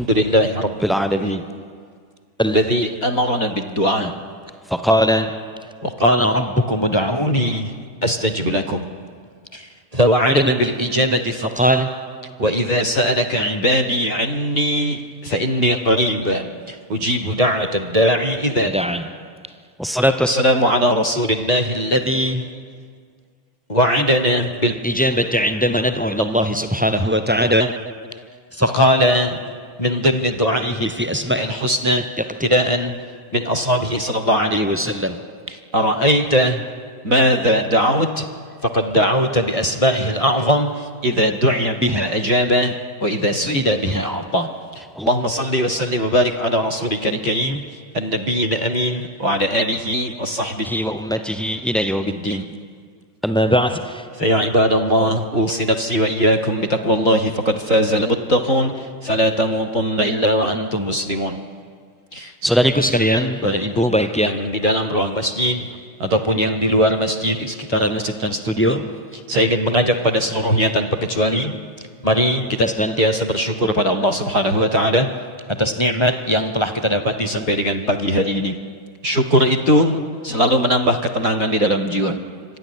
الحمد لله رب العالمين الذي أمرنا بالدعاء فقال وقال ربكم ادعوني أستجب لكم فوعدنا بالإجابة فقال وإذا سألك عبادي عني فإني قريب أجيب دعوة الداعي إذا دعان والصلاة والسلام على رسول الله الذي وعدنا بالإجابة عندما ندعو إلى الله سبحانه وتعالى فقال من ضمن دعائه في أسماء الحسنى اقتداء من أصحابه صلى الله عليه وسلم أرأيت ماذا دعوت فقد دعوت بأسمائه الأعظم إذا دعي بها أجاب وإذا سئل بها أعطى اللهم صل وسلم وبارك على رسولك الكريم النبي الأمين وعلى آله وصحبه وأمته إلى يوم الدين أما بعد فيا عباد الله أوصي نفسي وإياكم بتقوى الله فقد فاز المتقون فلا تموتن إلا وأنتم مسلمون. Saudariku sekalian, Bapak Ibu baik yang di dalam ruang masjid ataupun yang di luar masjid, di sekitaran masjid dan studio, saya ingin mengajak pada seluruhnya tanpa kecuali, mari kita senantiasa bersyukur pada Allah Subhanahu wa taala atas nikmat yang telah kita dapati sampai dengan pagi hari ini. Syukur itu selalu menambah ketenangan di dalam jiwa.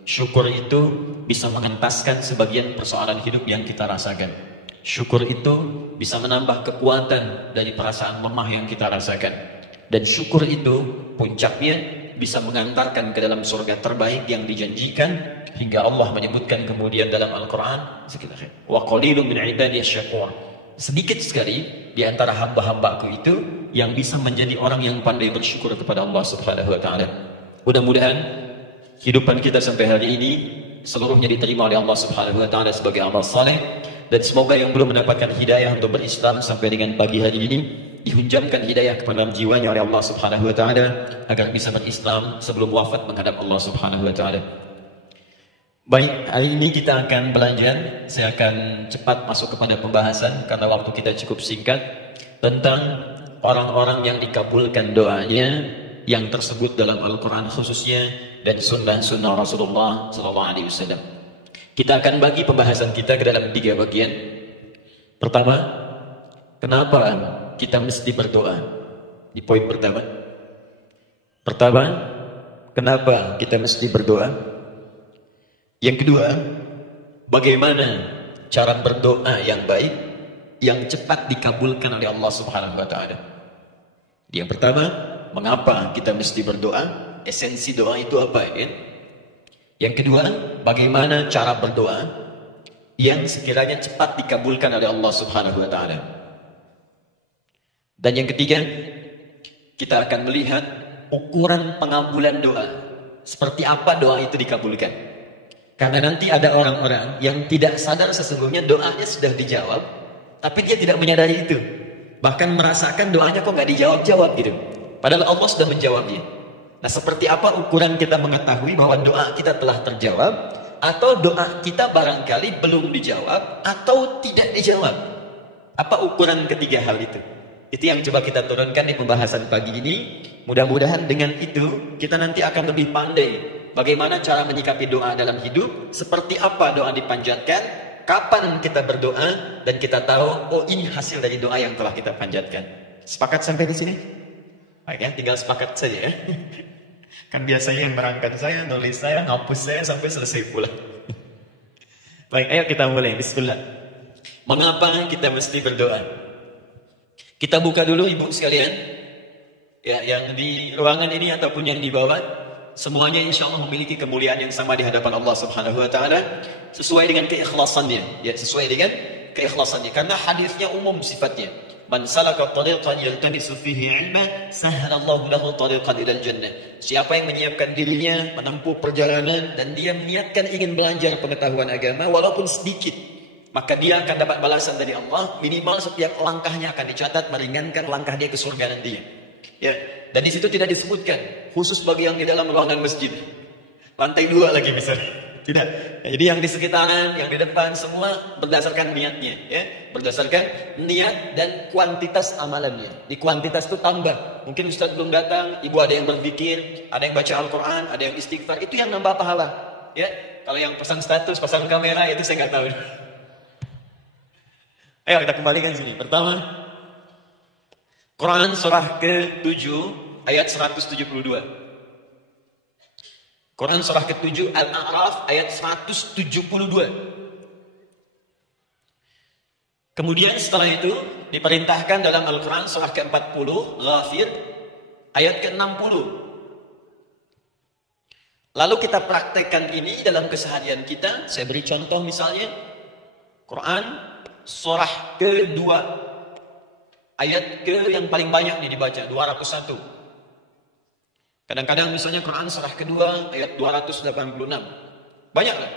Syukur itu bisa mengentaskan sebagian persoalan hidup yang kita rasakan. Syukur itu bisa menambah kekuatan dari perasaan lemah yang kita rasakan. Dan syukur itu puncaknya bisa mengantarkan ke dalam surga terbaik yang dijanjikan hingga Allah menyebutkan kemudian dalam Al-Quran wa qalilun min ibadiyas syakur. Sedikit sekali di antara hamba-hambaku itu yang bisa menjadi orang yang pandai bersyukur kepada Allah Subhanahu wa taala. Mudah-mudahan kehidupan kita sampai hari ini seluruhnya diterima oleh Allah Subhanahu wa taala sebagai amal saleh, dan semoga yang belum mendapatkan hidayah untuk berislam sampai dengan pagi hari ini dihunjamkan hidayah kepada jiwanya oleh Allah Subhanahu wa taala agar bisa berislam sebelum wafat menghadap Allah Subhanahu wa taala. Baik, hari ini kita akan belajar. Saya akan cepat masuk kepada pembahasan karena waktu kita cukup singkat, tentang orang-orang yang dikabulkan doanya yang tersebut dalam Al-Quran khususnya dan sunnah-sunnah Rasulullah SAW. Kita akan bagi pembahasan kita ke dalam 3 bagian. Pertama, kenapa kita mesti berdoa? Di poin pertama. Pertama, kenapa kita mesti berdoa? Yang kedua, bagaimana cara berdoa yang baik, yang cepat dikabulkan oleh Allah Subhanahu wa taala? Yang pertama, mengapa kita mesti berdoa? Esensi doa itu apa ya? Yang kedua, bagaimana cara berdoa yang sekiranya cepat dikabulkan oleh Allah Subhanahu wa taala? Dan yang ketiga, kita akan melihat ukuran pengabulan doa. Seperti apa doa itu dikabulkan? Karena nanti ada orang-orang yang tidak sadar sesungguhnya doanya sudah dijawab, tapi dia tidak menyadari itu. Bahkan merasakan doanya kok nggak dijawab-jawab gitu. Padahal Allah sudah menjawabnya. Nah, seperti apa ukuran kita mengetahui bahwa doa kita telah terjawab, atau doa kita barangkali belum dijawab atau tidak dijawab? Apa ukuran ketiga hal itu? Itu yang coba kita turunkan di pembahasan pagi ini. Mudah-mudahan dengan itu kita nanti akan lebih pandai bagaimana cara menyikapi doa dalam hidup, seperti apa doa dipanjatkan, kapan kita berdoa, dan kita tahu, oh ini hasil dari doa yang telah kita panjatkan. Sepakat sampai di sini? Baik ya, tinggal sepakat saja ya. Kan biasanya yang merangkan saya, nulis saya, ngapus saya sampai selesai pula. Baik, ayo kita mulai. Bismillah. Mengapa kita mesti berdoa? Kita buka dulu ibu sekalian, ya, yang di ruangan ini ataupun yang di bawah, semuanya insya Allah memiliki kemuliaan yang sama di hadapan Allah Subhanahu wa taala sesuai dengan keikhlasannya, ya, sesuai dengan keikhlasannya. Karena hadisnya umum sifatnya. Man salaka tariqan yaltamisu fihi ilma sahhalallahu lahu tariqan ilal jannah. Siapa yang menyiapkan dirinya menempuh perjalanan dan dia niatkan ingin belajar pengetahuan agama walaupun sedikit, maka dia akan dapat balasan dari Allah. Minimal setiap langkahnya akan dicatat meringankan langkah dia ke surga nantinya. Ya, dan di situ tidak disebutkan khusus bagi yang di dalam ruangan masjid. Lantai 2 lagi misalnya. Tidak. Ya, jadi yang di sekitaran, yang di depan semua berdasarkan niatnya, ya. Berdasarkan niat dan kuantitas amalannya. Di kuantitas itu tambah. Mungkin Ustaz belum datang, ibu ada yang berzikir, ada yang baca Al-Quran, ada yang istighfar, itu yang nambah pahala. Ya, kalau yang pasang status, pasang kamera itu saya nggak tahu. Ayo kita kembalikan sini. Pertama, Quran surah ke-7 ayat 172. Quran surah ke-7 Al-A'raf ayat 172. Kemudian setelah itu diperintahkan dalam Al-Quran surah ke-40 Ghafir ayat ke-60. Lalu kita praktekkan ini dalam keseharian kita. Saya beri contoh misalnya Quran surah ke-2 ayat ke yang paling banyak nih dibaca 201. Kadang-kadang misalnya Quran surah ke-2 ayat 286. Banyaklah.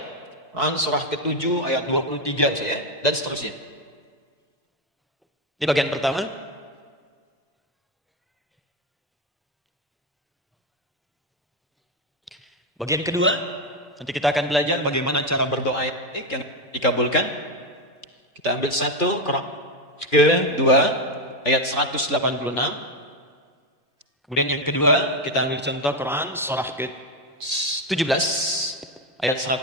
Quran surah ke-7 ayat 23 ya, dan seterusnya. Di bagian pertama. Bagian kedua, nanti kita akan belajar bagaimana cara berdoa yang dikabulkan. Kita ambil satu Quran ke-2 ayat 186. Kemudian yang kedua, kita ambil contoh Quran surah ke-17 ayat 110.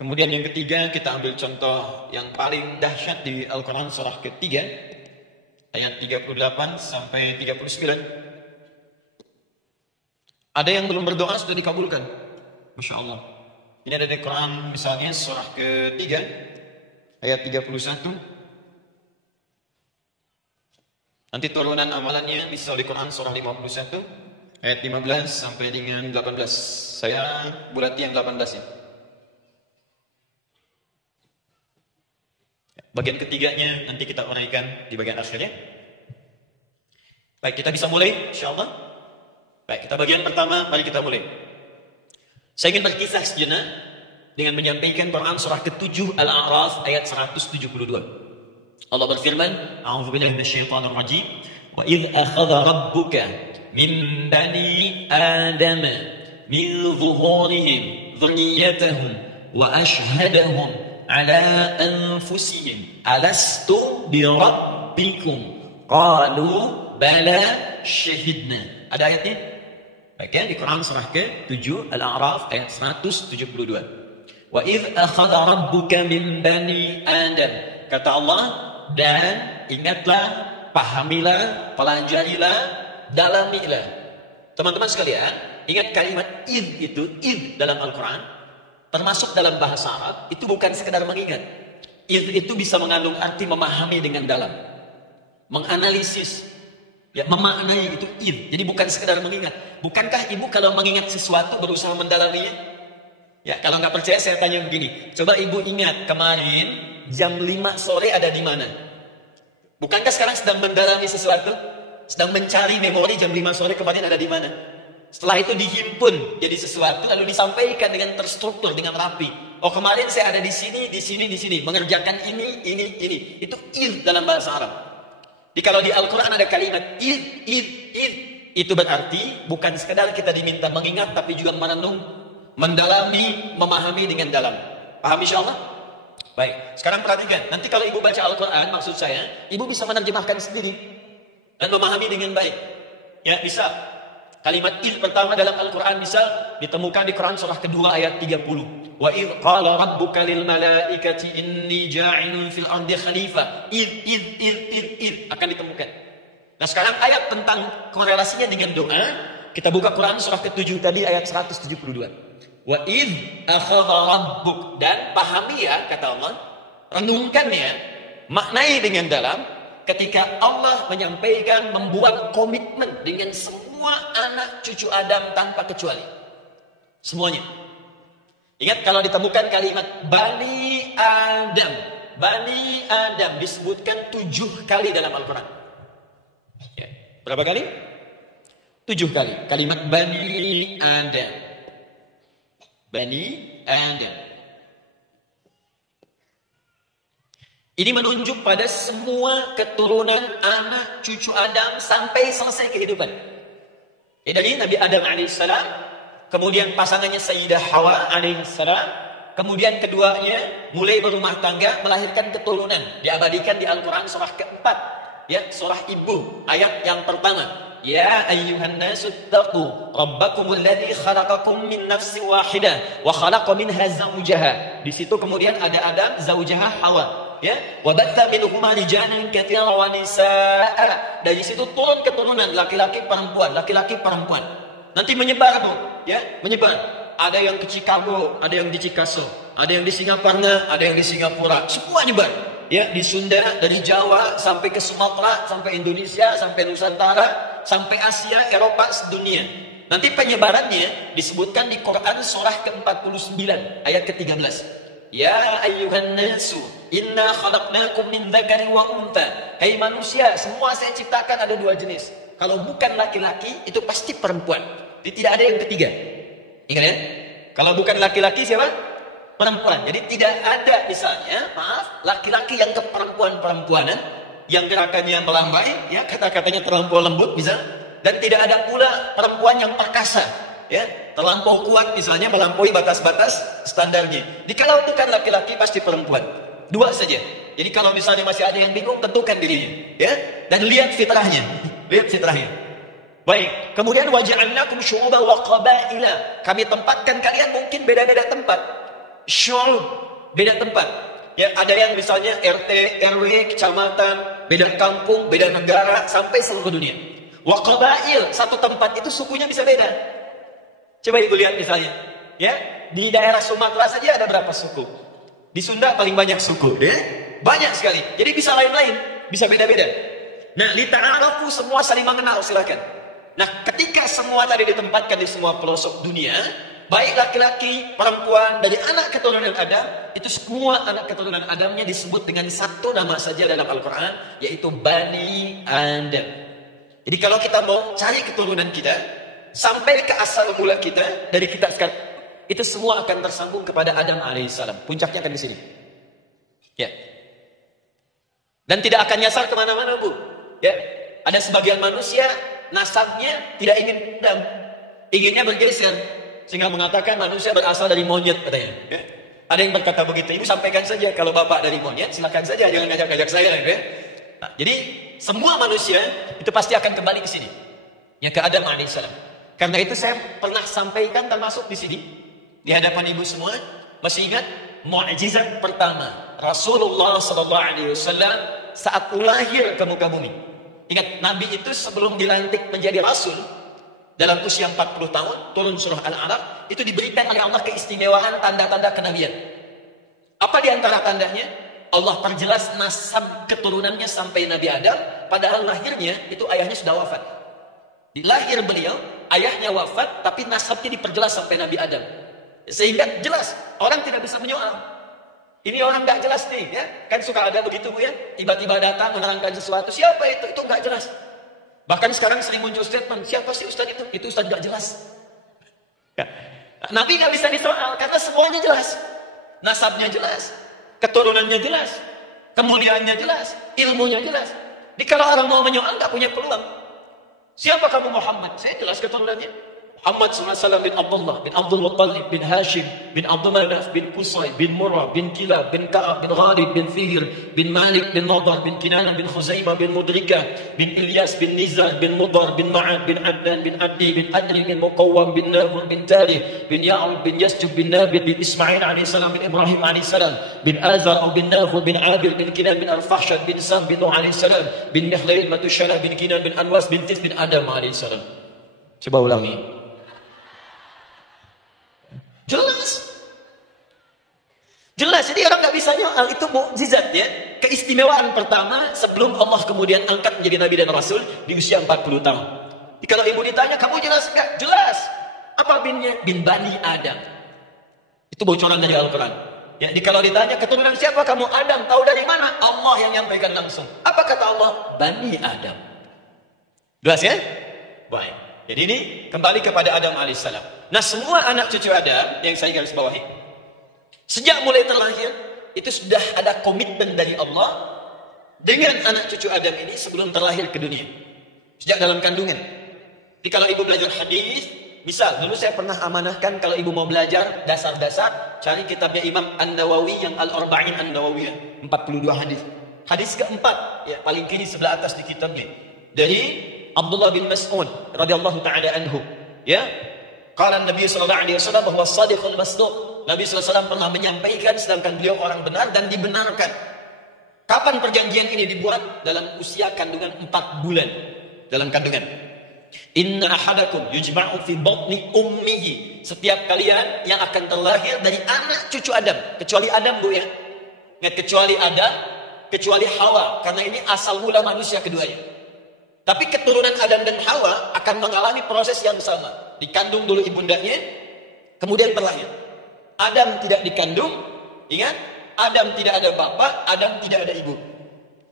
Kemudian yang ketiga, kita ambil contoh yang paling dahsyat di Al-Quran surah ke-3 ayat 38 sampai 39. Ada yang belum berdoa sudah dikabulkan. Masya Allah. Ini ada di Quran misalnya surah ke-3 ayat 31. Nanti turunan amalannya bisa di Quran surah 51 ayat 15 sampai dengan 18. Saya bulati yang 18 ya. Bagian ketiganya nanti kita uraikan di bagian akhirnya. Baik, kita bisa mulai insyaallah. Baik, kita bagian pertama, mari kita mulai. Saya ingin berkisah sejenak dengan menyampaikan Quran surah ke-7 Al-A'raf ayat 172. Allah berfirman, A'udzubillahi minasyaitonir rajim. Wa idz akhadha rabbuka min bani Adam min zuhurihim dhurriyyatahum wa ashhadahum على أنفسهم ألست بربكم قالوا بلى شهدنا. Ada ayatnya? Baik ya, di Quran surah ke-7 Al-A'raf ayat 172. Wa idz akhadha rabbuka min bani Adam. Kata Allah, dan ingatlah, pahamilah, pelajarilah, dalamilah. Teman-teman sekalian, ingat kalimat idz itu, idz dalam Al-Quran termasuk dalam bahasa Arab, itu bukan sekedar mengingat. Itu bisa mengandung arti memahami dengan dalam. Menganalisis. Ya, memaknai itu id. Jadi bukan sekedar mengingat. Bukankah ibu kalau mengingat sesuatu berusaha mendalaminya? Ya, kalau nggak percaya saya tanya begini. Coba ibu ingat kemarin jam 5 sore ada di mana? Bukankah sekarang sedang mendalami sesuatu? Sedang mencari memori jam 5 sore kemarin ada di mana? Setelah itu dihimpun jadi sesuatu, lalu disampaikan dengan terstruktur, dengan rapi. Oh, kemarin saya ada di sini, di sini, di sini, mengerjakan ini. Itu id dalam bahasa Arab. Jadi kalau di Al-Quran ada kalimat id. Itu berarti bukan sekadar kita diminta mengingat, tapi juga merenung, mendalami, memahami dengan dalam. Paham insyaallah? Baik, sekarang perhatikan. Nanti kalau ibu baca Al-Quran, maksud saya, ibu bisa menerjemahkan sendiri dan memahami dengan baik. Ya, bisa. Kalimat id pertama dalam Al-Quran bisa ditemukan di Quran surah kedua ayat 30. Wa idh qala rabbuka lil malaikati inni ja'ilun fil ardi khalifah. Id akan ditemukan. Nah, sekarang ayat tentang korelasinya dengan doa, kita buka Quran surah ke-7 tadi ayat 172. Wa idh akhadha rabbuk, dan pahami ya kata Allah, renungkan ya, maknai dengan dalam ketika Allah menyampaikan, membuat komitmen dengan semua anak cucu Adam tanpa kecuali. Semuanya. Ingat kalau ditemukan kalimat Bani Adam. Bani Adam disebutkan 7 kali dalam Al-Quran. Ya. Berapa kali? 7 kali. Kalimat Bani Adam. Bani Adam. Ini menunjuk pada semua keturunan anak cucu Adam sampai selesai kehidupan. Ya, dari Nabi Adam alaihissalam, kemudian pasangannya Sayyidah Hawa alaihissalam, kemudian keduanya mulai berumah tangga, melahirkan keturunan, diabadikan di Al-Quran surah keempat, ya, surah Ibu, ayat yang pertama. Ya ayyuhan nasu taqu rabbakumul ladzi khalaqakum min nafsin wahidah wa khalaqa minha zawjaha. Di situ kemudian ada Adam, zaujaha Hawa. Ya, wabatta minhuma rijalan katsiran wa nisaa. Dari situ turun keturunan laki-laki perempuan, laki-laki perempuan. Nanti menyebar, Bu, ya, menyebar. Ada yang ke Chicago, ada yang di Chicago, ada yang di Singaparna, ada yang di Singapura. Semua nyebar. Ya, di Sunda, dari Jawa sampai ke Sumatera, sampai Indonesia, sampai Nusantara, sampai Asia, Eropa, sedunia. Nanti penyebarannya disebutkan di Quran surah ke-49 ayat ke-13. Ya ayyuhan nasu inna khalaqnakum min dzakari wa untha. Hai manusia, semua saya ciptakan ada dua jenis. Kalau bukan laki-laki itu pasti perempuan. Jadi tidak ada yang ketiga. Ingat ya? Kalau bukan laki-laki siapa? Perempuan. Jadi tidak ada misalnya, maaf, laki-laki yang keperempuan-perempuanan yang gerakannya melambai, ya, kata-katanya terlampau lembut bisa, dan tidak ada pula perempuan yang perkasa, ya, terlampau kuat misalnya melampaui batas-batas standarnya. Jadi kalau bukan laki-laki pasti perempuan. Dua saja. Jadi kalau misalnya masih ada yang bingung, tentukan dirinya, ya, dan lihat fitrahnya. Lihat fitrahnya. Baik, kemudian waja'alnakum syu'uban wa qabaila. Kami tempatkan kalian mungkin beda-beda tempat. Syu'ub, beda tempat. Ya, ada yang misalnya RT, RW, kecamatan, beda kampung, beda negara, sampai seluruh dunia. Wa qabail, satu tempat itu sukunya bisa beda. Coba ibu lihat misalnya, ya, di daerah Sumatera saja ada berapa suku? Di Sunda paling banyak suku, ya? Banyak sekali. Jadi bisa lain-lain, bisa beda-beda. Nah, lita'arafu, semua saling mengenal, silakan. Nah, ketika semua tadi ditempatkan di semua pelosok dunia, baik laki-laki, perempuan, dari anak keturunan Adam, itu semua anak keturunan Adamnya disebut dengan satu nama saja dalam Al-Quran, yaitu Bani Adam. Jadi kalau kita mau cari keturunan kita, sampai ke asal mula kita, dari kita sekarang, itu semua akan tersambung kepada Adam alaihissalam. Puncaknya akan di sini. Ya. Dan tidak akan nyasar kemana-mana, Bu. Ya. Ada sebagian manusia, nasabnya tidak ingin Adam, inginnya bergeser, sehingga mengatakan manusia berasal dari monyet katanya. Ya. Ada yang berkata begitu. Ibu sampaikan saja, kalau bapak dari monyet, silakan saja, jangan ngajak-ngajak saya. Ya. Nah, jadi semua manusia itu pasti akan kembali ke sini, ya, ke Adam alaihissalam. Karena itu saya pernah sampaikan termasuk di sini di hadapan ibu semua, masih ingat mukjizat pertama Rasulullah SAW saat lahir ke muka bumi. Ingat, Nabi itu sebelum dilantik menjadi Rasul dalam usia 40 tahun, turun surah Al-Alaq, itu diberikan oleh Allah keistimewaan tanda-tanda kenabian. Apa di antara tandanya? Allah perjelas nasab keturunannya sampai Nabi Adam, padahal lahirnya itu ayahnya sudah wafat. Di lahir beliau, ayahnya wafat, tapi nasabnya diperjelas sampai Nabi Adam. Sehingga jelas, orang tidak bisa menyoal. Ini orang nggak jelas nih, ya. Kan suka ada begitu, Bu, ya. Tiba-tiba datang menerangkan sesuatu. Siapa itu? Itu nggak jelas. Bahkan sekarang sering muncul statement, siapa sih Ustaz itu? Itu Ustaz nggak jelas. Ya. Nabi nggak bisa disoal, karena semuanya jelas. Nasabnya jelas, keturunannya jelas, kemuliaannya jelas, ilmunya jelas. Jadi kalau orang mau menyoal, nggak punya peluang. Siapa kamu Muhammad? Saya jelas keturunannya. Muhammad SAW bin Abdullah, bin Abdul Muttalib, bin Hashim, bin Abdul Manaf, bin Qusay, bin Murrah, bin Kilab, bin Ka'ab, bin Ghalib, bin Fihr, bin Malik, bin Nadar, bin Kinanah, bin Khuzaimah, bin Mudrikah, bin Ilyas, bin Nizar, bin Mudar, bin Ma'ad, bin Adnan, bin Adli, bin Adri, bin Muqawwam, bin Nabur, bin Talih, bin Ya'ub, bin Yasjub, bin Nabit, bin Ismail AS, bin Ibrahim AS, bin Azar, bin Nafur, bin Abil, bin Kinan, bin Al-Fahshad, bin Sam, bin Nuh AS, bin Mihlail, Matushalah, bin Kinan, bin Anwas, bin Tis, bin Adam AS. Coba ulangi. Jelas. Jelas, jadi orang nggak bisa nyoal, itu mukjizat, ya. Keistimewaan pertama sebelum Allah kemudian angkat menjadi Nabi dan Rasul di usia 40 tahun. Jadi kalau ibu ditanya, kamu jelas nggak? Jelas. Apa binnya? Bin Bani Adam. Itu bocoran dari Al-Quran. Ya, jadi kalau ditanya, keturunan siapa kamu? Adam. Tahu dari mana? Allah yang nyampaikan langsung. Apa kata Allah? Bani Adam. Jelas, ya? Baik. Jadi ini kembali kepada Adam alaihissalam. Nah, semua anak cucu Adam yang saya garis bawahi, sejak mulai terlahir itu sudah ada komitmen dari Allah dengan anak cucu Adam ini sebelum terlahir ke dunia, sejak dalam kandungan. Jadi kalau ibu belajar hadis, misal dulu saya pernah amanahkan kalau ibu mau belajar dasar-dasar, cari kitabnya Imam An-Nawawi yang Al-Arba'in An-Nawawiyah, 42 hadis. Hadis keempat, ya, paling kiri sebelah atas di kitabnya, dari Abdullah bin Mas'ud radhiyallahu taala anhu, ya. Qala Nabi sallallahu alaihi wasallam bahwa shadiqul masduq. Nabi sallallahu alaihi wasallam pernah menyampaikan sedangkan beliau orang benar dan dibenarkan. Kapan perjanjian ini dibuat? Dalam usia kandungan 4 bulan. Dalam kandungan. Inna ahadakum yujma'u fi batni ummihi. Setiap kalian yang akan terlahir dari anak cucu Adam. Kecuali Adam, Bu, ya. Nggak kecuali Adam, kecuali Hawa. Karena ini asal mula manusia keduanya. Tapi keturunan Adam dan Hawa akan mengalami proses yang sama. Dikandung dulu ibundanya, kemudian berlahir. Adam tidak dikandung, ingat, Adam tidak ada bapak, Adam tidak ada ibu.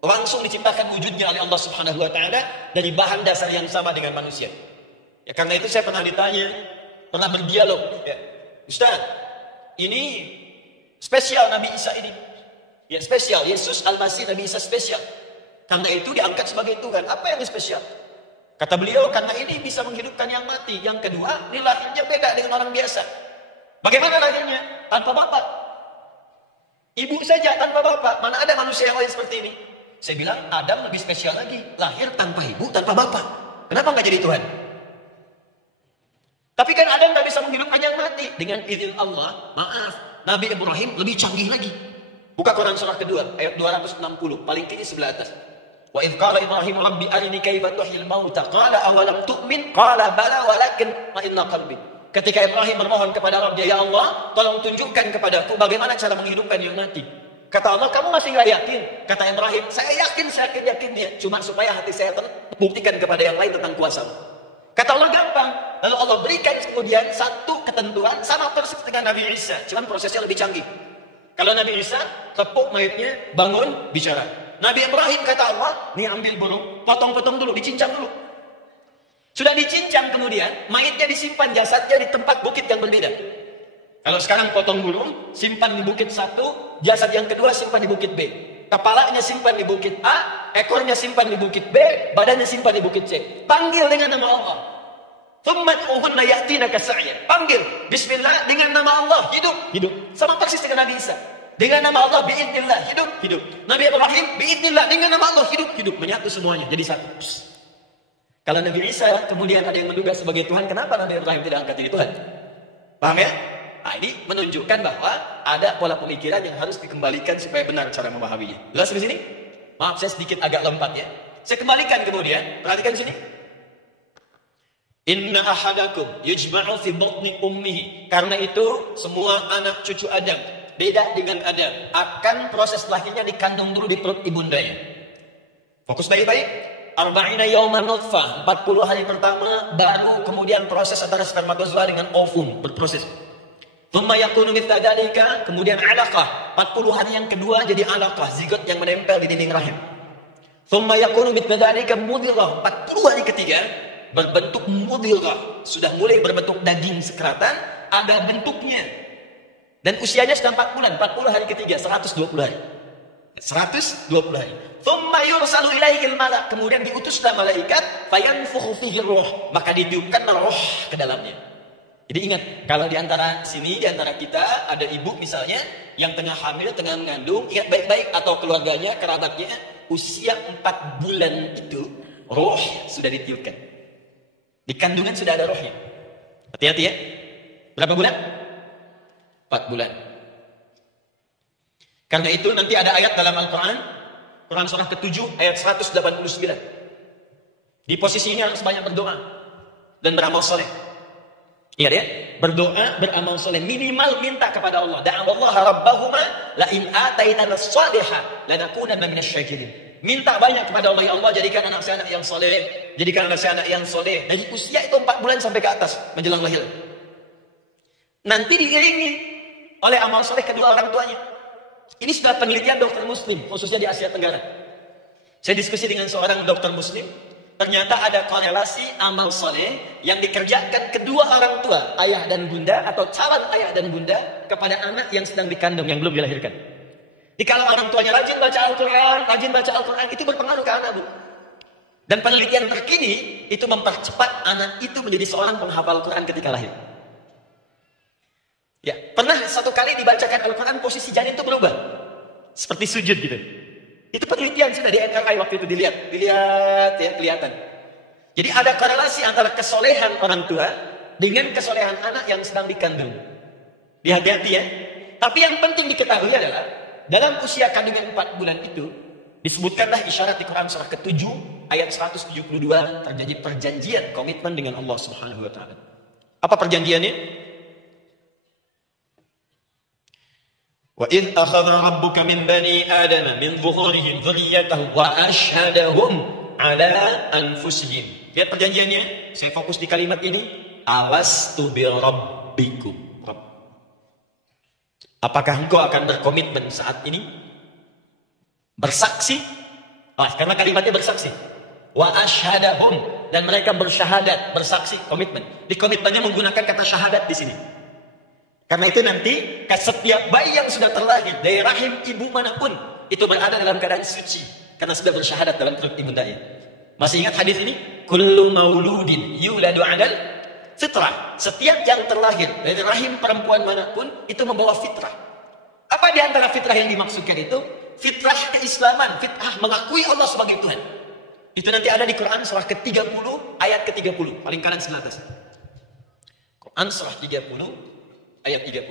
Langsung diciptakan wujudnya oleh Allah Subhanahu wa taala dari bahan dasar yang sama dengan manusia. Ya, karena itu saya pernah ditanya, pernah berdialog, ya, Ustaz, ini spesial Nabi Isa ini. Ya, spesial, Yesus Al-Masih Nabi Isa spesial. Karena itu diangkat sebagai Tuhan. Apa yang spesial? Kata beliau, karena ini bisa menghidupkan yang mati. Yang kedua, ini lahirnya beda dengan orang biasa. Bagaimana lahirnya? Tanpa bapak. Ibu saja tanpa bapak. Mana ada manusia yang lain seperti ini? Saya bilang, Adam lebih spesial lagi. Lahir tanpa ibu, tanpa bapak. Kenapa nggak jadi Tuhan? Tapi kan Adam nggak bisa menghidupkan yang mati. Dengan izin Allah, maaf, Nabi Ibrahim lebih canggih lagi. Buka Quran surah kedua, ayat 260. Paling tinggi sebelah atas. Wa idh qala Ibrahim rabbi arini kaifa tuhyil mauta qala awalam tu'min qala bala walakin ma'inna qalbi. Ketika Ibrahim bermohon kepada Rabbnya, ya Allah, tolong tunjukkan kepadaku bagaimana cara menghidupkan yang mati. Kata Allah, kamu masih nggak yakin? Kata Ibrahim, saya yakin ya. Cuma supaya hati saya terbuktikan kepada yang lain tentang kuasa. Kata Allah, gampang. Lalu Allah berikan kemudian satu ketentuan sama persis dengan Nabi Isa. Cuma prosesnya lebih canggih. Kalau Nabi Isa, tepuk mayatnya, bangun, bicara. Nabi Ibrahim kata Allah, nih ambil burung, potong-potong dulu, dicincang dulu. Sudah dicincang kemudian, mayatnya disimpan, jasadnya di tempat bukit yang berbeda. Kalau sekarang potong burung, simpan di bukit satu, jasad yang kedua simpan di bukit B. Kepalanya simpan di bukit A, ekornya simpan di bukit B, badannya simpan di bukit C. Panggil dengan nama Allah. Thummat'uhunna ya'tinaka sa'ya. Panggil, bismillah, dengan nama Allah, hidup. Sama persis dengan Nabi Isa. Dengan nama Allah, bi'idnillah, hidup. Nabi Ibrahim, bi'idnillah, dengan nama Allah, hidup. Menyatu semuanya, jadi satu. Kalau Nabi Isa kemudian ada yang menduga sebagai Tuhan, kenapa Nabi Ibrahim tidak angkat jadi Tuhan? Paham ya? Nah, ini menunjukkan bahwa ada pola pemikiran yang harus dikembalikan supaya benar cara memahaminya. Jelas di sini? Maaf, saya sedikit agak lompat ya. Saya kembalikan kemudian, perhatikan sini. Inna ahadakum yujma'u fi batni ummihi. Karena itu semua anak cucu Adam, beda dengan Adam, akan proses lahirnya dikandung dulu di perut ibundanya. Fokus baik-baik. Arba'ina yawman nutfah, 40 hari pertama baru kemudian proses antara spermatozoa dengan ovum berproses. Thumma yakunu mithla dzalika, kemudian alaqah, 40 hari yang kedua jadi alaqah, zigot yang menempel di dinding rahim. Thumma yakunu mithla dzalika mudghah, 40 hari ketiga berbentuk mudghah, sudah mulai berbentuk daging sekeratan, ada bentuknya. Dan usianya sudah 4 bulan, 40 hari ketiga, 120 hari. 120 hari. Thumma yursalu ilaihil malak, kemudian diutuslah malaikat, fayanfukhu fihi ruh, maka ditiupkan roh ke dalamnya. Jadi ingat, kalau di antara sini, di antara kita ada ibu misalnya yang tengah hamil, tengah mengandung, ingat baik-baik, atau keluarganya, kerabatnya, usia 4 bulan itu roh sudah ditiupkan. Di kandungan sudah ada rohnya. Hati-hati ya. Berapa bulan? 4 bulan. Karena itu nanti ada ayat dalam Al-Quran, Quran surah ke-7 ayat 189. Di posisi ini harus banyak berdoa dan beramal soleh. Ingat ya, berdoa, beramal soleh, minimal minta kepada Allah. Da'awallaha rabbahuma la in ataitana as-salihah lanakunanna minasy-syakirin. Minta banyak kepada Allah, ya Allah, jadikan anak saya anak yang soleh, jadikan anak saya anak yang soleh. Dari usia itu 4 bulan sampai ke atas menjelang lahir. Nanti diiringi oleh amal soleh kedua orang tuanya. Ini sudah penelitian dokter muslim, khususnya di Asia Tenggara. Saya diskusi dengan seorang dokter muslim. Ternyata ada korelasi amal soleh yang dikerjakan kedua orang tua, ayah dan bunda, atau calon ayah dan bunda, kepada anak yang sedang dikandung, yang belum dilahirkan. Jadi kalau orang tuanya rajin baca Al-Quran, itu berpengaruh ke anak, Bu. Dan penelitian terkini, itu mempercepat anak itu menjadi seorang penghafal Quran ketika lahir. Ya, pernah satu kali dibacakan Al-Quran, posisi janin itu berubah. Seperti sujud gitu. Itu penelitian sudah di NRI waktu itu dilihat ya, kelihatan. Jadi ada korelasi antara kesolehan orang tua dengan kesolehan anak yang sedang dikandung. Hati-hati ya. Tapi yang penting diketahui adalah dalam usia kandungan 4 bulan itu Disebutkanlah isyarat di Quran surah ke-7 ayat 172 terjadi perjanjian komitmen dengan Allah Subhanahu wa taala. Apa perjanjiannya? Wa idh akhadha rabbuka min bani adama min zuhurihim dzurriyyatahum wa asyhadahum ala anfusihim. Lihat perjanjiannya, saya fokus di kalimat ini, alastu bi rabbikum. Apakah engkau akan berkomitmen saat ini? Bersaksi? Karena kalimatnya bersaksi. Wa asyhadahum, dan mereka bersyahadat, bersaksi, komitmen. Di komitmennya menggunakan kata syahadat di sini. Karena itu nanti setiap bayi yang sudah terlahir dari rahim ibu manapun itu berada dalam keadaan suci karena sudah bersyahadat dalam perut ibundanya. Masih ingat hadis ini? Kullu mauludin yuladu 'alal fitrah. Setiap yang terlahir dari rahim perempuan manapun itu membawa fitrah. Apa di antara fitrah yang dimaksudkan itu? Fitrah keislaman, fitrah mengakui Allah sebagai Tuhan. Itu nanti ada di Quran surah ke-30 ayat ke-30, paling kanan sebelah atas. Quran surah 30 ayat 30.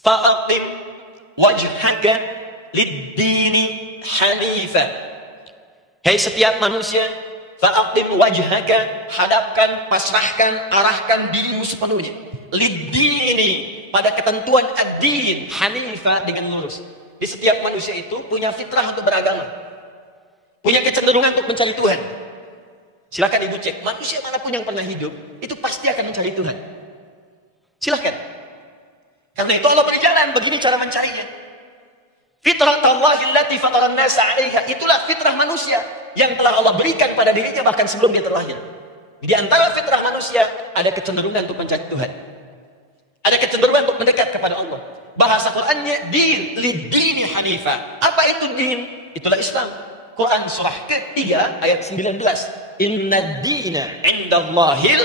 Fa'aqim wajhaka lid-dini hanifa. Hai setiap manusia, fa'aqim wajhaka, hadapkan, pasrahkan, arahkan dirimu sepenuhnya. Lid-dini, pada ketentuan ad-din, hanifa, dengan lurus. Di setiap manusia itu punya fitrah untuk beragama. Punya kecenderungan untuk mencari Tuhan. Silakan ibu cek, manusia manapun yang pernah hidup, itu pasti akan mencari Tuhan. Silakan. Karena itu Allah beri jalan, begini cara mencarinya. Fitrah Allahi allati fataran nasa 'alaiha, itulah fitrah manusia yang telah Allah berikan pada dirinya bahkan sebelum dia terlahir. Di antara fitrah manusia ada kecenderungan untuk mencari Tuhan. Ada kecenderungan untuk mendekat kepada Allah. Bahasa Qur'annya din, lid-dini hanifa. Apa itu din? Itulah Islam. Quran surah ke-3 ayat 19. Inna dina indallahil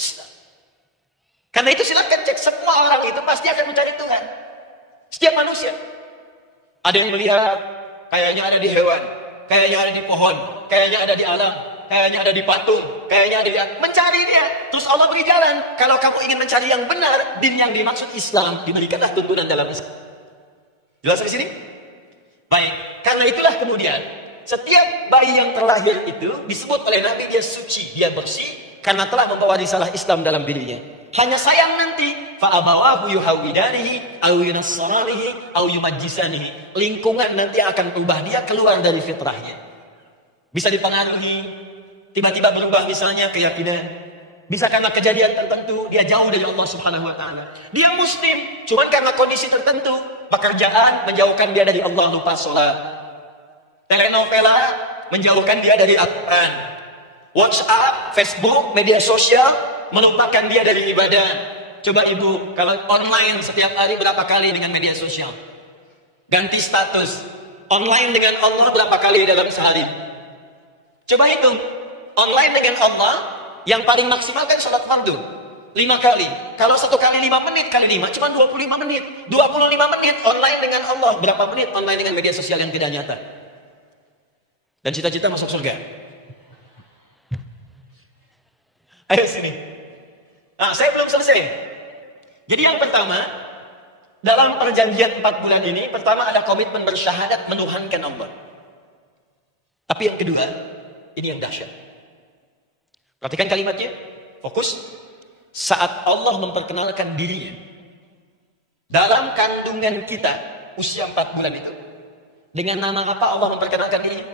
Islam. Karena itu silakan cek, semua orang itu pasti akan mencari Tuhan. Setiap manusia. Ada yang melihat, kayaknya ada di hewan, kayaknya ada di pohon, kayaknya ada di alam, kayaknya ada di patung, kayaknya ada di... Mencari dia. Terus Allah beri jalan. Kalau kamu ingin mencari yang benar, din yang dimaksud Islam, diberikanlah tuntunan dalam Islam. Jelas di sini? Baik. Karena itulah kemudian, setiap bayi yang terlahir itu disebut oleh Nabi dia suci, dia bersih, karena telah membawa risalah Islam dalam dirinya. Hanya sayang nanti, fa'abawahu yuhawidanihi, aw yunassaranihi, aw yumajjisanihi. Lingkungan nanti akan ubah dia keluar dari fitrahnya. Bisa dipengaruhi, tiba-tiba berubah misalnya keyakinan. Bisa karena kejadian tertentu, dia jauh dari Allah Subhanahu wa ta'ala. Dia muslim, cuman karena kondisi tertentu, pekerjaan menjauhkan dia dari Allah, lupa sholat. Telenovela menjauhkan dia dari Al-Quran. WhatsApp, Facebook, media sosial melupakan dia dari ibadah. Coba ibu, kalau online setiap hari berapa kali dengan media sosial? Ganti status. Online dengan Allah berapa kali dalam sehari? Coba hitung. Online dengan Allah yang paling maksimal kan sholat fardu 5 kali. Kalau 1 kali 5 menit kali 5 cuma 25 menit. 25 menit online dengan Allah. Berapa menit online dengan media sosial yang tidak nyata? Dan cita-cita masuk surga. Ayo sini. Nah, saya belum selesai. Jadi yang pertama, dalam perjanjian 4 bulan ini, pertama ada komitmen bersyahadat menuhankan Allah. Tapi yang kedua, ini yang dahsyat. Perhatikan kalimatnya, fokus. Saat Allah memperkenalkan dirinya dalam kandungan kita, usia 4 bulan itu, dengan nama apa Allah memperkenalkan dirinya?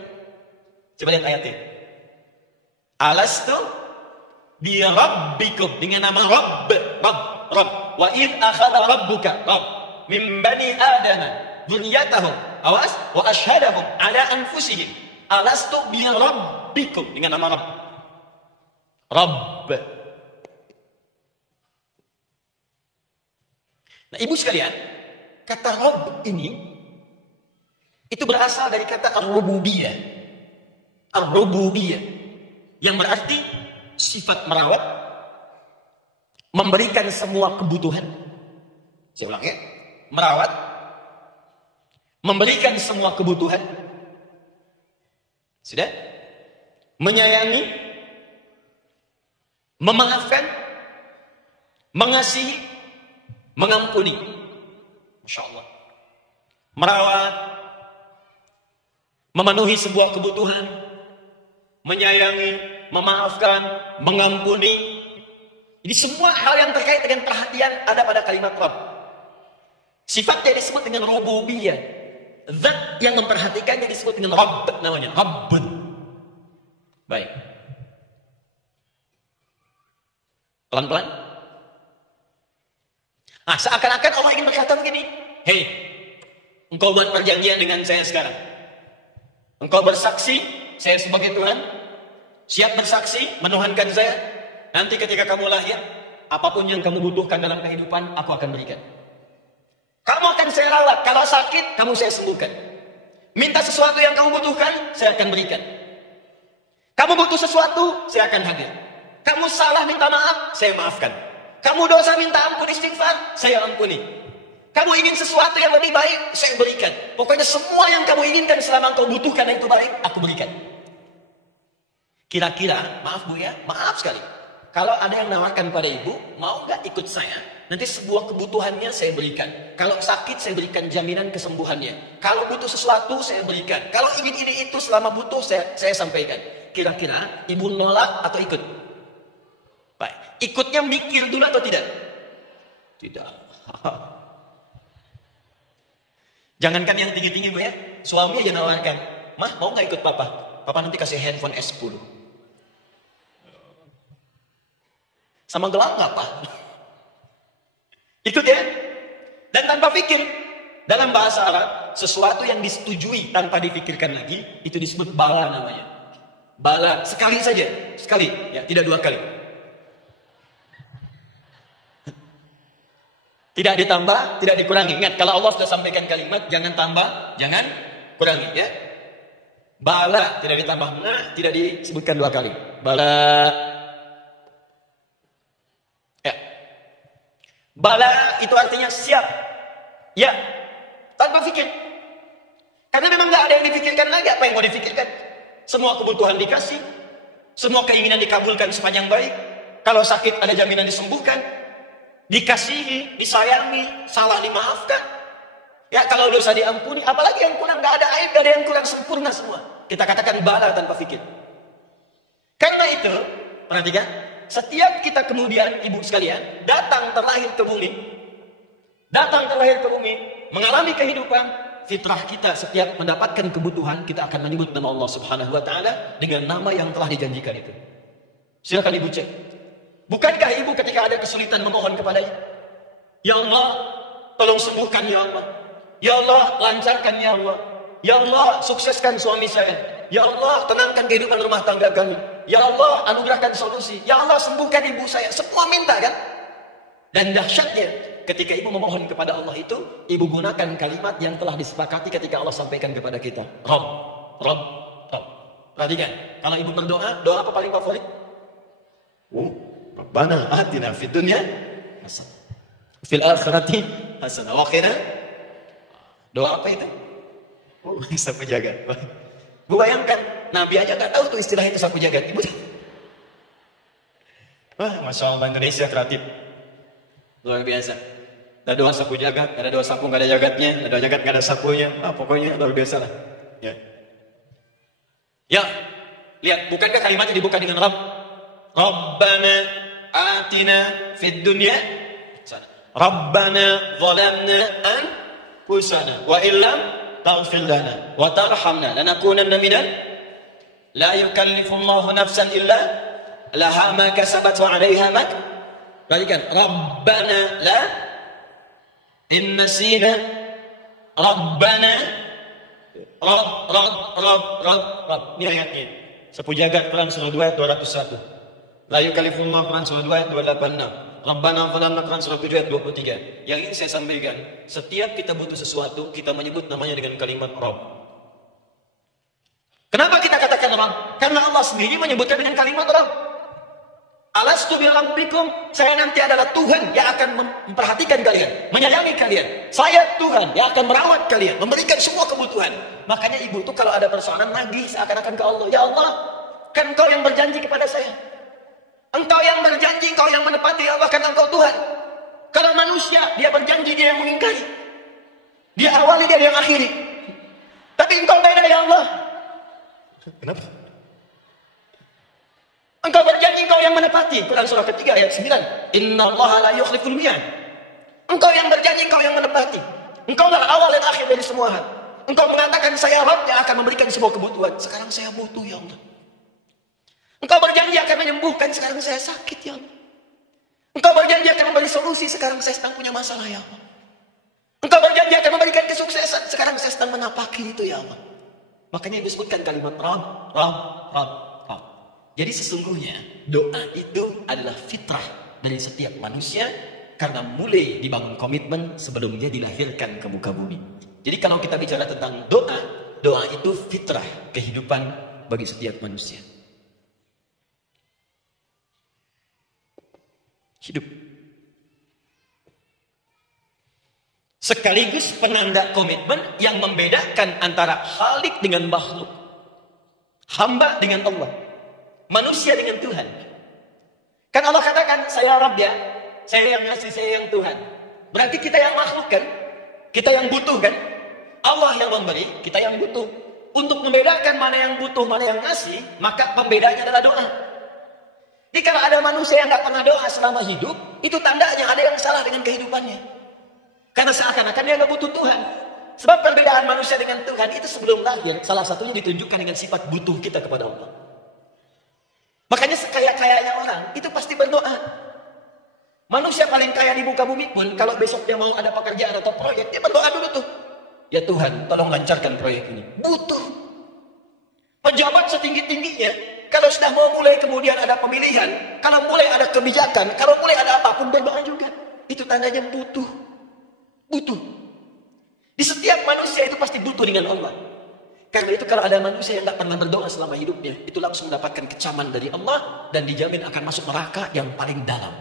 Coba lihat ayatnya. Alastu bi rabbikum, dengan nama Rabb. Wa id akhadha rabbuka min bani adama dzurriyyatahum, awas, wa asyhadahum ala anfusihim. Alastu bi rabbikum, dengan nama Rabb. Rabb. Nah, ibu sekalian, kata Rabb ini itu berasal dari kata ar-rububiyah. Ar-rububiyah yang berarti sifat merawat, memberikan semua kebutuhan. Saya ulang ya. Merawat, memberikan semua kebutuhan. Sudah? Menyayangi, memaafkan, mengasihi, mengampuni. Masya Allah. Merawat, memenuhi sebuah kebutuhan, menyayangi, memaafkan, mengampuni. Jadi semua hal yang terkait dengan perhatian ada pada kalimat Rabb. Sifatnya disebut dengan rububiyah. Zat yang memperhatikannya disebut dengan Rabb namanya. Rabbun. Baik. Pelan-pelan. Ah, seakan-akan Allah ingin berkata begini. Hei, engkau buat perjanjian dengan saya sekarang. Engkau bersaksi, saya sebagai Tuhan. Siap bersaksi, menuhankan saya. Nanti ketika kamu lahir, apapun yang kamu butuhkan dalam kehidupan, aku akan berikan. Kamu akan saya rawat. Kalau sakit, kamu saya sembuhkan. Minta sesuatu yang kamu butuhkan, saya akan berikan. Kamu butuh sesuatu, saya akan hadir. Kamu salah minta maaf, saya maafkan. Kamu dosa minta ampun istighfar, saya ampuni. Kamu ingin sesuatu yang lebih baik, saya berikan. Pokoknya semua yang kamu inginkan selama engkau butuhkan yang itu baik, aku berikan. Kira-kira, maaf Bu ya, maaf sekali. Kalau ada yang nawarkan pada ibu, mau gak ikut saya? Nanti sebuah kebutuhannya saya berikan. Kalau sakit, saya berikan jaminan kesembuhannya. Kalau butuh sesuatu, saya berikan. Kalau ingin ini itu selama butuh, saya sampaikan. Kira-kira, ibu nolak atau ikut? Baik. Ikutnya mikir dulu atau tidak? Tidak. Jangankan yang tinggi-tinggi Bu ya. Suami aja nawarkan. Mah, mau gak ikut papa? Papa nanti kasih handphone S10. Sama gelang apa? Ikut ya. Dan tanpa pikir. Dalam bahasa Arab, sesuatu yang disetujui tanpa dipikirkan lagi, itu disebut bala namanya. Bala, sekali saja. Sekali, ya, tidak dua kali. Tidak ditambah, tidak dikurangi. Ingat, kalau Allah sudah sampaikan kalimat, jangan tambah, jangan kurangi. Ya. Bala, tidak ditambah. Nah, tidak disebutkan dua kali. Bala. Ya. Bala itu artinya siap. Ya. Tanpa pikir. Karena memang nggak ada yang dipikirkan lagi. Apa yang mau dipikirkan? Semua kebutuhan dikasih. Semua keinginan dikabulkan sepanjang baik. Kalau sakit ada jaminan disembuhkan. Dikasihi, disayangi, salah dimaafkan. Ya, kalau dosa diampuni, apalagi yang kurang, nggak ada aib, nggak ada yang kurang, sempurna semua. Kita katakan bala tanpa pikir. Karena itu, perhatikan, setiap kita kemudian, ibu sekalian, datang terlahir ke bumi, mengalami kehidupan, fitrah kita setiap mendapatkan kebutuhan, kita akan menyebut nama Allah Subhanahu wa Ta'ala dengan nama yang telah dijanjikan itu. Silakan ibu cek. Bukankah ibu ketika ada kesulitan memohon kepadanya? Ya Allah, tolong sembuhkan ya Allah. Ya Allah, lancarkan ya Allah. Ya Allah, sukseskan suami saya. Ya Allah, tenangkan kehidupan rumah tangga kami. Ya Allah, anugerahkan solusi. Ya Allah, sembuhkan ibu saya. Semua minta kan? Dan dahsyatnya, ketika ibu memohon kepada Allah itu, ibu gunakan kalimat yang telah disepakati ketika Allah sampaikan kepada kita. Rabb, Rabb, Rabb. Perhatikan, kalau ibu berdoa, doa apa paling favorit? Rabbana atina fid dunya hasanah fil akhirati hasanah wa qina. Doa apa itu? Sapu jagat. Gue bayangkan, Nabi aja gak tahu tuh istilah itu sapu jagat. Ibu. Wah, Masya Allah, Indonesia kreatif. Luar biasa. Ada doa sapu jagat, ada doa sapu gak ada jagatnya, ada jagat gak ada sapunya. Pokoknya luar biasa lah. Ya. Ya, lihat, bukankah kalimatnya dibuka dengan Rabb? Rabbana atina fid dunya Rabbana zalamna anfusana wa illam taghfir lana wa tarhamna lanakunanna minal la yukallifu Allahu nafsan illa laha ma kasabat wa 'alayha ma. Perhatikan, Rabbana la in nasina Rabbana Rabb. Ini ayatnya. Sapu jagat Quran surah 2 ayat 201. La yukallifullahu Quran surah 2 ayat 286. Rabbana zalamna Quran surah 7 ayat 23. Yang ini saya sampaikan, setiap kita butuh sesuatu, kita menyebut namanya dengan kalimat Rabb. Kenapa kita katakan Rabb? Karena Allah sendiri menyebutkan dengan kalimat Rabb. Alastu birabbikum, saya nanti adalah Tuhan yang akan memperhatikan kalian, menyayangi kalian. Saya Tuhan yang akan merawat kalian, memberikan semua kebutuhan. Makanya ibu tuh kalau ada persoalan nagih seakan-akan ke Allah. Ya Allah, kan Engkau yang berjanji kepada saya. Engkau yang berjanji, Engkau yang menepati, Allah, karena Engkau Tuhan. Kalau manusia, dia berjanji, dia yang mengingkari. Dia awali, dia yang akhiri. Tapi engkau beda ya Allah. Kenapa? Engkau berjanji, engkau yang menepati. Quran surah ketiga ayat 9. Inna Allah la yukhliful mi'ad. Engkau yang berjanji, engkau yang menepati. Engkau lah awal dan akhir dari semua hal. Engkau mengatakan saya Rabb yang akan memberikan semua kebutuhan. Sekarang saya butuh ya Allah. Engkau berjanji akan menyembuhkan, sekarang saya sakit ya Allah. Engkau berjanji akan memberi solusi, sekarang saya sedang punya masalah ya Allah. Engkau berjanji akan memberikan kesuksesan, sekarang saya sedang menapaki itu ya Allah. Makanya disebutkan kalimat Rabb, Rabb, Rabb, Rabb. Jadi sesungguhnya doa itu adalah fitrah dari setiap manusia, karena mulai dibangun komitmen sebelum dia dilahirkan ke muka bumi. Jadi kalau kita bicara tentang doa, doa itu fitrah kehidupan bagi setiap manusia. Hidup. Sekaligus penanda komitmen yang membedakan antara Khalik dengan makhluk, hamba dengan Allah, manusia dengan Tuhan. Kan Allah katakan saya Rabb ya, saya yang ngasih, saya yang Tuhan. Berarti kita yang makhluk kan, kita yang butuh kan. Allah yang memberi, kita yang butuh. Untuk membedakan mana yang butuh, mana yang ngasih, maka pembedanya adalah doa. Jadi kalau ada manusia yang nggak pernah doa selama hidup, itu tandanya ada yang salah dengan kehidupannya. Karena seakan-akan dia nggak butuh Tuhan. Sebab perbedaan manusia dengan Tuhan itu sebelum lahir, salah satunya ditunjukkan dengan sifat butuh kita kepada Allah. Makanya sekaya-kayanya orang, itu pasti berdoa. Manusia paling kaya di muka bumi pun, kalau besok dia mau ada pekerjaan atau proyek, dia berdoa dulu tuh. Ya Tuhan, tolong lancarkan proyek ini. Butuh. Pejabat setinggi-tingginya, kalau sudah mau mulai kemudian ada pemilihan, kalau mulai ada kebijakan, kalau mulai ada apapun berdoa juga. Itu tandanya butuh. Butuh. Di setiap manusia itu pasti butuh dengan Allah. Karena itu kalau ada manusia yang tidak pernah berdoa selama hidupnya, itu langsung mendapatkan kecaman dari Allah dan dijamin akan masuk neraka yang paling dalam.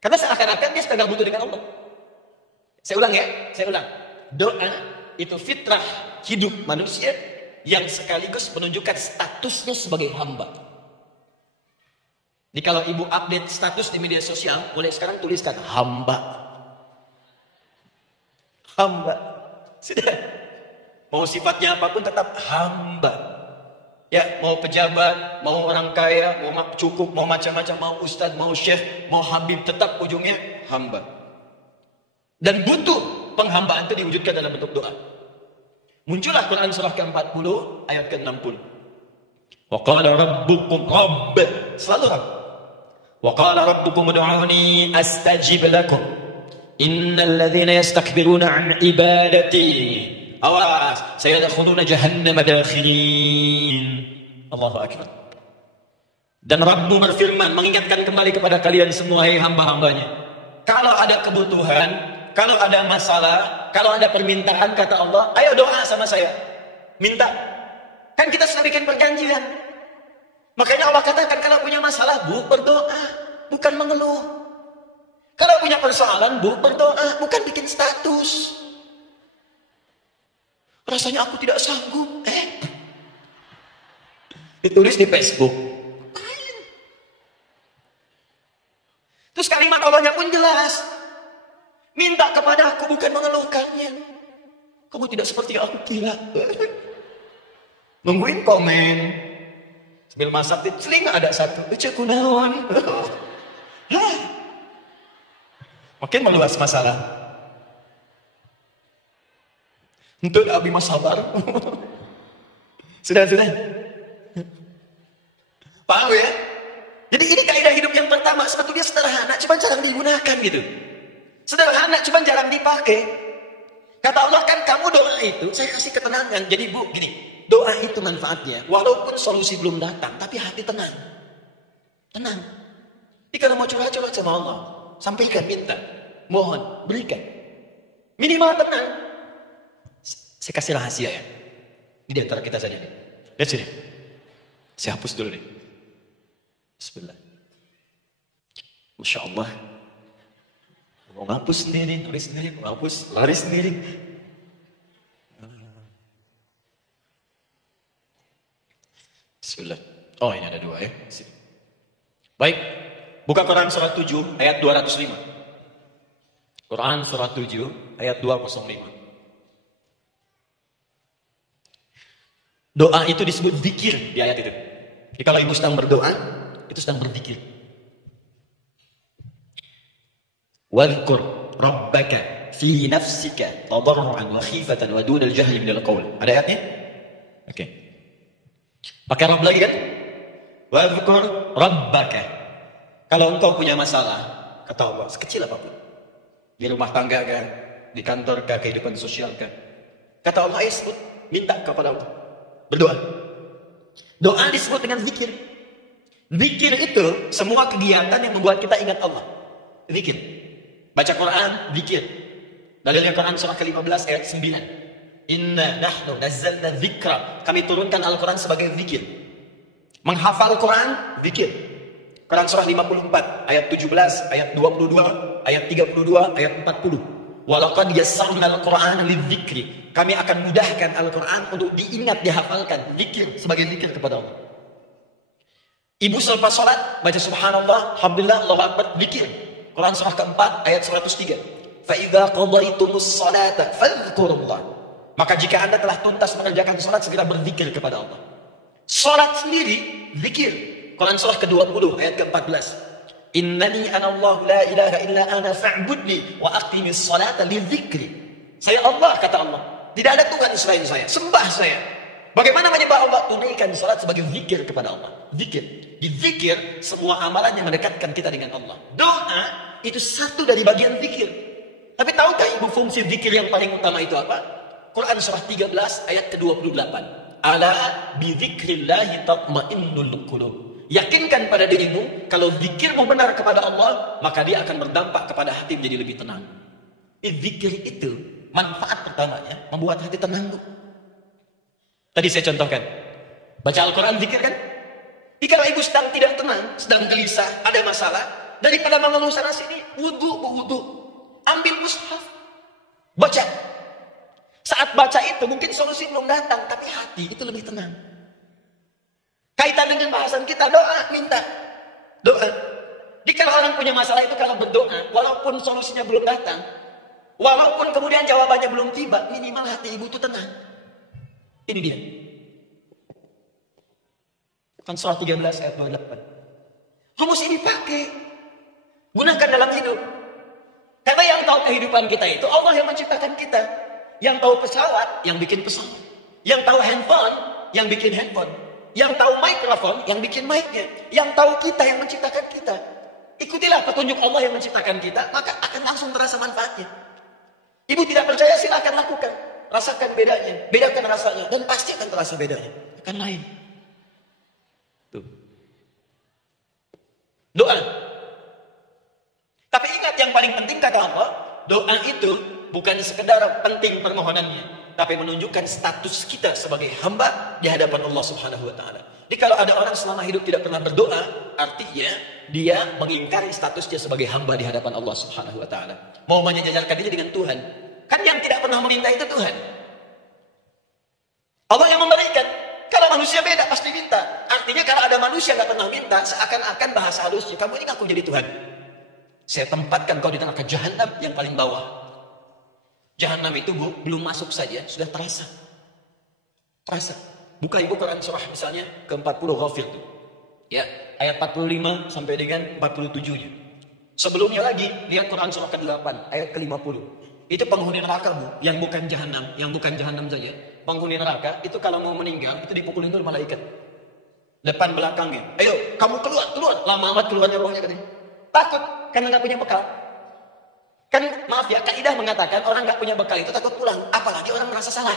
Karena seakan-akan dia sedang butuh dengan Allah. Saya ulang ya, saya ulang. Doa itu fitrah hidup manusia yang sekaligus menunjukkan statusnya sebagai hamba. Jadi kalau ibu update status di media sosial, mulai sekarang tuliskan hamba. Hamba. Sudah. Mau sifatnya apapun tetap hamba. Ya, mau pejabat, mau orang kaya, mau cukup, mau macam-macam, mau ustadz, mau syekh, mau habib, tetap ujungnya hamba. Dan butuh penghambaan itu diwujudkan dalam bentuk doa. Muncullah Quran surah ke-40 ayat ke-60. Wa qala rabbukum rabb, selalu rabb. Wa qala rabbukum ud'uni astajib lakum. Innal ladzina yastakbiruna an ibadati, awas, sayadkhuluna jahannam dakhirin. Allahu akbar. Dan Rabbu berfirman, mengingatkan kembali kepada kalian semua, hai hamba-hambanya. Kalau ada kebutuhan, kalau ada masalah, kalau ada permintaan, kata Allah, ayo doa sama saya. Minta. Kan kita sudah bikin perjanjian. Makanya Allah katakan kalau punya masalah, berdoa, bukan mengeluh. Kalau punya persoalan, berdoa, bukan bikin status. Rasanya aku tidak sanggup. Ditulis di Facebook. Terus kalimat Allahnya pun jelas. Minta kepada aku, bukan mengeluhkannya. Kamu tidak seperti aku kira. Nungguin komen. Sambil masak, seling ada satu. Cek kunaon. Makin meluas masalah. Untuk abi mas sabar. Sudah. Paham ya? Jadi ini kaidah hidup yang pertama. Sebetulnya sederhana, cuma jarang digunakan gitu. Sederhana, cuma jarang dipakai. Kata Allah kan, kamu doa itu, saya kasih ketenangan. Jadi bu, gini, doa itu manfaatnya. Walaupun solusi belum datang, tapi hati tenang. Tenang. Jadi kalau mau curhat sama Allah, sampaikan, minta, mohon, berikan. Minimal tenang. Saya kasih rahasia ya. Ini di antara kita saja nih. Lihat sini. Saya hapus dulu nih. Bismillah. Masya Allah. Mau ngapus sendiri, nulis sendiri, mau hapus, lari sendiri. Bismillah. Oh ini ada dua ya. Sini. Baik. Buka Quran surah 7 ayat 205. Quran surah 7 ayat 205. Doa itu disebut zikir di ayat itu. Jadi kalau ibu sedang berdoa, itu sedang berzikir. Wadhkur rabbaka fi nafsika tadarruan wa khifatan wa dunal jahli minal qaul. Ada ayatnya? Oke. Pakai Rabb lagi kan? Wadhkur rabbaka. Kalau engkau punya masalah, kata Allah, sekecil apapun, di rumah tangga kan, di kantor kan, kehidupan sosial kan, kata Allah, ayo sebut, minta kepada Allah, berdoa. Doa disebut dengan zikir. Zikir itu semua kegiatan yang membuat kita ingat Allah. Zikir. Baca Quran, zikir. Dalilnya Quran surah ke-15 ayat 9. Inna nahnu nazzalna dzikra. Kami turunkan Al-Quran sebagai zikir. Menghafal Quran, zikir. Quran surah 54 ayat 17, ayat 22, ayat 32, ayat 40. Walaqad yassarna al-Qur'ana lidzikri. Kami akan mudahkan Al-Quran untuk diingat, dihafalkan. Zikir sebagai zikir kepada Allah. Ibu selepas sholat baca subhanallah, alhamdulillah, Allahu akbar, zikir. Quran surah keempat ayat 103. Fa idza qadaytumus salata fadhkurullah. Maka jika Anda telah tuntas mengerjakan sholat, segera berzikir kepada Allah. Sholat sendiri zikir. Quran surah ke-20 ayat ke-14. Innani anallahu la ilaha illa ana fa'budni wa aqimis salata lidzikri. Saya Allah, kata Allah. Tidak ada Tuhan selain saya. Sembah saya. Bagaimana menyembah Allah? Tunaikan salat sebagai zikir kepada Allah. Zikir. Di zikir, semua amalan yang mendekatkan kita dengan Allah. Doa itu satu dari bagian zikir. Tapi tahukah ibu fungsi zikir yang paling utama itu apa? Quran surah 13 ayat ke-28. Ala bizikrillahi tatma'innul qulub. Yakinkan pada dirimu, kalau zikirmu benar kepada Allah, maka dia akan berdampak kepada hati menjadi lebih tenang. Zikir itu manfaat pertamanya membuat hati tenang. Tadi saya contohkan, baca Al-Quran, zikir kan? Jika ibu sedang tidak tenang, sedang gelisah, ada masalah, daripada mengeluh sana sini, wudu, ambil mushaf, baca. Saat baca itu mungkin solusi belum datang, tapi hati itu lebih tenang. Kaitan dengan bahasan kita, doa, minta doa. Jika orang punya masalah itu, kalau berdoa, walaupun solusinya belum datang, walaupun kemudian jawabannya belum tiba, minimal hati ibu itu tenang. Ini dia. Kan surah 13 ayat 28. Rumus ini pakai. Gunakan dalam hidup. Karena yang tahu kehidupan kita itu Allah yang menciptakan kita. Yang tahu pesawat, yang bikin pesawat. Yang tahu handphone, yang bikin handphone. Yang tahu mikrofon, yang bikin mic-nya. Yang tahu kita, yang menciptakan kita. Ikutilah petunjuk Allah yang menciptakan kita, maka akan langsung terasa manfaatnya. Ibu tidak percaya, silakan lakukan. Rasakan bedanya, bedakan rasanya, dan pasti akan terasa bedanya. Akan lain. Tuh. Doa. Tapi ingat, yang paling penting kata Allah, doa itu bukan sekedar penting permohonannya, tapi menunjukkan status kita sebagai hamba di hadapan Allah Subhanahu wa taala. Jadi kalau ada orang selama hidup tidak pernah berdoa, artinya dia mengingkari statusnya sebagai hamba di hadapan Allah Subhanahu wa taala. Mau menyejajarkan diri dengan Tuhan. Kan yang tidak pernah meminta itu Tuhan. Allah yang memberikan. Kalau manusia beda, pasti minta. Artinya kalau ada manusia nggak pernah minta, seakan-akan bahasa halusnya, kamu ini ngaku jadi Tuhan. Saya tempatkan kau di neraka jahanam yang paling bawah. Jahanam itu belum masuk saja, sudah terasa. Terasa. Buka ibu Quran surah misalnya ke-40 Ghafir tuh. Ya, ayat 45 sampai dengan 47-nya. Sebelumnya lagi, lihat Quran surah ke-8, ayat ke-50. Itu penghuni neraka, Bu, yang bukan jahanam saja. Penghuni neraka itu kalau mau meninggal itu dipukulin dulu malaikat. Depan belakangnya. Ayo, kamu keluar. Lama amat keluarnya rohnya katanya. Takut karena nggak punya bekal. Kan maaf ya, kaidah mengatakan orang nggak punya bekal itu takut pulang, apalagi orang merasa salah.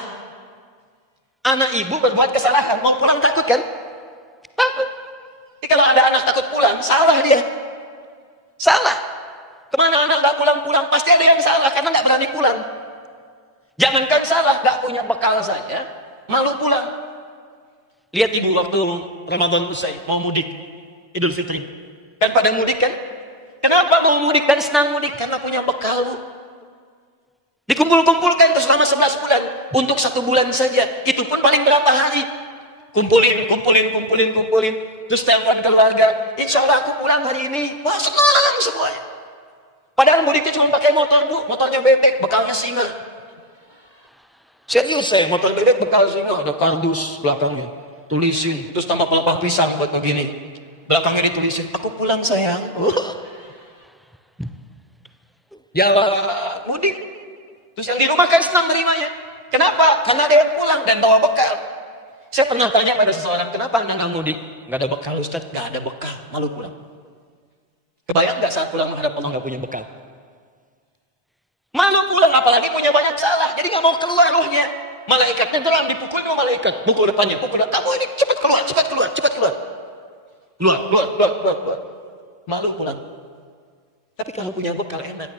Anak ibu berbuat kesalahan, mau pulang takut kan? Takut. Jadi kalau ada anak takut pulang, salah dia. Salah. Kemana anak gak pulang-pulang, pasti ada yang salah karena gak berani pulang. Jangankan salah, gak punya bekal saja, malu pulang. Lihat ibu waktu Ramadan usai, mau mudik, Idul Fitri. Kan pada mudik kan? Kenapa mau mudik dan senang mudik? Karena punya bekal. Dikumpul-kumpulkan itu selama 11 bulan. Untuk 1 bulan saja, itu pun paling berapa hari. Kumpulin. Terus telepon keluarga, insya Allah aku pulang hari ini. Wah, senang semuanya. Padahal mudiknya cuma pakai motor, Bu. Motornya bebek, bekalnya singa. Serius saya, motor bebek bekal singa, ada kardus belakangnya. Tulisin, terus tambah pelepah pisang buat begini. Belakangnya ditulisin, aku pulang sayang. Ya mudik. Terus yang di rumah kan senang nerimanya. Kenapa? Karena dia pulang dan bawa bekal. Saya pernah tanya pada seseorang, kenapa anda nggak mudik? Nggak ada bekal Ustaz, nggak ada bekal, malu pulang. Kebayang nggak saat pulang menghadap Allah nggak punya bekal? Malu pulang, apalagi punya banyak salah, jadi nggak mau keluar rohnya. Malaikatnya terang dipukul sama malaikat, pukul depannya, pukul depan. Kamu ini cepat keluar, cepat keluar, cepat keluar. Keluar. Malu pulang. Tapi kalau punya bekal enak.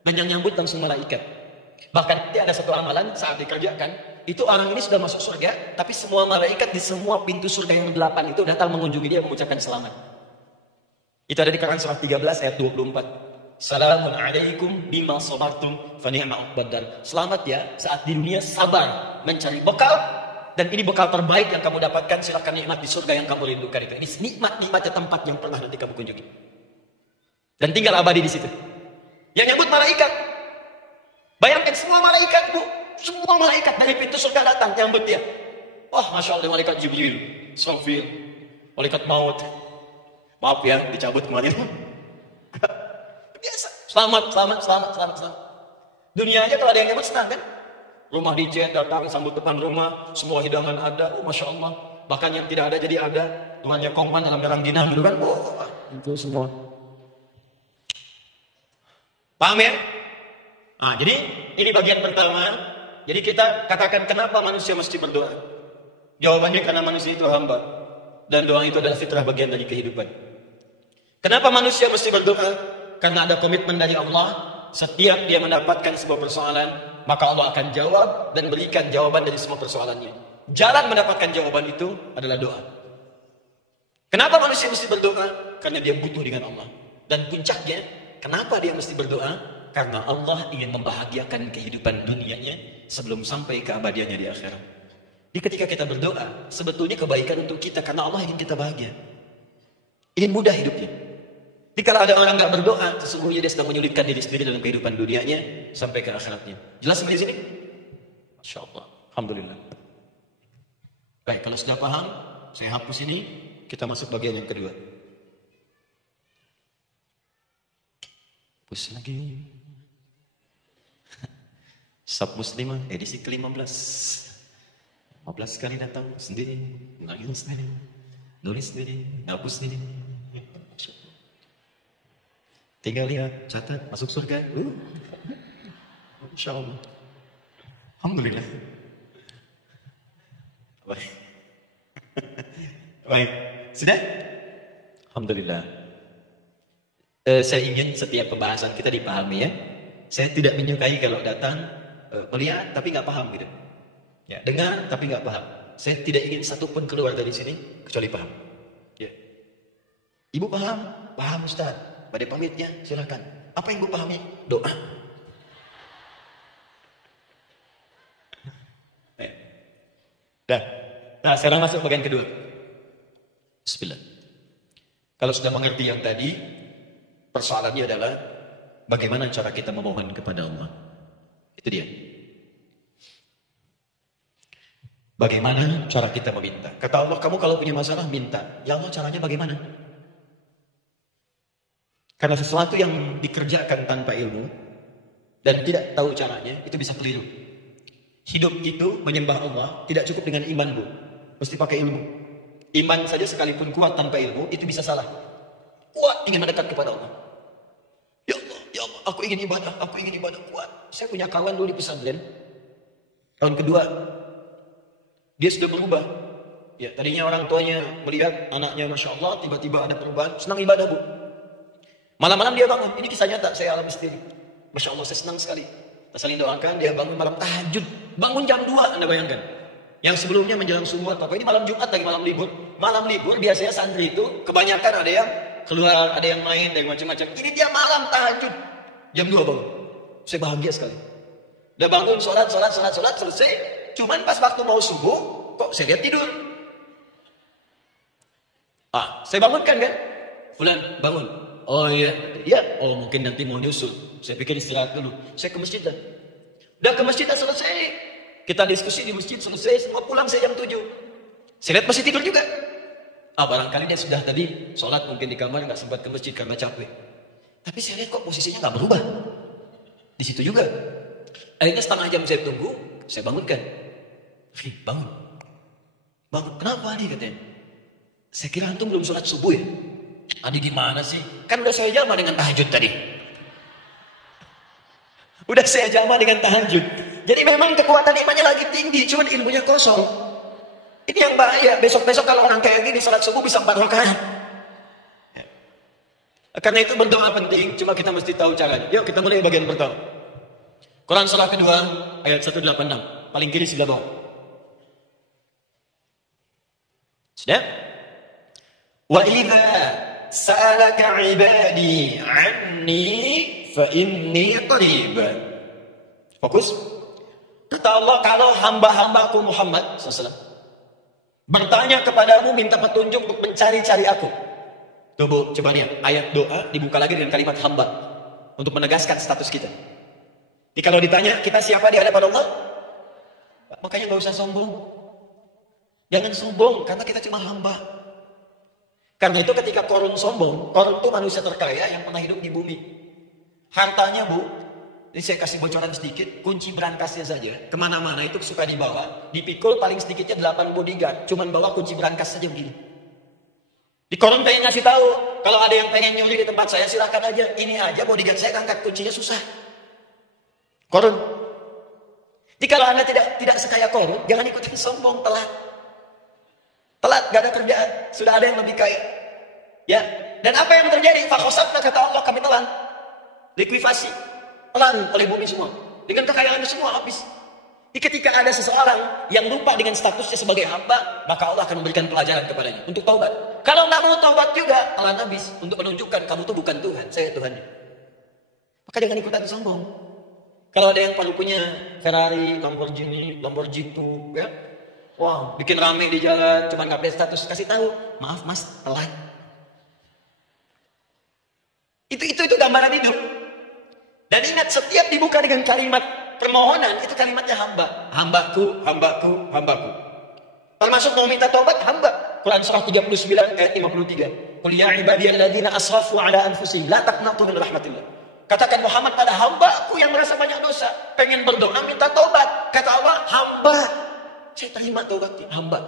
Dan yang nyambut langsung malaikat. Bahkan ada satu amalan saat dikerjakan, itu orang ini sudah masuk surga, tapi semua malaikat di semua pintu surga yang 8 itu datang mengunjungi dia mengucapkan selamat. Itu ada di Quran surat 13 ayat 24. Salamun alaikum bima sabartum fa ni'ma uqbad. Selamat ya saat di dunia sabar mencari bekal, dan ini bekal terbaik yang kamu dapatkan, silakan nikmat di surga yang kamu rindukan itu. Ini nikmat-nikmatnya tempat yang pernah nanti kamu kunjungi. Dan tinggal abadi di situ. Yang nyebut malaikat. Bayangkan semua malaikat, Bu. Semua malaikat dari pintu surga datang nyambut dia. Wah, Masya Allah, malaikat Jibril, Israfil, malaikat maut. Maaf ya, dicabut kemarin. Biasa. Selamat. Dunia aja kalau ada yang nyambut senang kan? Rumah dicat, datang, sambut depan rumah, semua hidangan ada. Oh, Masya Allah. Bahkan yang tidak ada jadi ada. Tuannya kongman dalam karantina gitu kan. Oh, itu semua. Paham ya? Nah, jadi ini bagian pertama. Jadi kita katakan kenapa manusia mesti berdoa? Jawabannya karena manusia itu hamba. Dan doa itu adalah fitrah, bagian dari kehidupan. Kenapa manusia mesti berdoa? Karena ada komitmen dari Allah. Setiap dia mendapatkan sebuah persoalan, maka Allah akan jawab dan berikan jawaban dari semua persoalannya. Jalan mendapatkan jawaban itu adalah doa. Kenapa manusia mesti berdoa? Karena dia butuh dengan Allah. Dan puncaknya, kenapa dia mesti berdoa? Karena Allah ingin membahagiakan kehidupan dunianya sebelum sampai keabadiannya di akhirat. Jadi ketika kita berdoa, sebetulnya kebaikan untuk kita karena Allah ingin kita bahagia. Ingin mudah hidupnya. Jadi kalau ada orang nggak berdoa, sesungguhnya dia sedang menyulitkan diri sendiri dalam kehidupan dunianya sampai ke akhiratnya. Jelas sampai di sini? Masya Allah. Alhamdulillah. Baik, kalau sudah paham, saya hapus ini. Kita masuk bagian yang kedua. Hapus lagi. Sab Muslimah edisi ke-15. 15 kali datang sendiri, nangis sendiri, nulis sendiri, hapus sendiri. Tinggal lihat, catat, masuk surga. Insya Allah. Alhamdulillah. Baik. Sudah? Alhamdulillah. Saya ingin setiap pembahasan kita dipahami ya. Saya tidak menyukai kalau datang melihat tapi nggak paham gitu. Ya, dengar tapi nggak paham. Saya tidak ingin satupun keluar dari sini kecuali paham. Ya. Ibu paham? Paham Ustaz. Pada pamitnya silakan. Apa yang ibu pahami? Doa. Nah, sekarang masuk bagian kedua. Bismillah. Kalau sudah mengerti yang tadi, persoalannya adalah bagaimana cara kita memohon kepada Allah. Itu dia. Bagaimana cara kita meminta? Kata Allah, kamu kalau punya masalah minta. Ya Allah, caranya bagaimana? Karena sesuatu yang dikerjakan tanpa ilmu dan tidak tahu caranya, itu bisa keliru. Hidup itu menyembah Allah tidak cukup dengan iman, Bu. Mesti pakai ilmu. Iman saja sekalipun kuat tanpa ilmu, itu bisa salah. Kuat ingin mendekat kepada Allah. Ya Allah, aku ingin ibadah kuat. Saya punya kawan dulu di pesantren. Tahun kedua, dia sudah berubah. Ya, tadinya orang tuanya melihat anaknya, Masya Allah, tiba-tiba ada perubahan, senang ibadah, Bu. Malam-malam dia bangun, ini kisah nyata, saya alami sendiri. Masya Allah, saya senang sekali. Kita saling doakan, dia bangun malam tahajud. Bangun jam 2, Anda bayangkan. Yang sebelumnya menjelang subuh atau apa, ini malam Jumat lagi malam libur. Malam libur biasanya santri itu kebanyakan ada yang keluar, ada yang main, ada yang macam-macam. Ini dia malam tahajud. Jam 2 bangun. Saya bahagia sekali. Udah bangun, sholat, selesai. Cuman pas waktu mau subuh, kok saya lihat tidur. Saya bangunkan kan? Fulan, bangun. Oh iya, iya. Oh mungkin nanti mau nyusul. Saya pikir istirahat dulu. Saya ke masjid dah. Udah ke masjid dah selesai. Kita diskusi di masjid selesai. Semua pulang saya jam 7. Saya lihat masih tidur juga. Barangkali dia sudah tadi sholat mungkin di kamar nggak sempat ke masjid karena capek. Tapi saya lihat kok posisinya nggak berubah. Di situ juga. Akhirnya setengah jam saya tunggu, saya bangunkan. Bangun. Bangun. Kenapa nih katanya? Saya kira antum belum sholat subuh ya. Adi gimana sih? Kan udah saya jama dengan tahajud tadi. Udah saya jama dengan tahajud. Jadi memang kekuatan imannya lagi tinggi, cuman ilmunya kosong. Ini yang bahaya. Besok-besok kalau orang kayak gini sholat subuh bisa 4 rakaat. Karena itu berdoa penting, cuma kita mesti tahu caranya. Yuk kita mulai bagian pertama. Quran surah kedua ayat 186, paling kiri sebelah bawah. Sudah? Wa idza sa'alaka 'ibadi 'anni fa inni qarib. Fokus. Kata Allah, kalau hamba-hambaku Muhammad SAW bertanya kepadamu, minta petunjuk untuk mencari-cari aku. Tuh Bu, coba lihat ayat doa dibuka lagi dengan kalimat hamba untuk menegaskan status kita. Jadi kalau ditanya kita siapa di hadapan Allah, makanya gak usah sombong. Jangan sombong karena kita cuma hamba. Karena itu ketika Korun sombong, Korun itu manusia terkaya yang pernah hidup di bumi. Hartanya Bu, ini saya kasih bocoran sedikit, kunci berangkasnya saja kemana-mana itu suka dibawa, dipikul paling sedikitnya 8 bodyguard, cuman bawa kunci berangkas saja begini. Di Korun pengen ngasih tahu, kalau ada yang pengen nyuri di tempat saya silahkan aja, ini aja bodyguard saya angkat kuncinya susah. Korun. Jadi kalau Anda tidak sekaya Korun, jangan ikutin sombong, telat. Telat, gak ada kerjaan, sudah ada yang lebih kaya. Ya, dan apa yang terjadi? Fakhosatna, kata Allah, kami telan. Likuifasi. Telan oleh bumi semua. Dengan kekayaannya semua habis. Jadi ketika ada seseorang yang lupa dengan statusnya sebagai hamba, maka Allah akan memberikan pelajaran kepadanya untuk taubat. Kalau nggak mau taubat juga, telan habis untuk menunjukkan kamu tuh bukan Tuhan, saya Tuhannya. Maka jangan ikutan sombong. Kalau ada yang punya Ferrari, Lamborghini, ya, wow, bikin rame di jalan, cuma nggak update status, kasih tahu, maaf mas, telat. Itu gambaran hidup. Dan ingat, setiap dibuka dengan kalimat permohonan, itu kalimatnya hamba. Hambaku, hambaku, hambaku. Termasuk mau minta taubat, hamba. Quran surah 39 ayat 53. Qul ya ibadiyalladzina asrafu ala anfusihim la taqnatu min rahmatillah. Katakan Muhammad pada hambaku yang merasa banyak dosa, pengen berdoa minta taubat. Kata Allah, hamba. Saya terima taubatnya, hamba.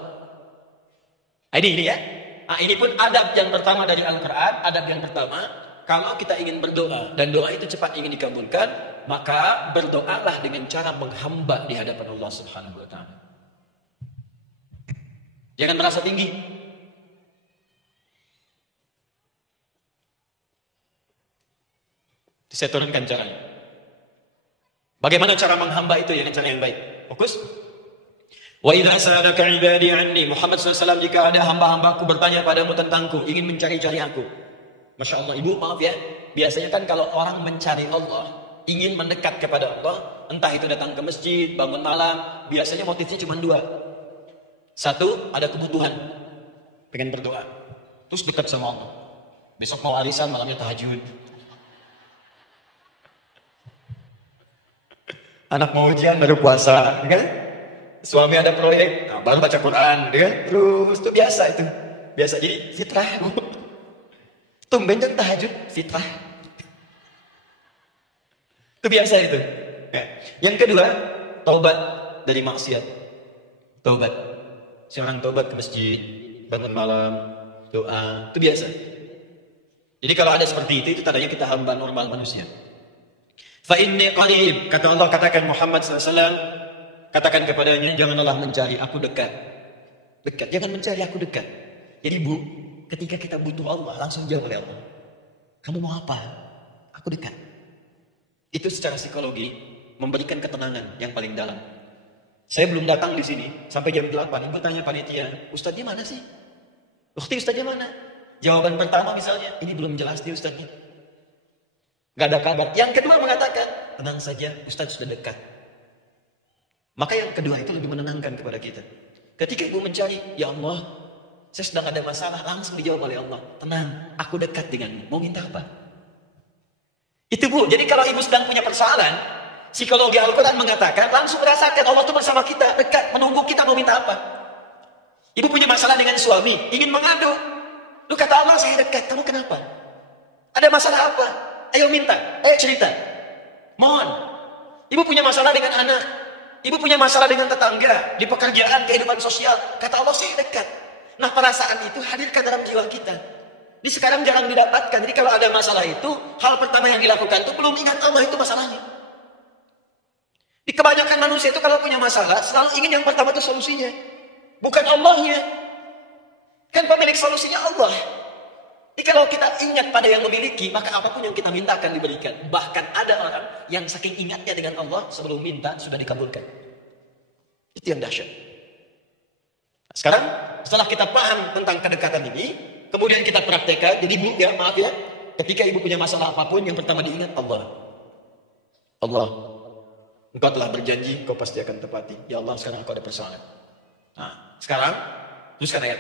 Ini ya. Nah, ini pun adab yang pertama dari Al-Quran. Adab yang pertama, kalau kita ingin berdoa dan doa itu cepat ingin dikabulkan, maka berdoalah dengan cara menghamba di hadapan Allah Subhanahu wa taala. Jangan merasa tinggi. Saya turunkan caranya. Bagaimana cara menghamba itu dengan cara yang baik? Fokus. Wa idza sa'alaka 'ibadi 'anni, Muhammad SAW, jika ada hamba-hambaku bertanya padamu tentangku, ingin mencari-cari aku. Masya Allah, ibu maaf ya, biasanya kan kalau orang mencari Allah, ingin mendekat kepada Allah, entah itu datang ke masjid, bangun malam, biasanya motifnya cuma 2. Satu, ada kebutuhan, pengen berdoa, terus dekat sama Allah. Besok mau arisan, malamnya tahajud. Anak mau ujian, baru puasa, kan? Suami ada proyek, baru baca Quran, kan? Terus itu biasa itu, biasa jadi fitrah. Tumben kan tahajud, fitrah. Itu biasa itu. Ya. Yang kedua, taubat dari maksiat. Taubat. Seorang taubat ke masjid, bangun malam, doa, itu biasa. Jadi kalau ada seperti itu tandanya kita hamba normal manusia. Fa inni qarib, kata Allah, katakan Muhammad SAW, katakan kepadanya, janganlah mencari aku dekat. Dekat, jangan mencari aku dekat. Jadi Bu, ketika kita butuh Allah, langsung jawab oleh Allah. Kamu mau apa? Aku dekat. Itu secara psikologi memberikan ketenangan yang paling dalam. Saya belum datang di sini sampai jam 8. Ibu tanya panitia, Ustadznya mana sih? Ukti Ustadznya mana? Jawaban pertama misalnya, ini belum jelas nih Ustadznya. Gak ada kabar. Yang kedua mengatakan, tenang saja, Ustadz sudah dekat. Maka yang kedua itu lebih menenangkan kepada kita. Ketika ibu mencari, ya Allah, Saya sedang ada masalah, langsung dijawab oleh Allah. Tenang, aku dekat denganmu. Mau minta apa? Itu Bu, jadi kalau ibu sedang punya persoalan, psikologi Al-Quran mengatakan, langsung merasakan Allah itu bersama kita, dekat, menunggu kita mau minta apa. Ibu punya masalah dengan suami, ingin mengadu. Lu kata Allah, saya dekat, kamu kenapa? Ada masalah apa? Ayo minta, ayo cerita. Mohon. Ibu punya masalah dengan anak. Ibu punya masalah dengan tetangga, di pekerjaan, kehidupan sosial. Kata Allah, saya dekat. Nah, perasaan itu hadirkan dalam jiwa kita. Ini sekarang jarang didapatkan. Jadi kalau ada masalah itu, hal pertama yang dilakukan itu belum ingat Allah itu masalahnya. Di kebanyakan manusia itu kalau punya masalah, selalu ingin yang pertama itu solusinya. Bukan Allahnya. Kan pemilik solusinya Allah. Jadi kalau kita ingat pada yang memiliki, maka apapun yang kita minta akan diberikan. Bahkan ada orang yang saking ingatnya dengan Allah, sebelum minta sudah dikabulkan. Itu yang dahsyat. Sekarang, setelah kita paham tentang kedekatan ini, kemudian kita praktekkan. Jadi Bu, ya maaf ya, ketika ibu punya masalah apapun, yang pertama diingat Allah. Allah, Engkau telah berjanji, Engkau pasti akan tepati. Ya Allah, sekarang aku ada persoalan. Nah, sekarang, teruskan ayat.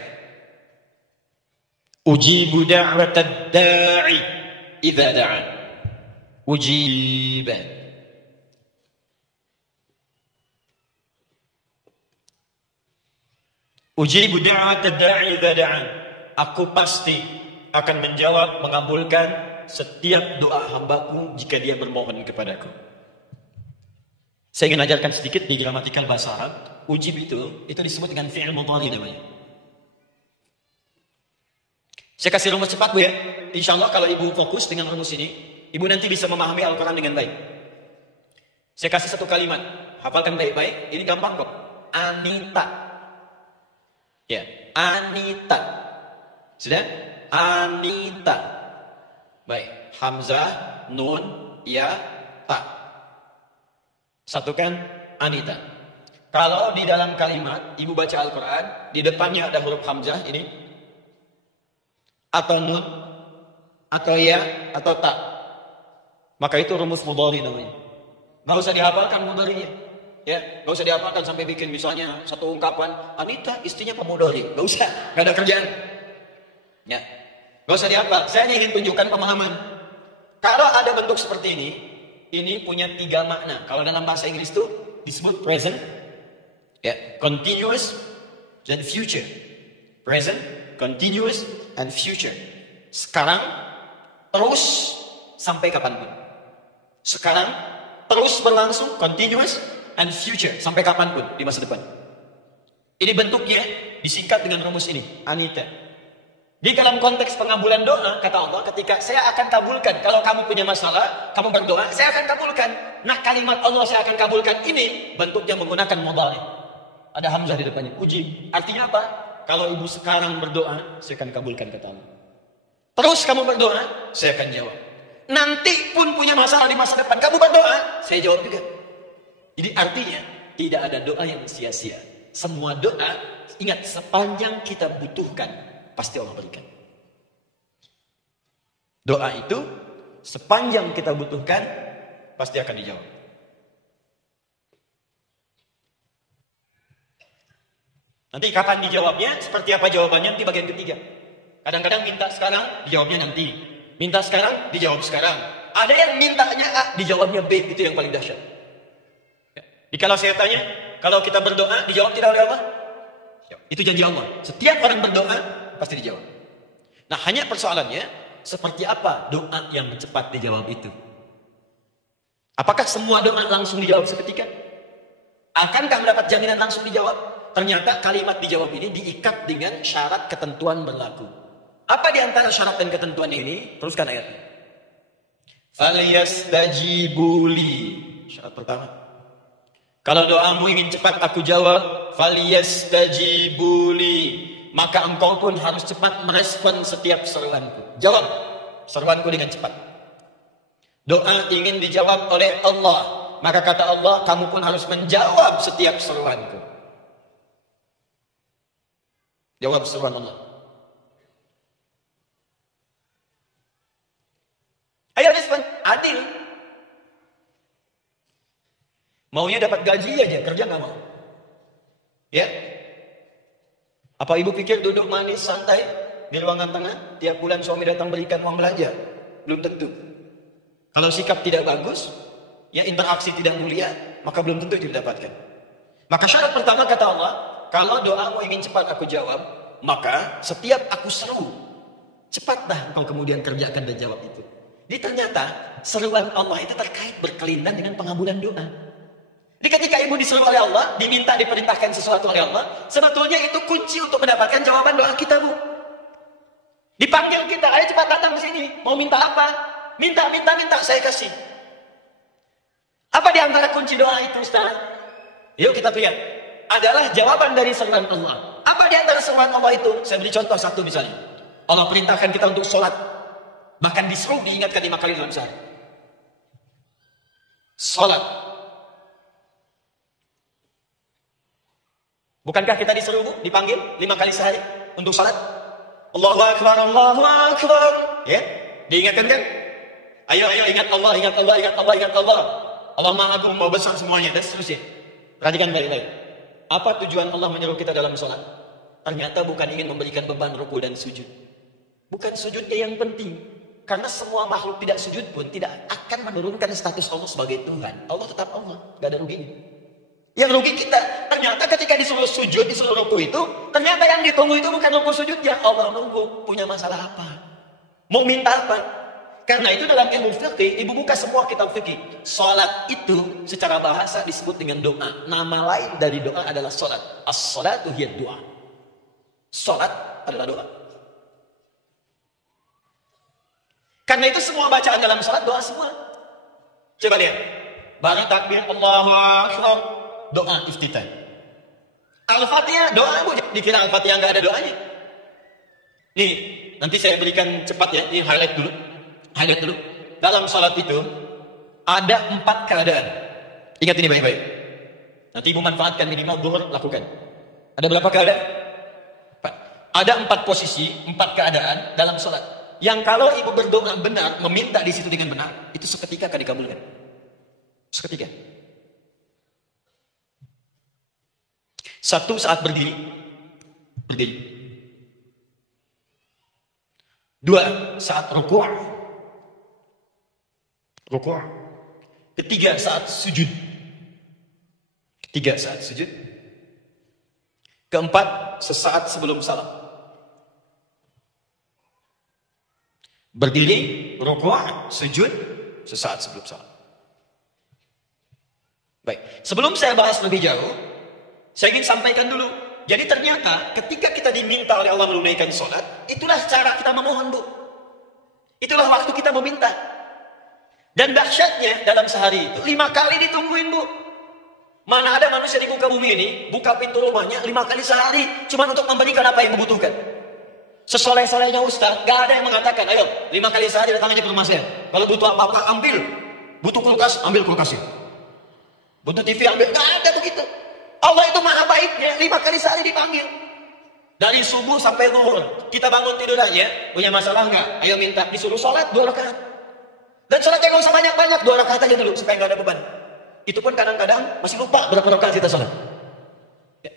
Ujibu da'watad da'i idza da'a. Ujib. Ujibu da'watad da'i idza da'a. Aku pasti akan menjawab, mengabulkan setiap doa hambaku jika dia bermohon kepadaku. Saya ingin ajarkan sedikit di gramatikal bahasa Arab. Ujib itu disebut dengan fi'il mudhari namanya. Saya kasih rumus cepat Bu ya. Insya Allah kalau ibu fokus dengan rumus ini, ibu nanti bisa memahami Al-Quran dengan baik. Saya kasih satu kalimat, hafalkan baik-baik. Ini gampang kok. Anita. Ya, Anita. Sudah? Anita. Baik. Hamzah, nun, ya, ta. Satukan Anita. Kalau di dalam kalimat ibu baca Al-Quran, di depannya ada huruf hamzah ini, atau nun, atau ya, atau ta, maka itu rumus mudhari namanya. Nggak usah dihafalkan mudharinya, ya, nggak usah dihafalkan sampai bikin misalnya satu ungkapan, Anita istrinya pemudhari, nggak usah, nggak ada kerjaan, ya, nggak usah dihafal. Saya ingin tunjukkan pemahaman. Kalau ada bentuk seperti ini punya 3 makna. Kalau dalam bahasa Inggris itu disebut present, ya, continuous, dan future. Present, continuous, and future. Sekarang, terus, sampai kapanpun. Sekarang, terus berlangsung, continuous, and future. Sampai kapanpun, di masa depan. Ini bentuknya, disingkat dengan rumus ini, Anita. Di dalam konteks pengabulan doa, kata Allah, ketika saya akan kabulkan. Kalau kamu punya masalah, kamu berdoa, saya akan kabulkan. Nah, kalimat Allah saya akan kabulkan ini, bentuknya menggunakan mudhari. Ada hamzah di depannya, ujib. Artinya apa? Kalau ibu sekarang berdoa, saya akan kabulkan kata Allah. Terus kamu berdoa, saya akan jawab. Nanti pun punya masalah di masa depan, kamu berdoa, saya jawab juga. Jadi artinya, tidak ada doa yang sia-sia. Semua doa, ingat, sepanjang kita butuhkan, pasti Allah berikan. Doa itu, sepanjang kita butuhkan, pasti akan dijawab. Nanti kapan dijawabnya, seperti apa jawabannya, nanti bagian ketiga. Kadang-kadang minta sekarang, dijawabnya nanti. Minta sekarang, dijawab sekarang. Ada yang mintanya A, dijawabnya B, itu yang paling dahsyat. Jadi kalau saya tanya, kalau kita berdoa, dijawab tidak oleh Allah? Itu janji Allah. Setiap orang berdoa, pasti dijawab. Nah, hanya persoalannya, seperti apa doa yang cepat dijawab itu? Apakah semua doa langsung dijawab seketika? Akankah mendapat jaminan langsung dijawab? Ternyata kalimat dijawab ini diikat dengan syarat ketentuan berlaku. Apa di antara syarat dan ketentuan ini? Teruskan ayatnya. Falyastajibuli. Syarat pertama. Kalau doamu ingin cepat aku jawab, falyastajibuli, maka engkau pun harus cepat merespon setiap seruanku. Jawab seruanku dengan cepat. Doa ingin dijawab oleh Allah, maka kata Allah, kamu pun harus menjawab setiap seruanku. Jawab seruan Allah. Ayo respon, adil. Maunya dapat gaji aja, kerja nggak mau. Ya. Apa ibu pikir duduk manis santai di ruangan tengah, tiap bulan suami datang berikan uang belanja? Belum tentu. Kalau sikap tidak bagus, ya interaksi tidak mulia, maka belum tentu didapatkan. Maka syarat pertama kata Allah, kalau doamu ingin cepat aku jawab, maka setiap aku seru, cepatlah engkau kemudian kerjakan dan jawab itu. Jadi ternyata seruan Allah itu terkait berkelindan dengan pengabulan doa. Jadi ketika ibu diseru oleh Allah, diminta diperintahkan sesuatu oleh Allah, sebetulnya itu kunci untuk mendapatkan jawaban doa kita, Bu. Dipanggil kita, ayo cepat datang ke sini, mau minta apa? Minta, saya kasih. Apa di antara kunci doa itu, Ustaz? Yuk kita lihat. Adalah jawaban dari seruan Allah. Apa di antara seruan Allah itu? Saya beri contoh satu misalnya. Allah perintahkan kita untuk sholat. Bahkan disuruh diingatkan 5 kali dalam sehari. Sholat. Bukankah kita disuruh, dipanggil 5 kali sehari untuk sholat? Allahu Akbar, Allahu Akbar. Ya, diingatkan kan? Ayo ingat Allah, ingat Allah, ingat Allah, ingat Allah. Allah Maha Agung, Maha Besar semuanya, dan seterusnya. Perhatikan baik-baik. Apa tujuan Allah menyuruh kita dalam sholat? Ternyata bukan ingin memberikan beban ruku dan sujud. Bukan sujudnya yang penting. Karena semua makhluk tidak sujud pun tidak akan menurunkan status Allah sebagai Tuhan. Allah tetap Allah, gak ada ruginya. Yang rugi kita, ternyata ketika disuruh sujud, disuruh ruku itu, ternyata yang ditunggu itu bukan ruku sujudnya. Allah nunggu, punya masalah apa? Mau minta apa? Karena itu dalam ilmu fikih, ibu buka semua kitab fikih. Salat itu secara bahasa disebut dengan doa. Nama lain dari doa adalah salat. As-salatu hiya doa. Salat adalah doa. Karena itu semua bacaan dalam salat doa semua. Coba lihat. Baru takbir Allahu Akbar, doa iftitah. Al-Fatihah doa, Bu. Dikira Al-Fatihah enggak ada doanya. Nih, nanti saya berikan cepat ya, ini highlight dulu. Highlight dulu. Dalam salat itu ada 4 keadaan. Ingat ini baik-baik. Nanti ibu manfaatkan minimal zuhur, lakukan. Ada berapa keadaan? 4. Ada 4 posisi, 4 keadaan dalam salat. Yang kalau ibu berdoa benar, meminta di situ dengan benar, itu seketika akan dikabulkan. Seketika. 1 saat berdiri. Berdiri. 2 saat rukuk. Rukuk. 3 saat sujud. 3 saat sujud. 4 sesaat sebelum salam. Berdiri, rukuk, sujud, sesaat sebelum salam. Baik, sebelum saya bahas lebih jauh, saya ingin sampaikan dulu. Jadi ternyata ketika kita diminta oleh Allah menunaikan sholat, itulah cara kita memohon, Bu. Itulah waktu kita meminta. Dan dahsyatnya dalam sehari itu 5 kali ditungguin, Bu. Mana ada manusia di muka bumi ini buka pintu rumahnya 5 kali sehari cuma untuk memberikan apa yang dibutuhkan. Sesoleh-solehnya Ustaz, gak ada yang mengatakan, ayo 5 kali sehari datang aja ke rumah saya. Kalau butuh apa-apa ambil. Butuh kulkas, ambil kulkasnya. Butuh TV, ambil. Gak ada begitu. Allah itu maha baiknya, 5 kali sehari dipanggil. Dari subuh sampai zuhur, kita bangun tidur aja, punya masalah enggak? Ayo minta, disuruh sholat 2 rakaat. Dan sholatnya gak usah banyak-banyak, 2 rakaat aja dulu supaya gak ada beban. Itu pun kadang-kadang masih lupa berapa rakaat kita sholat. Ya.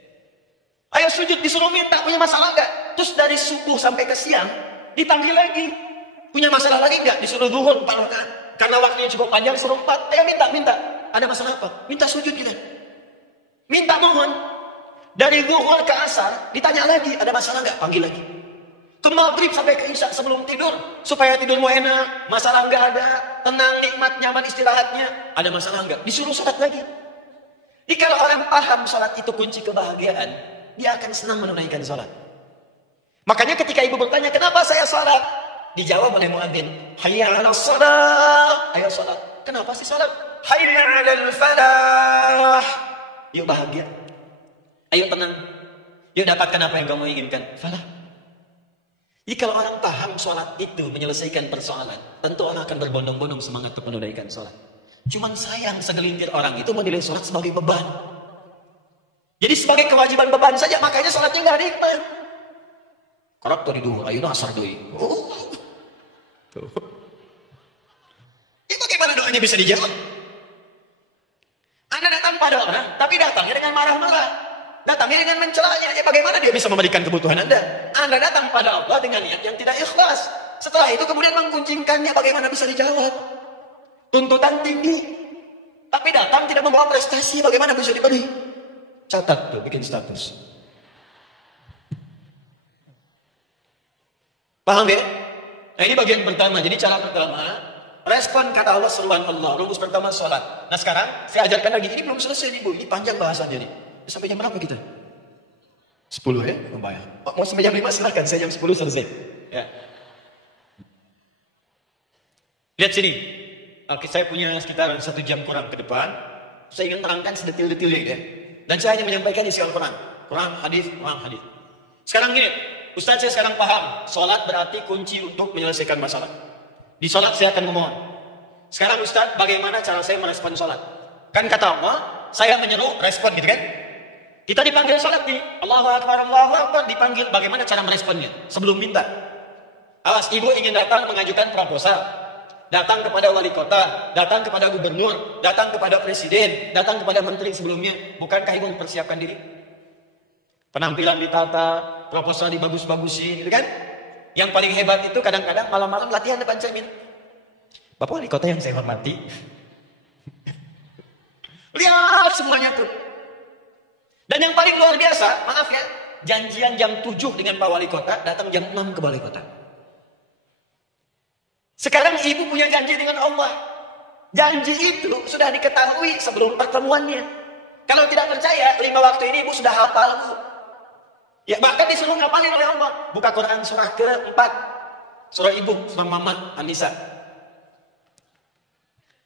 Ayo sujud, disuruh minta, punya masalah enggak? Terus dari subuh sampai ke siang dipanggil lagi, punya masalah lagi enggak? Disuruh zuhur 4 rakaat. Karena waktunya cukup panjang, suruh 4. Ayo minta. Ada masalah apa? Minta sujud kita. Minta mohon. Dari zuhur ke asar ditanya lagi, ada masalah enggak? Panggil lagi. Ke maghrib sampai ke isya sebelum tidur, supaya tidurmu enak, masalah enggak ada, tenang, nikmat, nyaman istirahatnya. Ada masalah enggak? Disuruh sholat lagi. Jadi kalau orang paham sholat itu kunci kebahagiaan, dia akan senang menunaikan sholat. Makanya ketika ibu bertanya, kenapa saya sholat? Dijawab oleh muadzin, hayya 'alas shalah. Ayo sholat. Kenapa sih sholat? Hayya 'alal falah. Yuk bahagia. Ayo tenang. Yuk dapatkan apa yang kamu inginkan. Falah. Jadi kalau orang paham sholat itu menyelesaikan persoalan, tentu orang akan berbondong-bondong semangat untuk menunaikan sholat. Cuman sayang segelintir orang itu menilai sholat sebagai beban. Jadi sebagai kewajiban beban saja, makanya sholatnya nggak nikmat. Kalau tadi dulu, ayo asar dulu. Ya bagaimana doanya bisa dijawab? Anda datang pada orang, tapi datangnya dengan marah-marah. Datangi dengan mencelanya. Ya bagaimana dia bisa memberikan kebutuhan Anda? Anda datang pada Allah dengan niat yang tidak ikhlas. Setelah itu kemudian menggunjingkannya, bagaimana bisa dijawab? Tuntutan tinggi. Tapi datang tidak membawa prestasi, bagaimana bisa diberi? Catat tuh, bikin status. Paham ya? Nah ini bagian pertama. Jadi cara pertama, respon kata Allah, seruan Allah. Rumus pertama sholat. Nah sekarang saya ajarkan lagi. Ini belum selesai nih Bu. Ini panjang bahasannya nih. Sampai jam berapa kita? 10 ya? Lumayan. Oh, mau sampai jam 5 silahkan. Saya jam 10 selesai. Ya. Lihat sini. Oke, saya punya sekitar 1 jam kurang ke depan. Saya ingin terangkan sedetil-detilnya ya. Dan saya hanya menyampaikan isi Al-Quran. Quran, hadis, Quran, hadis. Sekarang gini, Ustaz saya sekarang paham. Sholat berarti kunci untuk menyelesaikan masalah. Di sholat saya akan memohon. Sekarang Ustaz, bagaimana cara saya merespon sholat? Kan kata Allah, saya menyeru respon gitu kan? Kita dipanggil sholat nih. Allahu Akbar, dipanggil. Bagaimana cara meresponnya? Sebelum minta. Awas, ibu ingin datang mengajukan proposal. Datang kepada wali kota, datang kepada gubernur, datang kepada presiden, datang kepada menteri sebelumnya. Bukankah ibu mempersiapkan diri? Penampilan ditata, proposal dibagus-bagusin, gitu kan? Yang paling hebat itu kadang-kadang malam-malam latihan depan cermin. Bapak wali kota yang saya hormati. Lihat semuanya tuh. Dan yang paling luar biasa, maaf ya, janjian jam 7 dengan Pak Wali Kota, datang jam 6 ke Wali Kota. Sekarang ibu punya janji dengan Allah. Janji itu sudah diketahui sebelum pertemuannya. Kalau tidak percaya, 5 waktu ini ibu sudah hafal. Ya bahkan disuruh ngapalin oleh Allah. Buka Quran surah ke-4. Surah ibu, surah Muhammad, An-Nisa.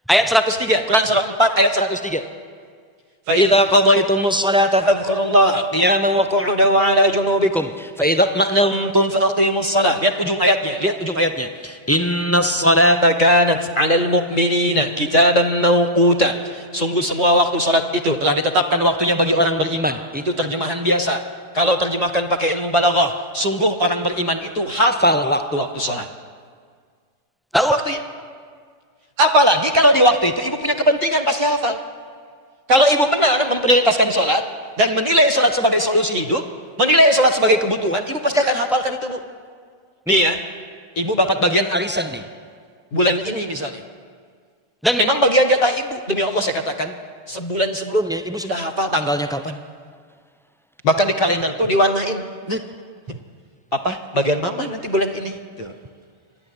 Ayat 103, Quran surah 4 ayat 103. فَإِذَا قَضَيْتُمُ الصَّلَاةَ فَاذْكُرُوا اللَّهَ قِيَامًا وَقُعُودًا وَعَلَى جُنُوبِكُمْ فَإِذَا اطْمَأْنَنْتُمْ فَأَقِيمُوا الصَّلَاةَ. Lihat ujung ayatnya. Inna as-salata kanat 'alal mu'minina kitaban mawquta. Sungguh semua waktu salat itu telah ditetapkan waktunya bagi orang beriman. Itu terjemahan biasa. Kalau terjemahkan pakai ilmu balaghah, sungguh orang beriman itu hafal waktu-waktu salat. Tahu waktunya? Apalagi kalau di waktu itu ibu punya kepentingan pasti hafal. Kalau ibu benar memprioritaskan sholat dan menilai sholat sebagai solusi hidup, menilai sholat sebagai kebutuhan, ibu pasti akan hafalkan itu. Nih ya, ibu dapat bagian arisan nih, bulan ini misalnya. Dan memang bagian jatah ibu, demi Allah saya katakan, sebulan sebelumnya ibu sudah hafal tanggalnya kapan. Bahkan di kalender tuh diwarnain. Papa, bagian mama nanti bulan ini.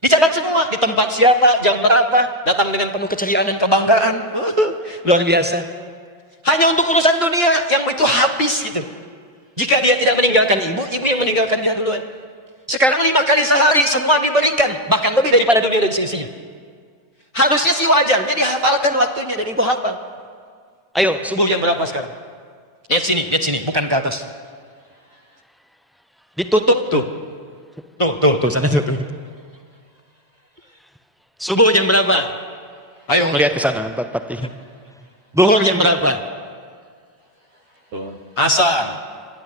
Dicatat semua, di tempat siapa, jam berapa, datang dengan penuh keceriaan dan kebanggaan. Luar biasa. Hanya untuk urusan dunia yang itu habis gitu. Jika dia tidak meninggalkan ibu yang meninggalkannya duluan. Sekarang 5 kali sehari semua diberikan, bahkan lebih daripada dunia dan seisinya. Harusnya sih wajar, jadi hafalkan waktunya dan ibu hafal. Ayo, subuh jam berapa sekarang? Lihat sini, bukan ke atas. Ditutup tuh. Tuh, sana tuh. Subuh jam berapa? Ayo melihat ke sana, 4:43. Zuhur jam berapa? Asar,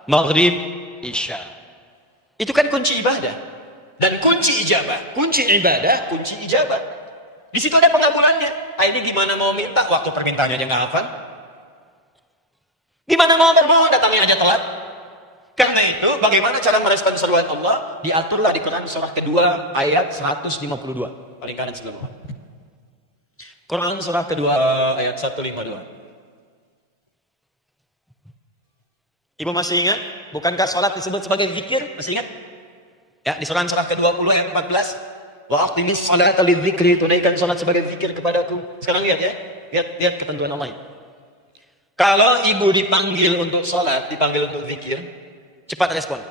Maghrib, Isya. Itu kan kunci ibadah. Dan kunci ijabah, kunci ibadah, kunci ijabah. Di situ ada pengabulannya. Ini gimana mau minta, waktu permintaannya aja nggak hafal. Gimana mau bermohon, datangnya aja telat. Karena itu, bagaimana cara merespon seruan Allah? Diaturlah di Quran surah kedua ayat 152. Paling kanan sebelah bawah. Quran surah kedua ayat 152. Ibu masih ingat? Bukankah sholat disebut sebagai zikir? Masih ingat? Ya, di surah ke-20 ayat 14. Wa aqimis sholata lidzikri, tunaikan sholat sebagai zikir kepadaku. Sekarang lihat ya. Lihat ketentuan Allah. Kalau ibu dipanggil untuk sholat, dipanggil untuk zikir, cepat respon.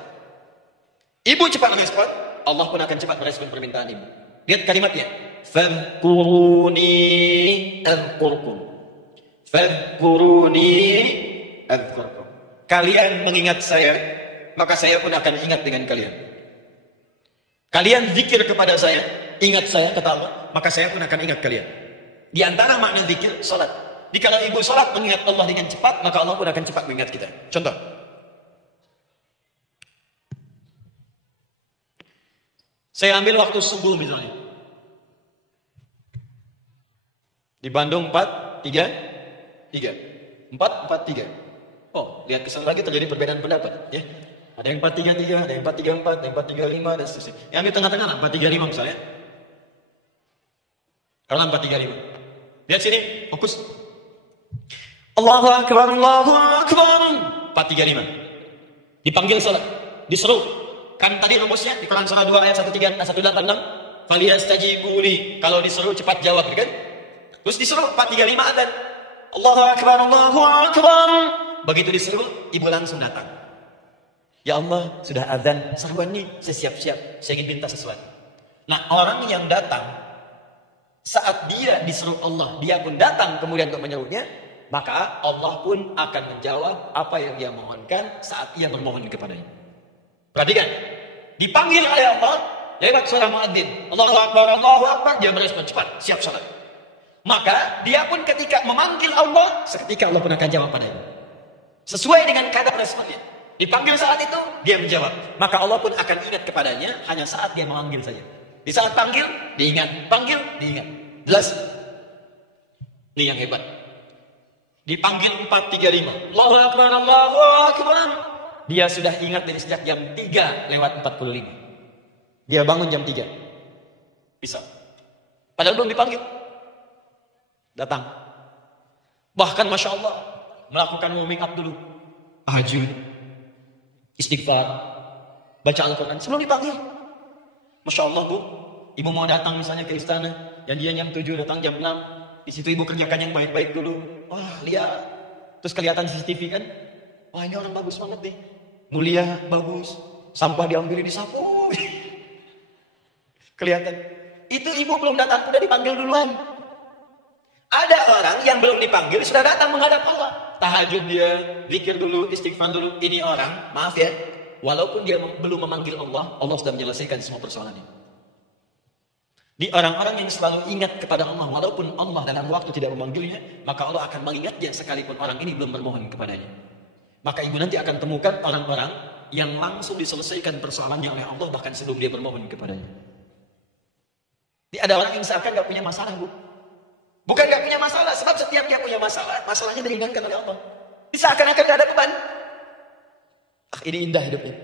Ibu cepat respon, Allah pun akan cepat merespon permintaan ibu. Lihat kalimatnya. Fadhkuruni adhkurkum. Fadhkuruni adhkurkum. Kalian mengingat saya, maka saya pun akan ingat dengan kalian. Kalian zikir kepada saya, ingat saya kata Allah, maka saya pun akan ingat kalian. Di antara makna zikir, salat. Jika ibu salat mengingat Allah dengan cepat, maka Allah pun akan cepat mengingat kita. Contoh. Saya ambil waktu subuh misalnya. Di Bandung 4, 3, 3. 4, 4, 3. Oh, lihat kesana lagi terjadi perbedaan pendapat. Ya. Ada yang 433, ada yang 434, ada yang 435, dan seterusnya. Yang di tengah-tengah 435 misalnya. Karena 435. Lihat sini, fokus. Allahu Akbar, Allahu Akbar. 435. Dipanggil salat, diseru. Kan tadi rumusnya di Quran surah 2 ayat 186. Falyastajibu li. Kalau diseru cepat jawab, kan? Terus diseru 435 adzan. Allahu Akbar, Allahu Akbar. Begitu diseru, ibu langsung datang. Ya Allah, sudah adzan, seruan nih, saya siap-siap, saya ingin minta sesuatu. Nah, orang yang datang saat dia diseru Allah, dia pun datang kemudian untuk menyerunya, maka Allah pun akan menjawab apa yang dia mohonkan saat ia bermohon kepadanya. Perhatikan, dipanggil oleh Allah lewat suara muadzin, Allahu Akbar, Allahu Akbar, dia merespon cepat, siap salat. Maka dia pun ketika memanggil Allah, seketika Allah pun akan jawab padanya. Sesuai dengan kadar responnya. Dipanggil saat itu, dia menjawab. Maka Allah pun akan ingat kepadanya hanya saat dia memanggil saja. Di saat panggil, diingat. Panggil, diingat. Jelas? Ini yang hebat. Dipanggil 435. Allahu Akbar, Allahu Akbar. Dia sudah ingat dari sejak jam 3:45. Dia bangun jam 3. Bisa. Padahal belum dipanggil. Datang. Bahkan Masya Allah, melakukan warming up dulu. Tahajud, istighfar, baca Al-Quran sebelum dipanggil. Masya Allah, Bu, ibu mau datang misalnya ke istana, janjian jam 7, datang jam 6. Di situ ibu kerjakan yang baik-baik dulu. Wah, lihat. Terus kelihatan CCTV kan. Wah, ini orang bagus banget nih. Mulia, bagus. Sampah diambil, disapu. Kelihatan. Itu ibu belum datang, udah dipanggil duluan. Ada orang yang belum dipanggil, sudah datang menghadap Allah. Tahajud dia, zikir dulu, istighfar dulu. Ini orang, maaf ya, walaupun dia belum memanggil Allah, Allah sudah menyelesaikan semua persoalannya. Di orang-orang yang selalu ingat kepada Allah, walaupun Allah dalam waktu tidak memanggilnya, maka Allah akan mengingatnya sekalipun orang ini belum bermohon kepadanya. Maka ibu nanti akan temukan orang-orang yang langsung diselesaikan persoalannya oleh Allah, bahkan sebelum dia bermohon kepadanya. Jadi ada orang yang seakan gak punya masalah, Bu. Bukan gak punya masalah, sebab setiap dia punya masalah, masalahnya diringankan oleh Allah. Seakan-akan gak ada beban. Ini indah hidupnya.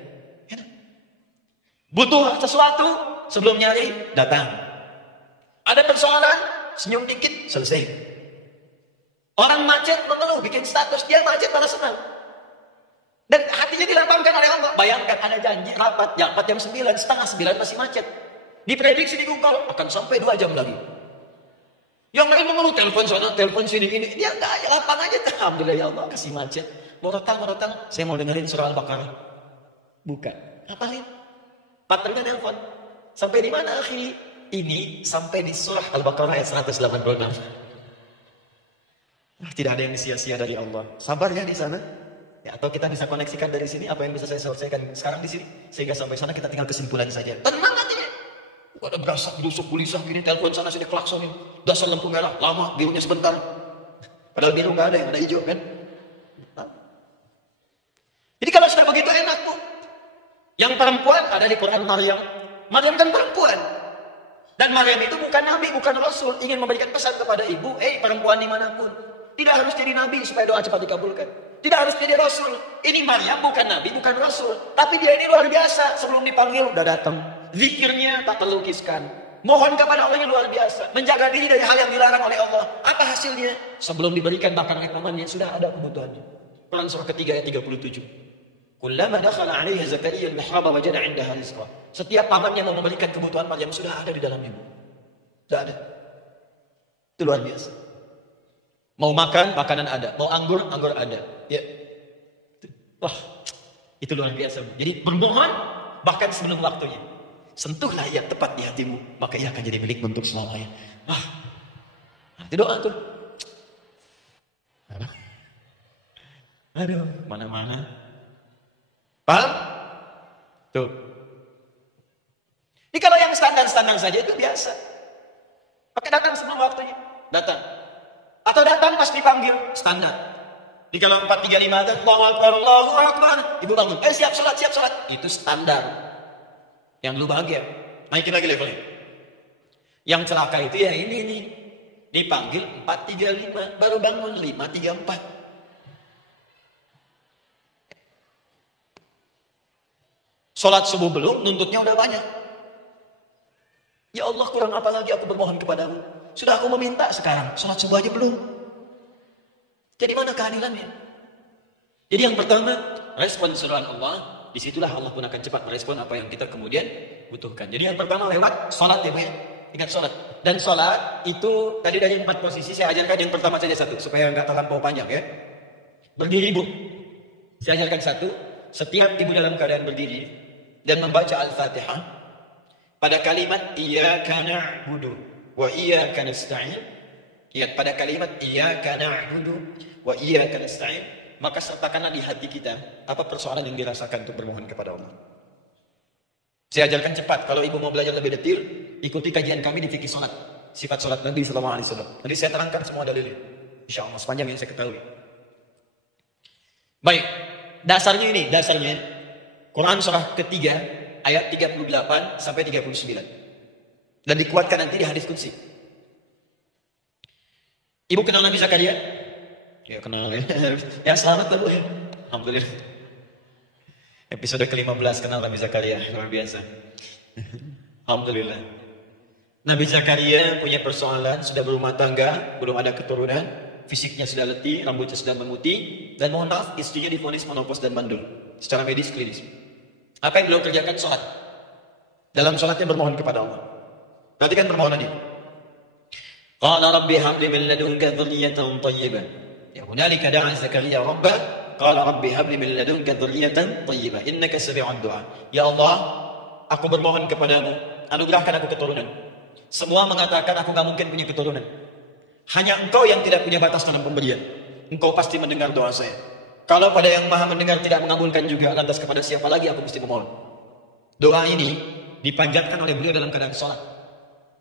Butuh sesuatu, sebelum nyari, datang. Ada persoalan, senyum dikit, selesai. Orang macet mengeluh, bikin status, dia macet malah senang. Dan hatinya dilapangkan oleh Allah. Bayangkan ada janji rapat jam 9, setengah 9 masih macet. Diprediksi di Google, akan sampai 2 jam lagi. Yang lain mengeluh, telepon sana, telepon sini, ini. Dia enggak aja, lapang aja. Alhamdulillah ya Allah, kasih macet. Morotal, saya mau dengerin surah Al-Baqarah. Buka. Apalin? Partnernya telepon. Sampai di mana akhirnya? Ini sampai di surah Al-Baqarah ayat 186. Tidak ada yang sia-sia dari Allah. Sabar ya di sana. Ya, atau kita bisa koneksikan dari sini apa yang bisa saya selesaikan sekarang di sini, sehingga sampai sana kita tinggal kesimpulan saja. Tenang hatinya. Ada berasa dusuk gulisah gini, telepon sana sini, klaksonin. Dasar lampu merah, lama, birunya sebentar. Padahal biru nggak ada, yang ada hijau kan. Jadi kalau sudah begitu enak, Bu. Yang perempuan ada di Quran Maryam. Maryam kan perempuan. Dan Maryam itu bukan nabi, bukan rasul. Ingin memberikan pesan kepada ibu, perempuan dimanapun. Tidak harus jadi nabi supaya doa cepat dikabulkan. Tidak harus jadi rasul. Ini Maryam bukan nabi, bukan rasul. Tapi dia ini luar biasa. Sebelum dipanggil, udah datang. Zikirnya tak terlukiskan. Mohon kepada Allah yang luar biasa. Menjaga diri dari hal yang dilarang oleh Allah. Apa hasilnya? Sebelum diberikan bahkan rekamannya, sudah ada kebutuhannya. Quran surah ketiga ayat 37. Kullama dakhala 'alaiha Zakaria al-mihrab wajada 'indaha rizqa. Setiap paman yang memberikan kebutuhan Maryam sudah ada di dalamnya. Sudah ada. Itu luar biasa. Mau makan, makanan ada. Mau anggur, anggur ada. Ya. Wah, itu luar biasa. Jadi bermohon bahkan sebelum waktunya. Sentuhlah yang tepat di hatimu, maka ia akan jadi milik untuk selamanya. Wah, itu doa tuh. Aduh, mana-mana. Paham? Tuh. Ini kalau yang standar-standar saja itu biasa. Pakai datang sebelum waktunya. Datang. Atau datang pas dipanggil. Standar. Di kalau 435 ada Allahu Akbar, Allahu Akbar. Ibu bangun. Siap sholat, siap sholat. Itu standar. Yang lu bahagia. Naikin lagi levelnya. Yang celaka itu ya ini nih. Dipanggil 435. Baru bangun 534. Sholat subuh belum, nuntutnya udah banyak. Ya Allah, kurang apa lagi aku bermohon kepadamu? Sudah aku meminta sekarang, sholat subuh aja belum. Jadi mana keadilannya? Jadi yang pertama, respon seruan Allah, disitulah Allah pun akan cepat merespon apa yang kita kemudian butuhkan. Jadi yang pertama lewat sholat ya Bu ya. Ingat sholat. Dan sholat itu tadi dari 4 posisi, saya ajarkan yang pertama saja satu, supaya nggak terlampau panjang ya. Berdiri Bu. Saya ajarkan satu, setiap ibu dalam keadaan berdiri dan membaca Al-Fatihah pada kalimat iyyaka na'budu wa iyyaka nasta'in. Lihat pada kalimat iyyaka na'budu wa iyyaka nasta'in, maka sertakanlah di hati kita apa persoalan yang dirasakan untuk bermohon kepada Allah. Saya ajarkan cepat, kalau ibu mau belajar lebih detail, ikuti kajian kami di fikih salat, sifat salat Nabi sallallahu alaihi wasallam. Nanti saya terangkan semua dalilnya. Insyaallah sepanjang yang saya ketahui. Baik, dasarnya ini, dasarnya Quran surah ketiga ayat 38 sampai 39. Dan dikuatkan nanti di hadis qudsi. Ibu kenal Nabi Zakaria? Ya kenal ya. Ya selamat lah Bu. Alhamdulillah. Episode ke-15 kenal Nabi Zakaria, luar biasa. Alhamdulillah. Nabi Zakaria punya persoalan, sudah berumah tangga, belum ada keturunan, fisiknya sudah letih, rambutnya sudah memutih, dan mohon maaf istrinya divonis menopause dan mandul secara medis klinis. Apa yang beliau kerjakan? Sholat. Dalam sholatnya bermohon kepada Allah. Perhatikan permohonannya. Qala rabbi habli min ladunka dzurriyyatan thayyibah. Ya hunalika da'a Zakaria rabbah. Qala rabbi habli min ladunka dzurriyyatan thayyibah innaka sami'ud du'a. Ya Allah, aku bermohon kepadamu, anugerahkan aku keturunan. Semua mengatakan aku gak mungkin punya keturunan. Hanya Engkau yang tidak punya batas dalam pemberian. Engkau pasti mendengar doa saya. Kalau pada yang maha mendengar tidak mengabulkan juga, lantas kepada siapa lagi aku mesti memohon? Doa ini dipanjatkan oleh beliau dalam keadaan sholat,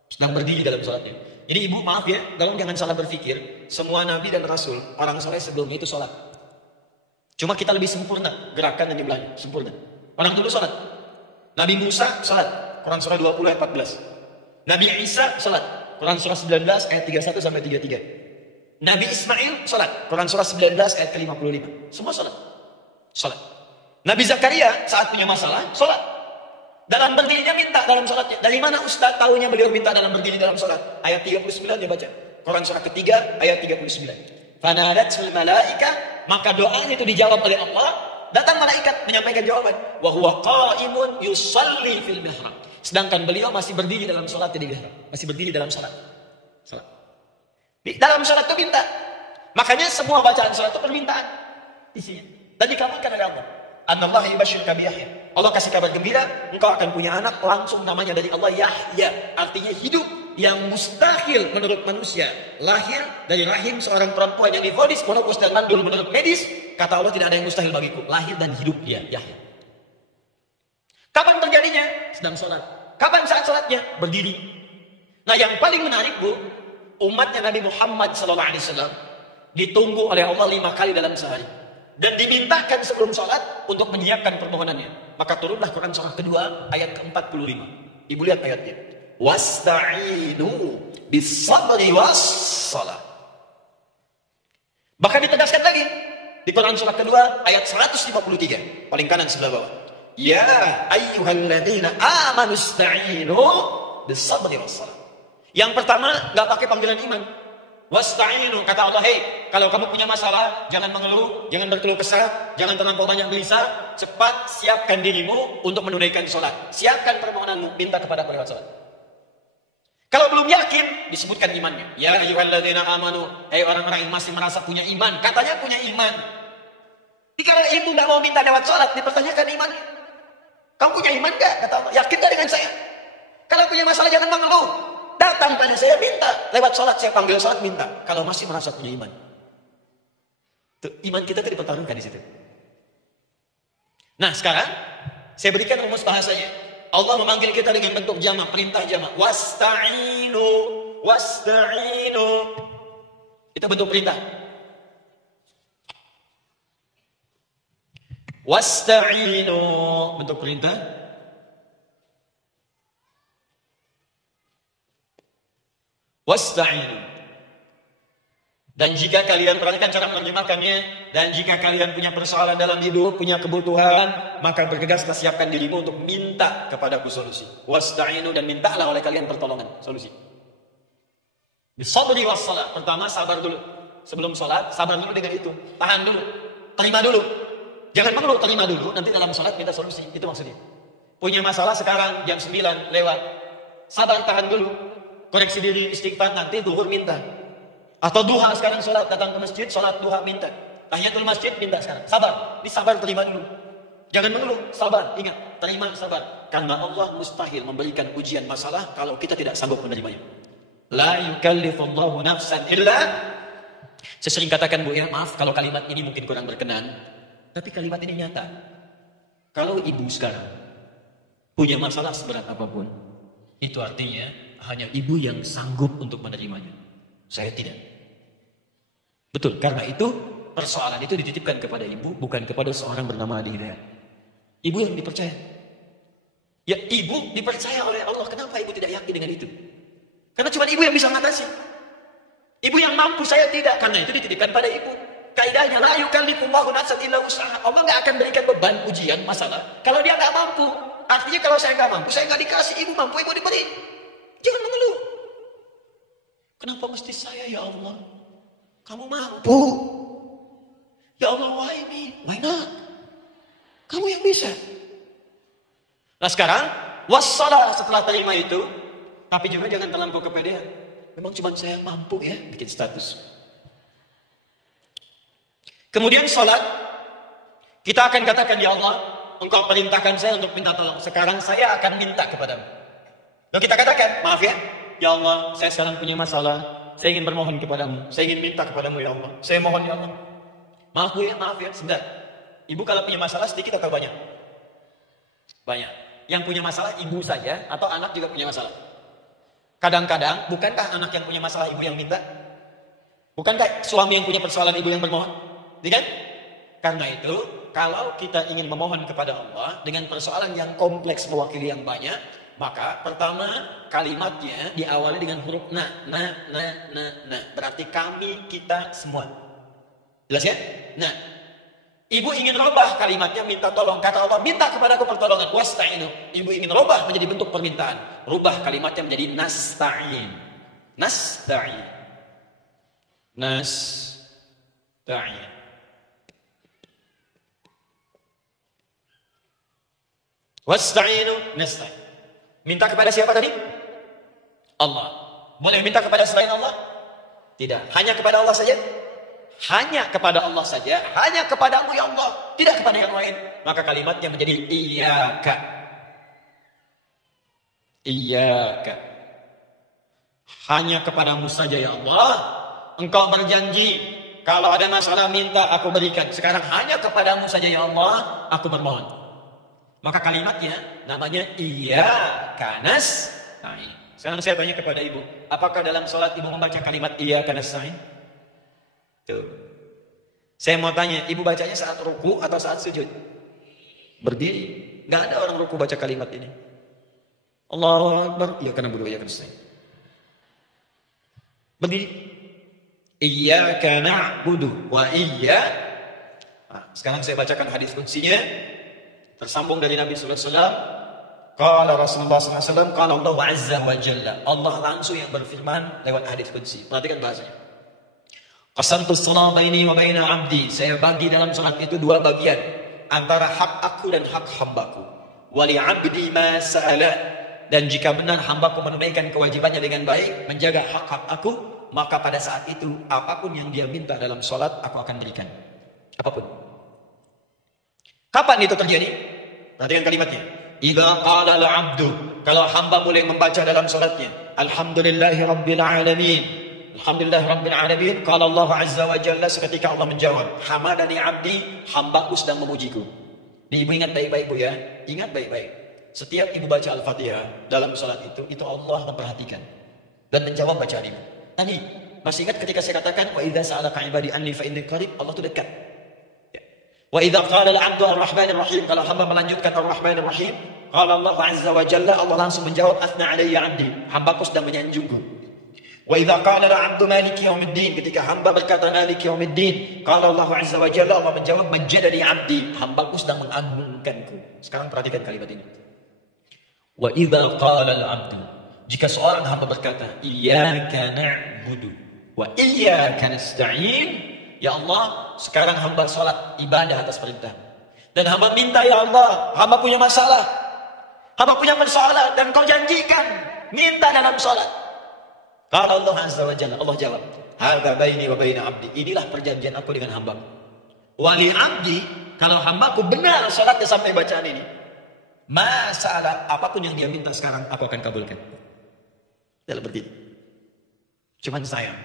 sedang berdiri dalam sholatnya. Jadi ibu maaf ya, tolong jangan salah berpikir, semua nabi dan rasul, orang soleh sebelumnya itu sholat. Cuma kita lebih sempurna gerakan dan jumlahnya, sempurna. Orang dulu sholat. Nabi Musa sholat, Quran surah 20 ayat 14. Nabi Isa sholat, Quran surah 19 ayat 31 sampai 33. Nabi Ismail sholat, Quran surah 19 ayat ke-55. Semua sholat. Sholat. Nabi Zakaria saat punya masalah, sholat. Dalam berdirinya minta dalam sholatnya. Dari mana Ustaz tahunya beliau minta dalam berdiri dalam sholat? Ayat 39 dia baca. Quran surah ketiga ayat 39. Fanadatul malaika, maka doanya itu dijawab oleh Allah. Datang malaikat menyampaikan jawaban. Wa huwa qa'imun yusalli fil mihrab. Sedangkan beliau masih berdiri dalam sholat di mihrab. Masih berdiri dalam sholat. Sholat. Di dalam sholat itu minta. Makanya semua bacaan sholat itu permintaan isinya. Dan dikabarkan oleh Allah. Anallahu yubashshiruka bi Yahya. Allah kasih kabar gembira, engkau akan punya anak, langsung namanya dari Allah Yahya, artinya hidup, yang mustahil menurut manusia. Lahir dari rahim seorang perempuan yang divonis menopause dan mandul menurut medis, kata Allah tidak ada yang mustahil bagiku. Lahir dan hidup dia, Yahya. Kapan terjadinya? Sedang sholat. Kapan saat sholatnya? Berdiri. Nah yang paling menarik Bu, umatnya Nabi Muhammad SAW ditunggu oleh Allah 5 kali dalam sehari. Dan dimintakan sebelum sholat untuk menyiapkan permohonannya. Maka turunlah Quran surah kedua ayat ke-45. Ibu lihat ayatnya. Wasta'inu bis-sabri was-salah. Bahkan ditegaskan lagi di Quran surah kedua ayat 153. Paling kanan sebelah bawah. Ya ayyuhalladzina amanu ista'inu bis-sabri was-salah. Yang pertama enggak pakai panggilan iman. Wasta'inu, kata Allah, hey, kalau kamu punya masalah, jangan mengeluh, jangan berkeluh kesah, jangan terlampau banyak gelisah, cepat siapkan dirimu untuk menunaikan sholat. Siapkan permohonanmu, minta kepada lewat sholat. Kalau belum yakin, disebutkan imannya. Ya ayyuhalladzina amanu, hey orang-orang yang masih merasa punya iman, katanya punya iman. Kalau ibu nggak mau minta lewat sholat, dipertanyakan imannya. Kamu punya iman nggak? Kata Allah, yakin nggak dengan saya? Kalau punya masalah jangan mengeluh. Datang pada saya minta. Lewat sholat saya panggil sholat minta. Kalau masih merasa punya iman. Tuh, iman kita kan dipertaruhkan di situ. Nah sekarang saya berikan rumus bahasanya. Allah memanggil kita dengan bentuk jamak, perintah jamak. Wasta'inu, wasta'inu. Itu bentuk perintah. Wasta'inu, bentuk perintah. Wasta'inu. Dan jika kalian perhatikan cara menerjemahkannya, Dan jika kalian punya persoalan dalam hidup, punya kebutuhan, maka bergegaslah siapkan dirimu untuk minta kepadaku solusi. Wasta'inu, dan mintalah oleh kalian pertolongan, solusi. Bisabri wassalat. Pertama, sabar dulu. Sebelum sholat, sabar dulu dengan itu. Tahan dulu. Terima dulu. Jangan mengeluh, terima dulu. Nanti dalam sholat minta solusi. Itu maksudnya. Punya masalah sekarang, jam 9 lewat. Sabar, tahan dulu. Koreksi diri, istighfar, nanti duhur minta. Atau duha sekarang sholat, datang ke masjid, sholat duha minta. Tahiyatul masjid minta sekarang. Sabar. Ini sabar, terima dulu. Jangan mengeluh, sabar. Ingat, terima, sabar. Karena Allah mustahil memberikan ujian masalah kalau kita tidak sanggup menerimanya. La yukallifullahu nafsan illa. Saya sering katakan Bu ya, maaf kalau kalimat ini mungkin kurang berkenan, tapi kalimat ini nyata. Kalau ibu sekarang punya masalah seberat apapun, itu artinya hanya ibu yang sanggup untuk menerimanya. Saya tidak. Betul, karena itu persoalan itu dititipkan kepada ibu, bukan kepada seorang bernama Adi Hidayat. Ibu yang dipercaya. Ya, ibu dipercaya oleh Allah. Kenapa ibu tidak yakin dengan itu? Karena cuma ibu yang bisa mengatasi. Ibu yang mampu, saya tidak. Karena itu dititipkan pada ibu. Kaidahnya, la yukallifullahu nafsan illa wus'aha. Allah nggak akan berikan beban ujian masalah kalau dia nggak mampu. Artinya kalau saya nggak mampu, saya nggak dikasih. Ibu mampu, ibu diberi. Jangan mengeluh. Kenapa mesti saya, ya Allah? Kamu mampu. Ya Allah, why me? Why not? Kamu yang bisa. Nah sekarang, wassalah setelah terima itu, tapi juga jangan terlampau kepedean. Memang cuma saya mampu ya bikin status. Kemudian sholat, kita akan katakan, ya Allah, Engkau perintahkan saya untuk minta tolong. Sekarang saya akan minta kepadamu. Lalu kita katakan, maaf ya, ya Allah, saya sekarang punya masalah. Saya ingin bermohon kepadamu. Saya ingin minta kepadamu, ya Allah. Saya mohon, ya Allah. Maaf Bu ya, maaf ya, sebentar. Ibu kalau punya masalah sedikit atau banyak? Banyak. Yang punya masalah ibu saja atau anak juga punya masalah? Kadang-kadang, bukankah anak yang punya masalah ibu yang minta? Bukankah suami yang punya persoalan ibu yang bermohon? Tidak? Karena itu, kalau kita ingin memohon kepada Allah dengan persoalan yang kompleks mewakili yang banyak, maka pertama kalimatnya diawali dengan huruf na. Berarti kami, kita, semua. Jelas ya? Nah, ibu ingin rubah kalimatnya minta tolong. Kata Allah, minta kepadaku pertolongan. Wasta'inu. Ibu ingin rubah menjadi bentuk permintaan. Rubah kalimatnya menjadi nasta'in. Nasta'in. Nasta'in. Wasta'inu. Nasta'in. Minta kepada siapa tadi? Allah. Boleh minta kepada selain Allah? Tidak. Hanya kepada Allah saja? Hanya kepada Allah saja, hanya kepadamu ya Allah, tidak kepada yang lain. Maka kalimatnya menjadi iyyaka. Iyyaka. Hanya kepadamu saja ya Allah. Engkau berjanji kalau ada masalah minta aku berikan. Sekarang hanya kepadamu saja ya Allah, aku bermohon. Maka kalimatnya namanya iyyaka nasta'in. Sekarang saya tanya kepada ibu, apakah dalam sholat ibu membaca kalimat iyyaka nasta'in? Tuh. Saya mau tanya, ibu bacanya saat ruku atau saat sujud? Berdiri. Gak ada orang ruku baca kalimat ini. Allahu Akbar. Ya karena berdua ya kan. Berdiri. Iyyaka na'budu wa sekarang saya bacakan hadis kuncinya. Tersambung dari Nabi sallallahu alaihi wasallam. Qala Rasulullah sallallahu alaihi wasallam, qala Allah azza wa jalla. Allah langsung yang berfirman lewat hadis kunci. Perhatikan bahasanya. Qasamtu shalah baini wa baina 'abdi. Saya bagi dalam salat itu dua bagian, antara hak aku dan hak hambaku. Wa li 'abdi ma sa'ala. Dan jika benar hambaku menunaikan kewajibannya dengan baik, menjaga hak-hak aku, maka pada saat itu apapun yang dia minta dalam salat aku akan berikan. Apapun. Kapan itu terjadi? Perhatikan kalimatnya. Idza qala al-'abdu. Kalau hamba boleh membaca dalam salatnya, alhamdulillahi rabbil alamin. Alhamdulillah Rabbil Alamin. Kalau Allah Azza wa Jalla, seketika Allah menjawab, hamadani abdi, hambaku sedang memujiku. Ibu ingat baik-baik Bu ya. Ingat baik-baik. Setiap ibu baca Al-Fatihah dalam salat itu Allah memperhatikan dan menjawab bacaan ibu. Tadi masih ingat ketika saya katakan wa idza sa'alaka ibadi anni fa inni qarib, Allah itu dekat. Wa idza qala al-'abdu ar-rahmanir rahim, kalau hamba melanjutkan ar-rahmanir rahim, qala Allah Azza wa Jalla, Allah langsung menjawab asna alayya 'abdi, hambaku sedang menyanjungku. Wa idza qala al-'abdu maliki yaumiddin, ketika hamba berkata maliki yaumiddin, qala Allah azza wa jalla, Allah menjawab majjadani 'abdi, hambaku sedang mengagungkanku. Sekarang perhatikan kalimat ini. Wa idza qala al-'abdu, jika seorang hamba berkata iyyaka na'budu wa iyyaka nasta'in, ya Allah, sekarang hamba salat ibadah atas perintah. Dan hamba minta, ya Allah, hamba punya masalah, hamba punya masalah, dan kau janjikan minta dalam salat. Kata Allah azza wa jalla, Allah jawab, hadza baini wa baina 'abdi, inilah perjanjian aku dengan hamba. Wali 'abdi, kalau hambaku benar salatnya sampai bacaan ini, masalah apapun yang dia minta sekarang aku akan kabulkan. Dalam berarti, cuman sayang,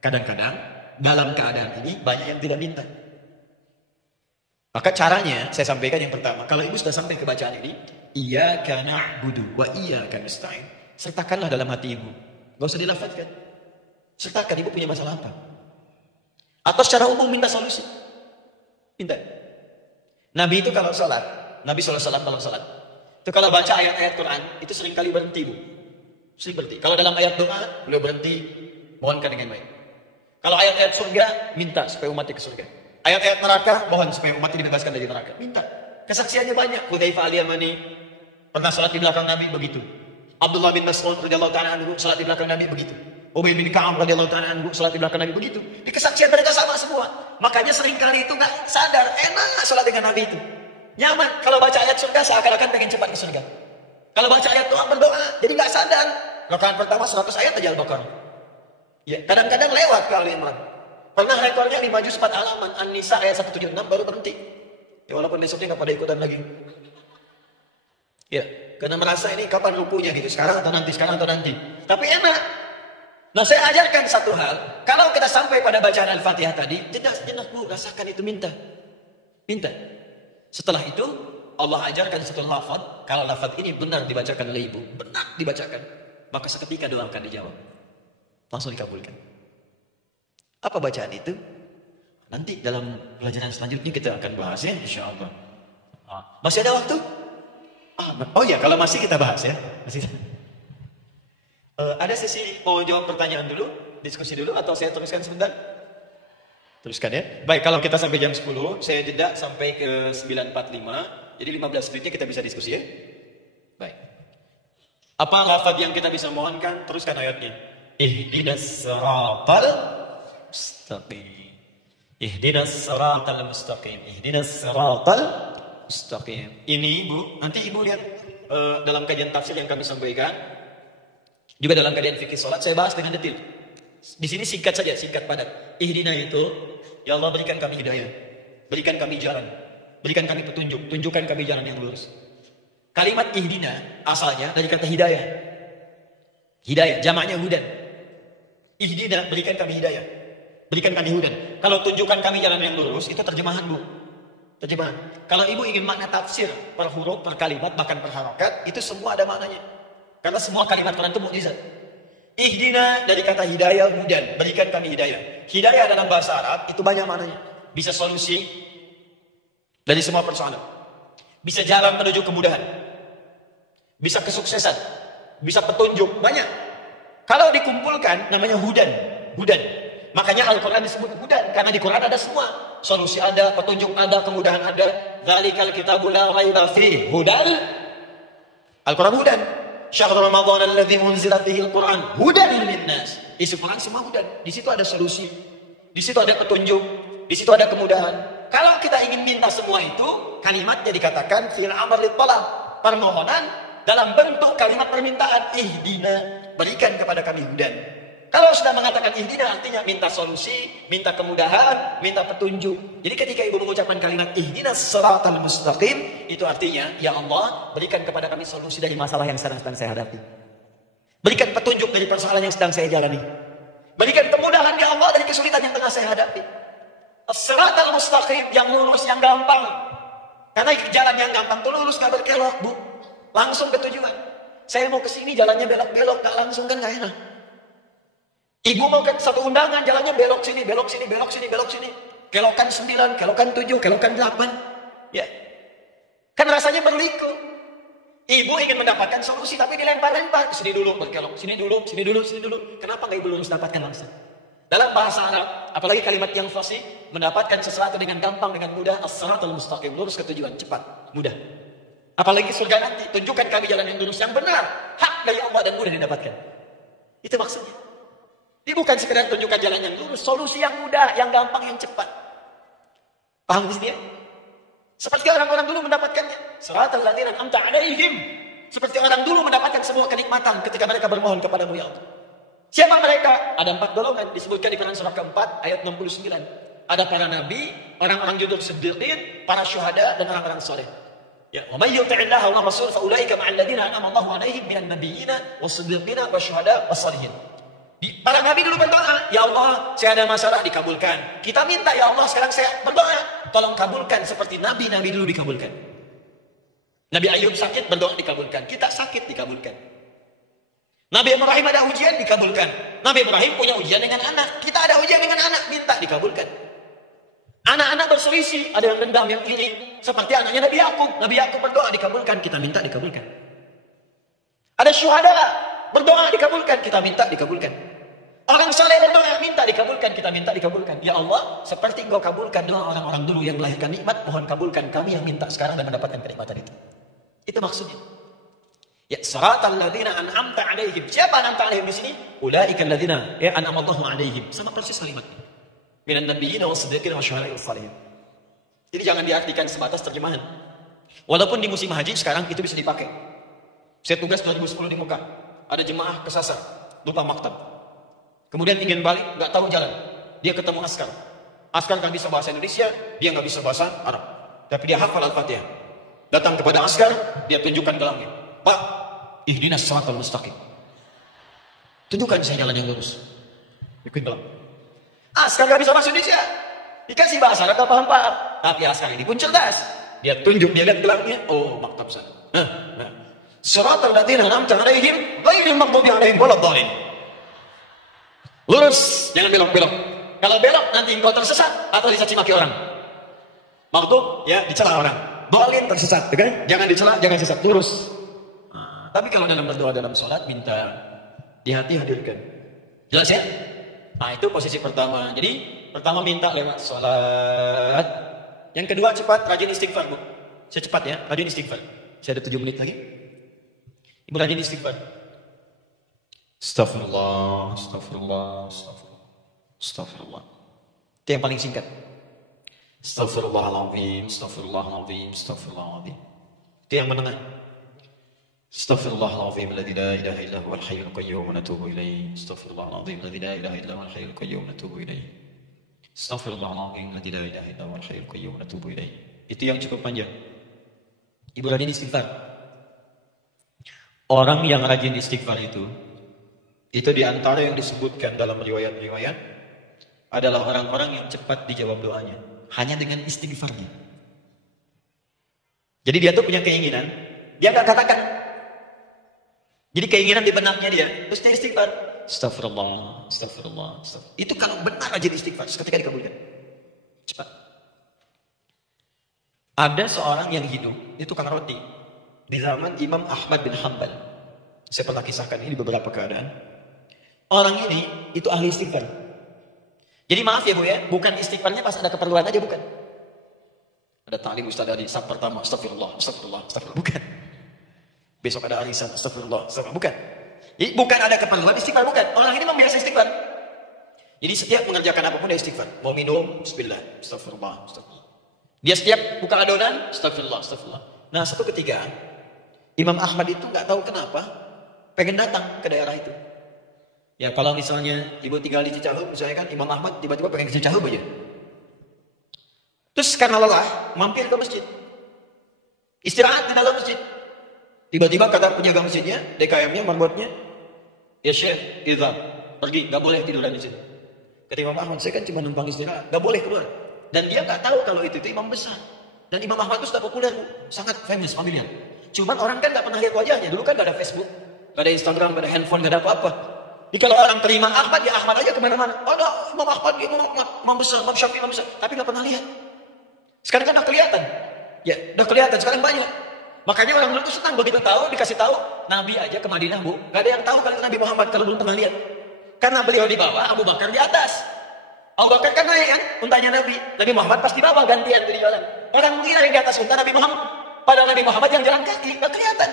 kadang-kadang dalam keadaan ini banyak yang tidak minta. Maka caranya saya sampaikan yang pertama, kalau ibu sudah sampai ke bacaan ini, iyyaka na'budu wa iyyaka nasta'in, sertakanlah dalam hati ibu. Gak usah dilafadzkan. Sertakan ibu punya masalah apa. Atau secara umum minta solusi. Minta. Nabi itu kalau sholat, Nabi SAW kalau sholat, itu kalau baca ayat-ayat Quran, itu sering kali berhenti bu. Sering berhenti. Kalau dalam ayat doa, beliau berhenti, mohonkan dengan baik. Kalau ayat-ayat surga, minta supaya umatnya ke surga. Ayat-ayat neraka, mohon supaya umatnya dibebaskan dari neraka. Minta. Kesaksiannya banyak. Hudzaifah al-Yamani pernah sholat di belakang Nabi begitu. Abdullah bin Mas'ud radhiyallahu ta'ala anhu salat di belakang Nabi begitu. Ubay bin Ka'ab radhiyallahu ta'ala anhu salat di belakang Nabi begitu. Di kesaksian mereka sama semua. Makanya seringkali itu enggak sadar, enak salat dengan Nabi itu. Nyaman. Kalau baca ayat surga seakan-akan pengen cepat ke surga. Kalau baca ayat doa berdoa, jadi enggak sadar. Rakaat pertama 100 ayat aja Al-Baqarah. Ya, kadang-kadang lewat ke Al-Imran. Pernah rekornya 5 juz 4 halaman, An-Nisa ayat 176 baru berhenti. Ya walaupun besoknya enggak pada ikutan lagi. Ya, karena merasa ini kapan rukunya gitu, sekarang atau nanti, sekarang atau nanti. Tapi enak. Nah, saya ajarkan satu hal, kalau kita sampai pada bacaan Al-Fatihah tadi, jelas bu, rasakan itu, minta. Minta. Setelah itu, Allah ajarkan satu lafaz, kalau lafaz ini benar dibacakan oleh ibu, benar dibacakan, maka seketika doa akan dijawab. Langsung dikabulkan. Apa bacaan itu? Nanti dalam pelajaran selanjutnya kita akan bahas ya, insya Allah. Masih ada waktu? Oh ya, kalau masih kita bahas ya. Masih. Ada sesi mau jawab pertanyaan dulu, diskusi dulu, atau saya teruskan sebentar? Teruskan ya. Baik, kalau kita sampai jam 10, saya jeda sampai ke 9.45. Jadi 15 menitnya kita bisa diskusi ya. Baik. Apa lafaz yang kita bisa mohonkan? Teruskan ayatnya. Ihdinas siratal mustaqim. Ihdinas siratal mustaqim. Ihdinas siratal mustaqim. Ini ibu, nanti ibu lihat dalam kajian tafsir yang kami sampaikan, juga dalam kajian fikih sholat saya bahas dengan detail. Di sini singkat saja, singkat padat. Ihdina itu, ya Allah berikan kami hidayah, berikan kami jalan, berikan kami petunjuk, tunjukkan kami jalan yang lurus. Kalimat ihdina asalnya dari kata hidayah. Hidayah, jamaknya hudan. Ihdina, berikan kami hidayah, berikan kami hudan. Kalau tunjukkan kami jalan yang lurus, itu terjemahan bu. Terjemahan. Kalau ibu ingin makna tafsir per huruf, per kalimat, bahkan per harokat, itu semua ada maknanya. Karena semua kalimat Quran itu mukjizat. Ihdina dari kata hidayah, hudan, berikan kami hidayah. Hidayah dalam bahasa Arab itu banyak maknanya. Bisa solusi dari semua persoalan. Bisa jalan menuju kemudahan. Bisa kesuksesan. Bisa petunjuk, banyak. Kalau dikumpulkan namanya hudan. Hudan. Makanya Al-Quran disebut hudan, karena di Quran ada semua. Solusi ada, petunjuk ada, kemudahan ada. Dzalikal kitabul la raiba fihi hudan. Al-Quran hudan. Syahrul Ramadan alladzi unzila fihi al-Quran hudan linnas. Isi Quran semua hudan. Di situ ada solusi. Di situ ada petunjuk. Di situ ada kemudahan. Kalau kita ingin minta semua itu, kalimatnya dikatakan fil amr lit talab. Permohonan dalam bentuk kalimat permintaan. Ihdina, berikan kepada kami hudan. Kalau sudah mengatakan ihdina artinya minta solusi, minta kemudahan, minta petunjuk. Jadi ketika ibu mengucapkan kalimat ihdinas siratal mustaqim, itu artinya ya Allah berikan kepada kami solusi dari masalah yang sedang saya hadapi. Berikan petunjuk dari persoalan yang sedang saya jalani. Berikan kemudahan ya Allah dari kesulitan yang tengah saya hadapi. As-siratal mustaqim, yang lurus, yang gampang. Karena jalan yang gampang itu lurus, gak berkelok bu. Langsung ke tujuan. Saya mau ke sini jalannya belok-belok, gak langsung kan gak enak. Ibu mau ke satu undangan, jalannya belok sini, belok sini, belok sini, belok sini. Kelokan 9, kelokan 7, kelokan 8. Ya. Kan rasanya berliku. Ibu ingin mendapatkan solusi tapi dilempar-lempar. Sini dulu berkelok, sini dulu, sini dulu, sini dulu. Kenapa nggak ibu lurus dapatkan langsung? Dalam bahasa Arab, apalagi kalimat yang fasih, mendapatkan sesuatu dengan gampang, dengan mudah, as-siratal mustaqim, lurus ke tujuan, cepat, mudah. Apalagi surga nanti, tunjukkan kami jalan yang lurus, yang benar, hak dari Allah dan mudah didapatkan. Itu maksudnya. Ini bukan sekedar tunjukkan jalan yang lurus, solusi yang mudah, yang gampang, yang cepat. Paham di sini ya? Seperti orang-orang dulu mendapatkannya. Siratal ladzina an'amta 'alaihim. Seperti orang dulu mendapatkan semua kenikmatan ketika mereka bermohon kepadamu ya Allah. Siapa mereka? Ada 4 golongan disebutkan di Quran surah keempat ayat 69. Ada para nabi, orang-orang jujur siddiqin, para syuhada dan orang-orang saleh. Ya, wa may yuti'illaha wa rasul fa ulaika ma'al ladzina an'ama Allahu 'alaihim minan nabiyyina was-siddiqina wasyuhada was-salihin. Para nabi dulu berdoa, ya Allah, saya ada masalah dikabulkan. Kita minta ya Allah, sekarang saya berdoa, tolong kabulkan seperti nabi-nabi dulu dikabulkan. Nabi Ayub sakit, berdoa dikabulkan. Kita sakit dikabulkan. Nabi Ibrahim ada ujian dikabulkan. Nabi Ibrahim punya ujian dengan anak. Kita ada ujian dengan anak, minta dikabulkan. Anak-anak berselisih, ada yang dendam, yang iri. Seperti anaknya Nabi Yakub. Nabi Yakub berdoa dikabulkan, kita minta dikabulkan. Ada syuhada, berdoa dikabulkan, kita minta dikabulkan. Orang saleh berdoa minta dikabulkan, kita minta dikabulkan. Ya Allah, seperti Engkau kabulkan doa orang-orang dulu yang melahirkan nikmat, mohon kabulkan kami yang minta sekarang dan mendapatkan kenikmatan itu. Itu maksudnya. Ya, siratal ladzina an'amta 'alaihim. Siapa an'amta 'alaihim di sini? Ulaikal ladzina an'ama Allahu 'alaihim. Sama persis kalimatnya. Minan nabiyyin was-siddiqin wasyuhada'i was-shalihin. Jadi jangan diartikan sebatas terjemahan. Walaupun di musim haji sekarang itu bisa dipakai. Saya tugas 2010 di Mekah. Ada jemaah kesasar, lupa maktab. Kemudian ingin balik, nggak tahu jalan. Dia ketemu askar. Askar nggak bisa bahasa Indonesia, dia nggak bisa bahasa Arab. Tapi dia hafal Al-Fatihah. Datang kepada askar, dia tunjukkan ke langit. Pak, ihdinas siratal mustaqim. Tunjukkan saya jalan yang lurus. Ikut bilang. Askar nggak bisa bahasa Indonesia. Dikasih bahasa Arab, nggak paham-paham. Tapi askar ini pun cerdas. Dia tunjuk, dia lihat ke langit. Oh, maktab sana. Siratal ladzina an'amta 'alaihim ghairil maghdubi 'alaihim waladdallin. Lurus, jangan belok-belok. Kalau belok nanti engkau tersesat atau dicaci maki orang. Maghdub ya dicela orang. Dhalin tersesat, kan? Jangan dicela, jangan sesat, lurus. Tapi kalau dalam berdoa dalam sholat minta di hati hadirkan. Jelas ya? Nah itu posisi pertama. Jadi pertama minta lewat sholat. Yang kedua cepat rajin istighfar bu. Saya cepat ya, rajin istighfar. Saya ada 7 menit lagi. Ibu rajin istighfar. Astaghfirullah, astaghfirullah, astaghfirullah, astaghfirullah. Itu yang paling singkat. Astaghfirullahaladzim, astaghfirullahaladzim, astaghfirullahaladzim. Itu yang menengah. Astaghfirullahaladzim, alladzi la ilaha illa huwal hayyul qayyum wa natubu ilaih. Astaghfirullahaladzim, alladzi la ilaha illa huwal hayyul qayyum wa natubu ilaih. Astaghfirullahaladzim, alladzi la ilaha illa huwal hayyul qayyum wa natubu ilaih. Itu yang cukup panjang. Ibu rajin istighfar. Orang yang rajin istighfar itu diantara yang disebutkan dalam riwayat-riwayat adalah orang-orang yang cepat dijawab doanya hanya dengan istighfarnya. Jadi dia tuh punya keinginan, dia nggak katakan. Jadi keinginan di benaknya dia, terus dia istighfar. Astagfirullah, astagfirullah, astagfirullah. Itu kalau benar rajin istighfar, seketika dikabulkan. Cepat. Ada seorang yang hidup, itu tukang roti di zaman Imam Ahmad bin Hanbal. Saya pernah kisahkan ini beberapa keadaan. Orang ini itu ahli istighfar. Jadi maaf ya bu ya, bukan istighfarnya pas ada keperluan aja, bukan. Ada ta'lim ustaz di sab pertama, astagfirullah, astagfirullah, astagfirullah, bukan. Besok ada arisan, astagfirullah, astagfirullah, bukan. Jadi bukan ada keperluan istighfar, bukan. Orang ini membiasa istighfar. Jadi setiap mengerjakan apapun dia istighfar. Mau minum, bismillah, astagfirullah, astagfirullah. Dia setiap buka adonan, astagfirullah, astagfirullah. Nah satu ketiga, Imam Ahmad itu nggak tahu kenapa pengen datang ke daerah itu. Ya kalau misalnya ibu tinggal di Cicahem, misalnya kan Imam Ahmad tiba-tiba pengen ke Cicahem aja. Terus karena lelah, mampir ke masjid. Istirahat di dalam masjid. Tiba-tiba kata penjaga masjidnya, DKM-nya, marbotnya, ya Syekh, izhab, pergi, nggak boleh tidur di sini. Kata Imam Ahmad, saya kan cuma numpang istirahat, nggak boleh keluar. Dan dia nggak tahu kalau itu imam besar. Dan Imam Ahmad itu sudah populer, sangat famous, familiar. Cuman orang kan nggak pernah lihat wajahnya. Dulu kan nggak ada Facebook, nggak ada Instagram, nggak ada handphone, nggak ada apa-apa. Jadi kalau orang terima Ahmad, ya Ahmad aja kemana-mana. Oh, ada Imam Ahmad, Imam besar, Imam Syafi'i, Imam besar. Tapi nggak pernah lihat. Sekarang kan udah kelihatan. Ya, udah kelihatan. Sekarang banyak. Makanya orang dulu tuh senang begitu tahu, dikasih tahu Nabi aja ke Madinah, Bu. Gak ada yang tahu kalau itu Nabi Muhammad kalau belum pernah lihat. Karena beliau di bawah, Abu Bakar di atas. Abu Bakar kan naik kan, untanya Nabi. Nabi Muhammad pasti bawah gantian di jalan. Orang mengira yang di atas unta Nabi Muhammad. Padahal Nabi Muhammad yang jalan kaki, gak kelihatan.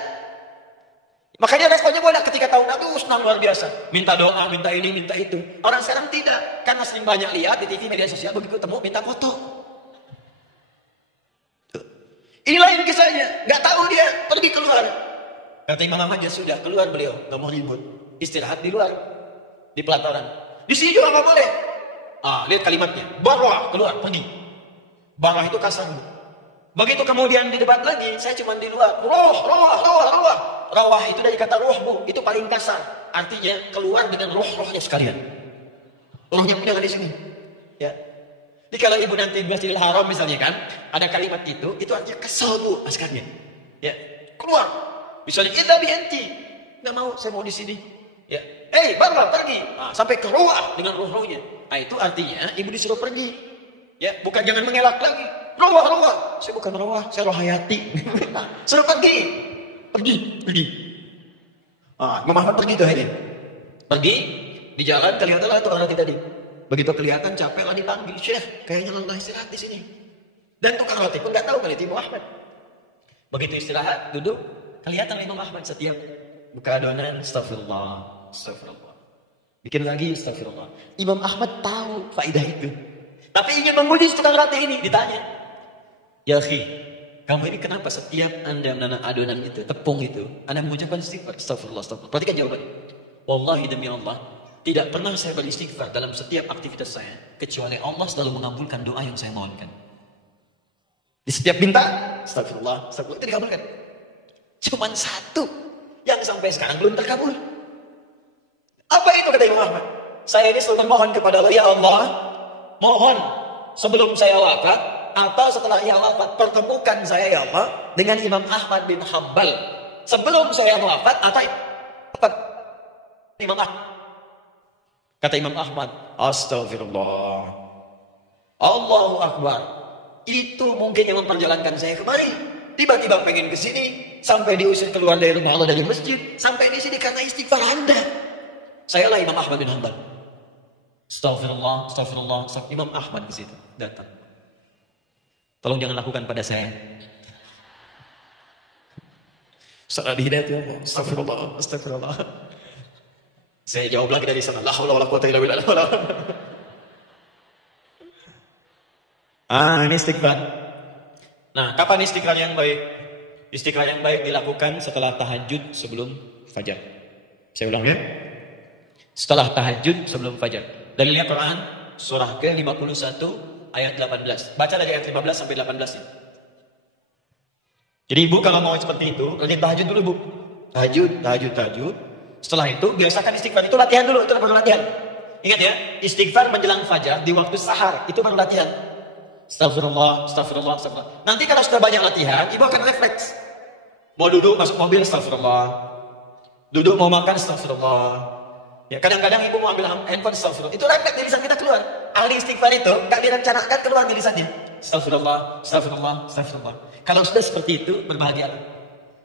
Makanya responnya boleh ketika tahu Nabi senang luar biasa. Minta doa, minta ini, minta itu. Orang sekarang tidak. Karena sering banyak lihat di TV media sosial begitu ketemu minta foto. Inilah yang kisahnya. Gak tahu dia pergi keluar. Kata Imam Ahmad ya sudah keluar beliau. Gak mau ribut. Istirahat di luar. Di pelataran. Di sini juga gak boleh. Lihat kalimatnya. Barwah keluar pergi. Barwah itu kasar. Begitu kemudian di debat lagi. Saya cuma di luar. Roh. Rawah itu dari kata roh, Bu. Itu paling kasar. Artinya keluar dengan roh-rohnya sekalian. Rohnya punya di sini. Ya. Jadi kalau ibu nanti di Masjidil Haram misalnya kan, ada kalimat itu artinya kesal, Bu, askarnya. Ya, keluar. Misalnya kita bianti, nggak mau, saya mau di sini. Ya, barulah pergi. Sampai ke ruah dengan roh-rohnya. Itu artinya ibu disuruh pergi. Ya, bukan jangan mengelak lagi. Ruah. Saya bukan ruah, saya roh hayati. Suruh pergi. Imam Ahmad pergi tuh akhirnya. Pergi di jalan kelihatan tuh orang tadi. Begitu kelihatan capek lah dipanggil, Syekh, kayaknya lelah istirahat di sini. Dan tukang roti pun nggak tahu kalau itu Imam Ahmad. Begitu istirahat, duduk, kelihatan Imam Ahmad setiap buka adonan, astagfirullah. Bikin lagi, astagfirullah. Imam Ahmad tahu faedah itu. Tapi ingin menguji tukang roti ini, ditanya. Ya akhi, kamu ini kenapa setiap Anda menanam adonan itu, tepung itu, Anda mengucapkan istighfar, astagfirullah. Perhatikan jawabannya. Wallahi demi Allah, tidak pernah saya beristighfar dalam setiap aktivitas saya, kecuali Allah selalu mengabulkan doa yang saya mohonkan. Di setiap minta, astagfirullah, itu dikabulkan. Cuman satu yang sampai sekarang belum terkabul. Apa itu kata Imam Ahmad? Saya ini selalu mohon kepada Allah, ya Allah, mohon sebelum saya wafat atau setelah ia wafat, pertemukan saya ya Allah dengan Imam Ahmad bin Hanbal. Sebelum saya wafat atau Imam Ahmad. Kata Imam Ahmad, astagfirullah. Allahu Akbar. Itu mungkin yang memperjalankan saya kemari. Tiba-tiba pengen ke sini, sampai diusir keluar dari rumah Allah dari masjid, sampai di sini karena istighfar Anda. Sayalah Imam Ahmad bin Hanbal. Astagfirullah. Imam Ahmad di situ datang. Tolong jangan lakukan pada saya. Salah di hidayah ya, astagfirullah. Saya jawab lagi dari sana. La haula wala quwwata illa billah. Ini istighfar. Nah, kapan istighfar yang baik? Istighfar yang baik dilakukan setelah tahajud sebelum fajar. Saya ulang ya. Setelah tahajud sebelum fajar. Dalilnya Quran surah ke-51 ayat 18. Baca dari ayat 15 sampai 18 ya. Jadi ibu kalau mau seperti itu, rajin tahajud dulu, Bu. Tahajud. Setelah itu, biasakan istighfar. Itu latihan dulu, itu baru latihan. Ingat ya, istighfar menjelang fajar di waktu sahar. Itu baru latihan. Astagfirullah. Nanti kalau sudah banyak latihan, ibu akan refleks. Mau duduk, masuk mobil, astagfirullah. Duduk, mau makan, astagfirullah. Ya, kadang-kadang ibu mau ambil handphone, astagfirullah. Itu refleks dari lisan kita keluar. Ahli istighfar itu, gak direncanakan keluar dari lisannya. Astagfirullah. Kalau sudah seperti itu, berbahagialah.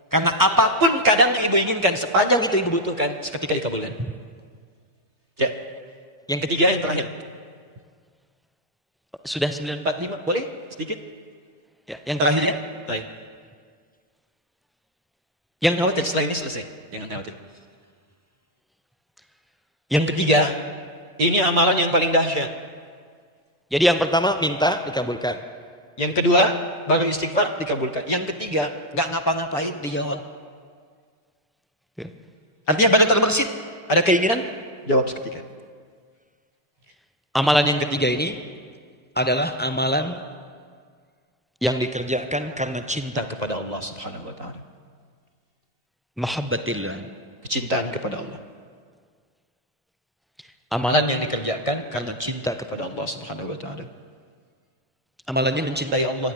Karena apapun kadang yang ibu inginkan, sepanjang itu ibu butuhkan, seketika dikabulkan. Ya. Yang ketiga, yang terakhir. Sudah 9:45, boleh sedikit? Ya, yang terakhirnya, baik. Yang khawatir setelah ini selesai, jangan khawatir. Yang ketiga, ini amalan yang paling dahsyat. Jadi yang pertama minta dikabulkan. Yang kedua baru istighfar dikabulkan. Yang ketiga nggak ngapa-ngapain dijawab. Artinya pada terbersit ada keinginan jawab seketika. Amalan yang ketiga ini adalah amalan yang dikerjakan karena cinta kepada Allah Subhanahu wa taala. Mahabbatillah, kecintaan kepada Allah. Amalan yang dikerjakan karena cinta kepada Allah Subhanahu wa taala. Amalannya mencintai Allah.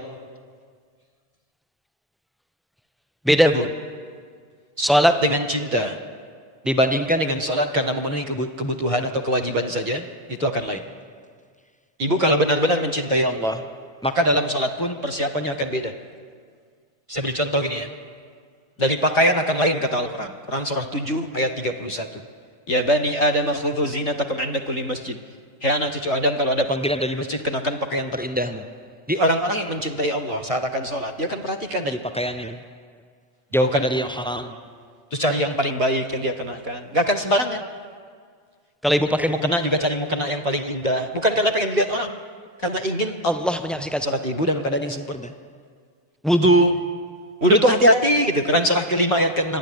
Beda, Bu. Salat dengan cinta dibandingkan dengan salat karena memenuhi kebutuhan atau kewajiban saja, itu akan lain. Ibu kalau benar-benar mencintai Allah, maka dalam salat pun persiapannya akan beda. Saya beri contoh gini ya. Dari pakaian akan lain kata Al-Quran. Quran surah 7 ayat 31. Ya bani Adam khudhu zinatakum 'inda kulli masjid. Hei anak cucu Adam, kalau ada panggilan dari masjid, kenakan pakaian terindahmu. Di orang-orang yang mencintai Allah saat akan sholat, dia akan perhatikan dari pakaiannya. Jauhkan dari yang haram. Terus cari yang paling baik yang dia kenakan. Gak akan sembarangan. Kalau ibu pakai mukena juga cari mukena yang paling indah. Bukan karena pengen lihat orang. Karena ingin Allah menyaksikan sholat ibu dalam keadaan yang sempurna. Wudu itu hati-hati gitu. Quran surah ke-5 ayat ke-6.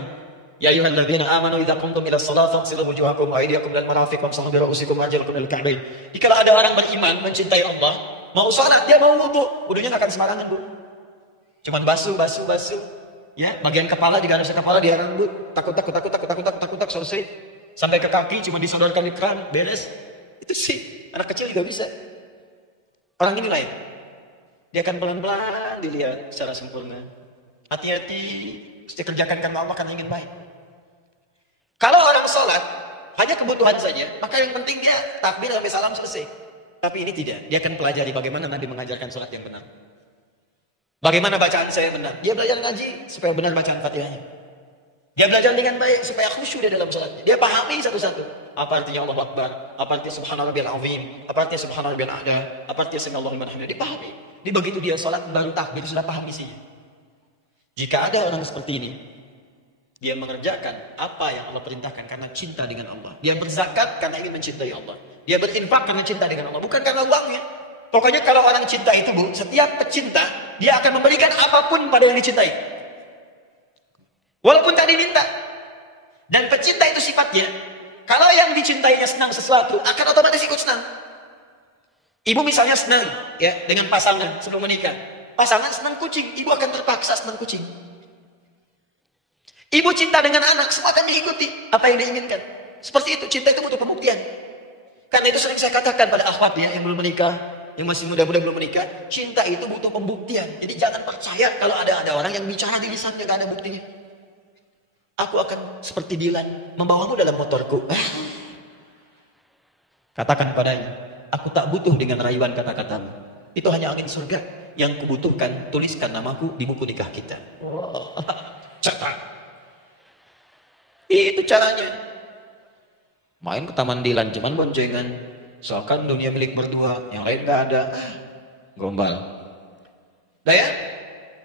Ya ayyuhalladzina amanu idza qumtum ila sholati faghsilu wujuhakum wa aydiyakum ilal marafiq wamsahu bi ru'usikum wa arjulakum ilal ka'bayn. Jika ada orang beriman mencintai Allah, mau sholat dia mau wudu, wudunya enggak akan sembarangan, Bu. Cuman basuh. Ya, bagian kepala juga harusnya kepala dia rambut, takut selesai. Sampai ke kaki cuma disodorkan di keran, beres. Itu sih anak kecil juga bisa. Orang ini lain. Dia akan pelan-pelan dilihat secara sempurna. Hati-hati, mesti kerjakan karena Allah karena ingin baik. Kalau orang sholat hanya kebutuhan saja, maka yang penting dia takbir sampai salam selesai. Tapi ini tidak. Dia akan pelajari bagaimana Nabi mengajarkan sholat yang benar. Bagaimana bacaan saya benar. Dia belajar ngaji supaya benar bacaan Fatihahnya. Dia belajar dengan baik supaya khusyuk dia dalam sholatnya. Dia pahami satu-satu. Apa artinya Allahu Akbar? Apa artinya Subhanallah rabbiyal azim? Apa artinya Subhanallah rabbiyal a'la? Apa artinya Sami'allahu liman hamidah? Dia pahami. Dia begitu dia sholat baru takbir sudah paham isinya. Jika ada orang seperti ini, dia mengerjakan apa yang Allah perintahkan karena cinta dengan Allah. Dia berzakat karena ingin mencintai Allah. Dia berinfak karena cinta dengan Allah, bukan karena uangnya. Pokoknya kalau orang cinta itu, Bu, setiap pecinta, dia akan memberikan apapun pada yang dicintai. Walaupun tak diminta. Dan pecinta itu sifatnya, kalau yang dicintainya senang sesuatu, akan otomatis ikut senang. Ibu misalnya senang ya dengan pasangan sebelum menikah. Pasangan senang kucing, ibu akan terpaksa senang kucing. Ibu cinta dengan anak, semua akan diikuti apa yang diinginkan. Seperti itu, cinta itu butuh pembuktian. Karena itu sering saya katakan pada akhwat ya yang belum menikah, yang masih muda-muda belum menikah, cinta itu butuh pembuktian. Jadi jangan percaya kalau ada orang yang bicara di lisannya gak ada buktinya. Aku akan seperti Dilan, membawamu dalam motorku. Katakan padanya, aku tak butuh dengan rayuan kata-katamu. Itu hanya angin surga. Yang kubutuhkan, tuliskan namaku di buku nikah kita. Cepat. Itu caranya. Main ke Taman Dilan, cuman boncengan. Soalkan dunia milik berdua, yang lain gak ada. Gombal. Udah ya?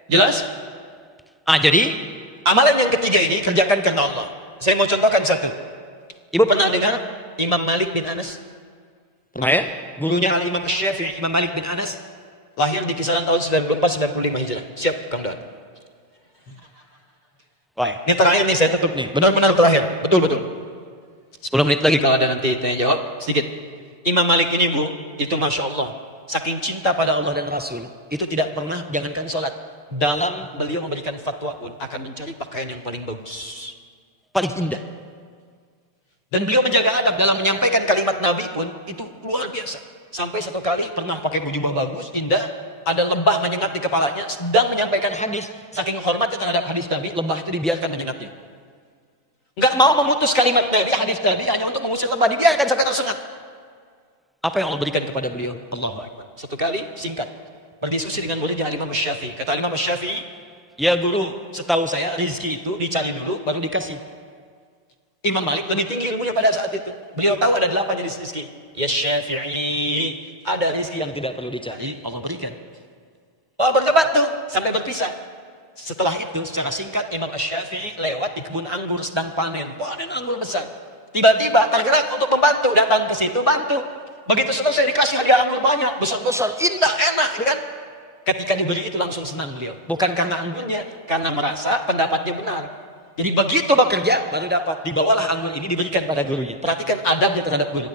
Jelas? Jadi amalan yang ketiga ini kerjakan karena Allah. Saya mau contohkan satu. Ibu pernah dengar Imam Malik bin Anas? Pernah ya? Gurunya Imam Syafi'i, Imam Malik bin Anas lahir di kisaran tahun 94-95 Hijrah. Siap, Kang Doan. Wah, ini terakhir nih saya tutup nih. Benar-benar terakhir. Betul-betul. 10 menit lagi kalau ada nanti tanya jawab sedikit. Imam Malik ini, Bu, itu Masya Allah. Saking cinta pada Allah dan Rasul, itu tidak pernah jangankan sholat. Dalam beliau memberikan fatwa pun akan mencari pakaian yang paling bagus. Paling indah. Dan beliau menjaga adab dalam menyampaikan kalimat Nabi pun itu luar biasa. Sampai satu kali pernah pakai jubah bagus, indah, ada lebah menyengat di kepalanya, sedang menyampaikan hadis. Saking hormatnya terhadap hadis Nabi, lebah itu dibiarkan menyengatnya. Enggak mau memutus kalimat Nabi, hadis Nabi hanya untuk mengusir lebah, dibiarkan sampai tersengat. Apa yang Allah berikan kepada beliau? Allahu Akbar. Satu kali singkat, berdiskusi dengan muridnya Imam Syafi'i. Kata Imam Syafi'i, ya guru, setahu saya rezeki itu dicari dulu baru dikasih. Imam Malik lebih tinggi ilmunya pada saat itu. Beliau tahu ada 8 jenis rezeki. Ya Syafi'i, ada rezeki yang tidak perlu dicari, Allah berikan. Oh, berdebat tuh sampai berpisah. Setelah itu secara singkat Imam Syafi'i lewat di kebun anggur sedang panen anggur besar. Tiba-tiba tergerak untuk membantu, datang ke situ bantu. Begitu selesai dikasih hadiah anggur banyak, besar-besar, indah, enak, gitu kan? Ketika diberi itu langsung senang beliau. Bukan karena anggurnya, karena merasa pendapatnya benar. Jadi begitu bekerja baru dapat. Dibawalah anggur ini diberikan pada gurunya. Perhatikan adabnya terhadap guru.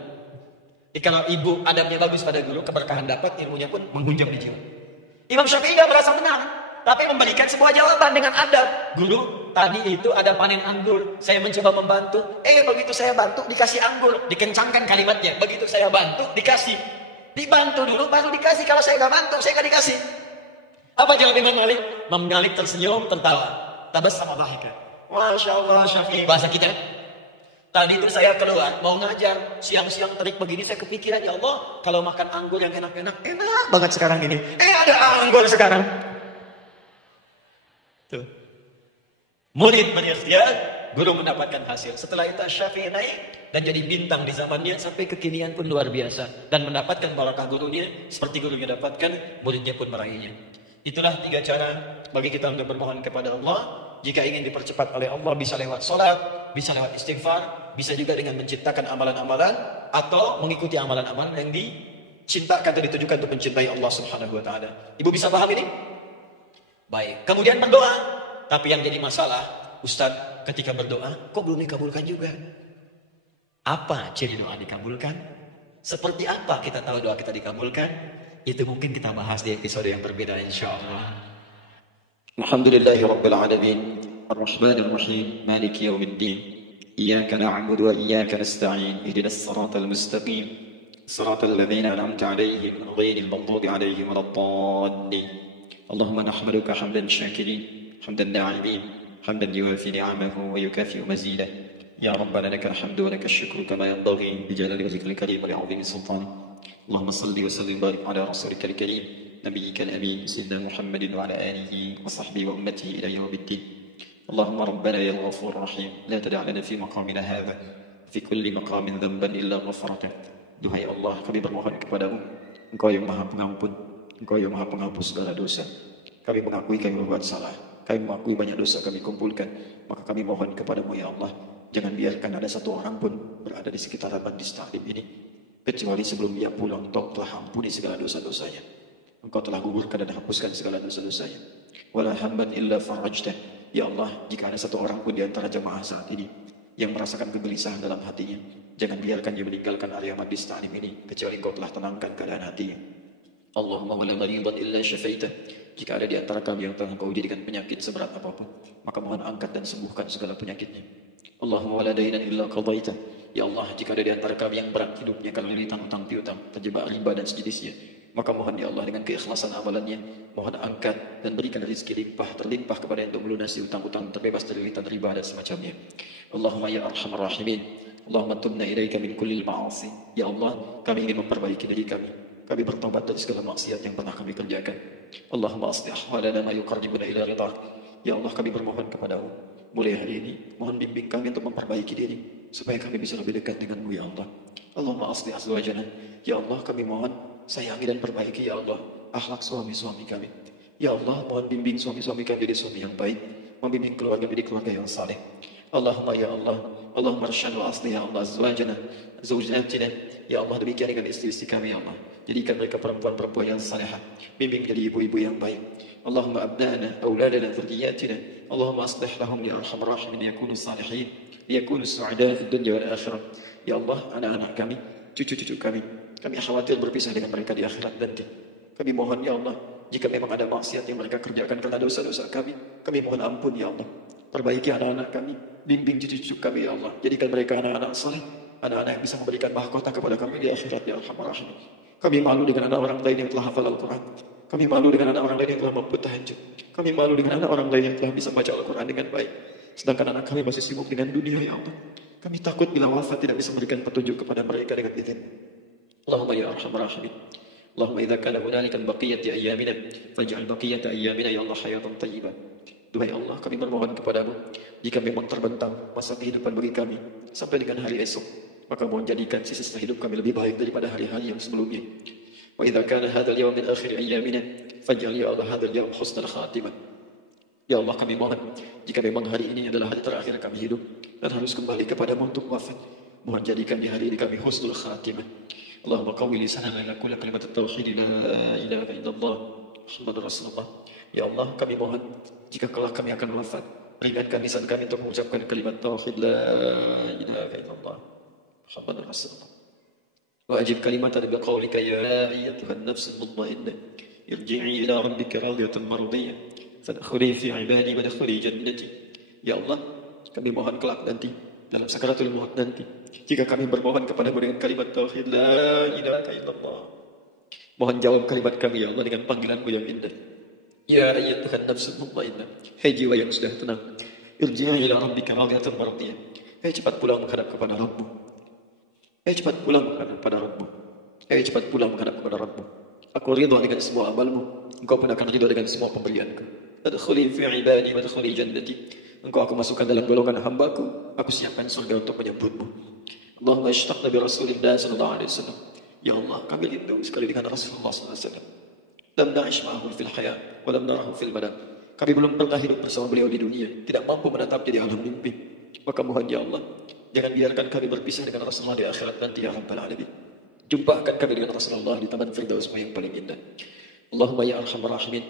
Jadi kalau ibu adabnya bagus pada guru, keberkahan dapat, ilmunya pun menghunjam di jiwa. Imam Syafi'i gak merasa benar, tapi memberikan sebuah jawaban dengan adab. Guru, tadi itu ada panen anggur, saya mencoba membantu. Begitu saya bantu dikasih anggur, dikencangkan kalimatnya. Begitu saya bantu dikasih. Dibantu dulu baru dikasih. Kalau saya gak bantu, saya gak dikasih. Apa jawab Imam Malik? Imam Malik tersenyum, tertawa. Tabassama dhahika. Masya Allah Syafi'i. Bahasa kita. Tadi itu saya keluar mau ngajar, siang-siang terik begini saya kepikiran, ya Allah, kalau makan anggur yang enak-enak, enak banget sekarang ini. Ada anggur sekarang. Tuh. Murid berikhtiar, guru mendapatkan hasil. Setelah itu Syafi'i naik dan jadi bintang di zamannya sampai kekinian pun luar biasa. Dan mendapatkan barakah gurunya, seperti gurunya dapatkan, muridnya pun meraihnya. Itulah 3 cara bagi kita untuk bermohon kepada Allah. Jika ingin dipercepat oleh Allah, bisa lewat sholat, bisa lewat istighfar, bisa juga dengan menciptakan amalan-amalan, atau mengikuti amalan-amalan yang dicintakan atau ditujukan untuk mencintai Allah Subhanahu wa Ta'ala. Ibu bisa paham ini? Baik. Kemudian berdoa. Tapi yang jadi masalah, Ustadz, ketika berdoa, kok belum dikabulkan juga? Apa ciri doa dikabulkan? Seperti apa kita tahu doa kita dikabulkan? Itu mungkin kita bahas di episode yang berbeda insyaAllah. Alhamdulillahi Rabbil Alamin, Ar-Rahmanir Rahim, Maliki Yawmiddin, Iyaka na'budu wa iyaka nasta'in, Ihdinas siratal mustaqim, siratal ladzina an'amta 'alaihim ghairil maghdubi 'alaihim waladdallin. Allahumma nahmaduka hamdan syakirin, حمدا داعمين، حمدا يوافي نعمه ويكافئ مزيده. يا ربنا لك الحمد ولك الشكر كما ينبغي بجلال وجهك الكريم ولعظيم سلطانك. اللهم صل وسلم وبارك على رسولك الكريم نبيك الامين سيدنا محمد وعلى اله وصحبه وامته الى يوم الدين. اللهم ربنا يا الغفور الرحيم لا تدع لنا في مقامنا هذا في كل مقام ذنبا الا غفرته. Duhai Allah, kami bermohon kepadamu, Engkau yang Maha Pengampun, Engkau yang Maha Penghapus segala dosa. Kami mengakui kami berbuat salah. Kami mengakui banyak dosa kami kumpulkan. Maka kami mohon kepadamu ya Allah, jangan biarkan ada satu orang pun berada di sekitaran majlis taklim ini kecuali sebelum dia pulang Engkau telah ampuni segala dosa-dosanya. Engkau telah gugurkan dan hapuskan segala dosa-dosanya. Wala hamban illa farajtah. Ya Allah, jika ada satu orang pun di antara jemaah saat ini yang merasakan kegelisahan dalam hatinya, jangan biarkan dia meninggalkan area majlis taklim ini kecuali Engkau telah tenangkan keadaan hatinya. Allahumma wala maridan illa syafaitah. Jika ada di antara kami yang telah Engkau uji dengan penyakit seberat apapun, maka mohon angkat dan sembuhkan segala penyakitnya. Allahumma wala dainan illa qadaitah. Ya Allah, jika ada di antara kami yang berat hidupnya kalau ditang utang piutang, terjebak riba dan sejenisnya, maka mohon ya Allah dengan keikhlasan amalannya, mohon angkat dan berikan rezeki limpah terlimpah kepada yang untuk melunasi utang-utang, terbebas dari litan riba dan semacamnya. Allahumma ya arhamar rahimin. Allahumma tubna ilaika min kullil ma'asi. Ya Allah, kami ingin memperbaiki diri kami. Kami bertobat dari segala maksiat yang pernah kami kerjakan. Allahumma aslih ahwalana ma yuqarribuna ila ridhak. Ya Allah, kami bermohon kepadamu, mulai hari ini mohon bimbing kami untuk memperbaiki diri supaya kami bisa lebih dekat denganmu ya Allah. Allahumma aslih azwajana. Ya Allah, kami mohon sayangi dan perbaiki ya Allah akhlak suami-suami kami. Ya Allah, mohon bimbing suami-suami kami jadi suami yang baik, membimbing keluarga menjadi keluarga yang saleh. Allahumma ya Allah, Allahumma arsyad wa aslih ya Allah azwajana, zawjatina. Ya Allah, demikian dengan istri-istri kami ya Allah. Jadikan mereka perempuan-perempuan yang salihah, bimbing menjadi ibu-ibu yang baik. Allahumma abnana, awladana, dzurriyyatina. Allahumma aslih lahum ya arhamar rahimin yakunu salihin, yakunu su'ada fid dunya wal akhirah. Ya Allah, anak-anak kami, cucu-cucu kami khawatir berpisah dengan mereka di akhirat nanti. Kami mohon ya Allah, jika memang ada maksiat yang mereka kerjakan karena dosa-dosa kami mohon ampun ya Allah. Perbaiki anak-anak kami, bimbing cucu-cucu kami ya Allah. Jadikan mereka anak-anak saleh, anak-anak yang bisa memberikan mahkota kepada kami di akhirat ya arhamar rahimin. Kami malu dengan anak orang lain yang telah hafal Al-Quran. Kami malu dengan anak orang lain yang telah mampu tahajud. Kami malu dengan anak orang lain yang telah bisa baca Al-Quran dengan baik. Sedangkan anak kami masih sibuk dengan dunia ya Allah. Kami takut bila wafat tidak bisa memberikan petunjuk kepada mereka dengan izin. Allahumma ya arhamar rahimin. Allahumma idza kana hunalika baqiyati ayyamina faj'al baqiyata ayyamina ya Allah hayatan thayyibah. Duhai Allah, kami bermohon kepadamu, jika memang terbentang masa kehidupan bagi kami sampai dengan hari esok, maka mohon jadikan sisa hidup kami lebih baik daripada hari-hari yang sebelumnya. Wa idza kana hadzal yawm min akhir ayyamina faj'al ya Allah hadzal yawm husnal khatimah. Ya Allah, kami mohon, jika memang hari ini adalah hari terakhir kami hidup dan harus kembali kepadamu untuk wafat, mohon jadikan di hari ini kami husnul khatimah. Allahumma qawwi lisanana ila kulli kalimat at-tauhid la ilaha illallah Muhammadur Rasulullah. Ya Allah, kami mohon, jika kelak kami akan wafat, ringankan lisan kami untuk mengucapkan kalimat tauhid la ilaha illallah Muhammadur Rasulullah. Wa ajib kalimatan bi qawlika ya ayyatuhan nafsul mutmainnah irji'i ila rabbika radiyatan mardiyah fadkhuli fi ibadi wa dkhuli jannati. Ya Allah, kami mohon kelak nanti dalam sakaratul maut nanti, jika kami bermohon kepadamu dengan kalimat tauhid la ilaha illallah, mohon jawab kalimat kami ya Allah dengan panggilanmu yang indah. Ya ayyatuhan nafsul mutmainnah, hai jiwa yang sudah tenang, irji'i ila rabbika radiyatan mardiyah. Hai cepat pulang menghadap kepada Rabbmu. Hai cepat pulang menghadap kepada Rabbmu. Hai cepat pulang menghadap kepada Rabbmu. Aku ridha dengan semua amalmu, engkau pun akan ridha dengan semua pemberianku. Adkhuli fi ibadi wa adkhuli jannati. Engkau aku masukkan dalam golongan hambaku. Aku siapkan surga untuk menyambutmu. Allahumma ishtaqna bi Rasulillah sallallahu alaihi wasallam. Ya Allah, kami rindu sekali dengan Rasulullah sallallahu alaihi wasallam. Lam na'ish ma'ahu fil haya wa lam narahu fil manam. Kami belum pernah hidup bersama beliau di dunia, tidak mampu menatapnya di alam mimpi. Maka mohon ya Allah, jangan biarkan kami berpisah dengan Rasulullah di akhirat nanti ya Rabbal Alamin. Jumpakan kami dengan Rasulullah di taman Firdaus yang paling indah. Allahumma ya arhamar rahimin.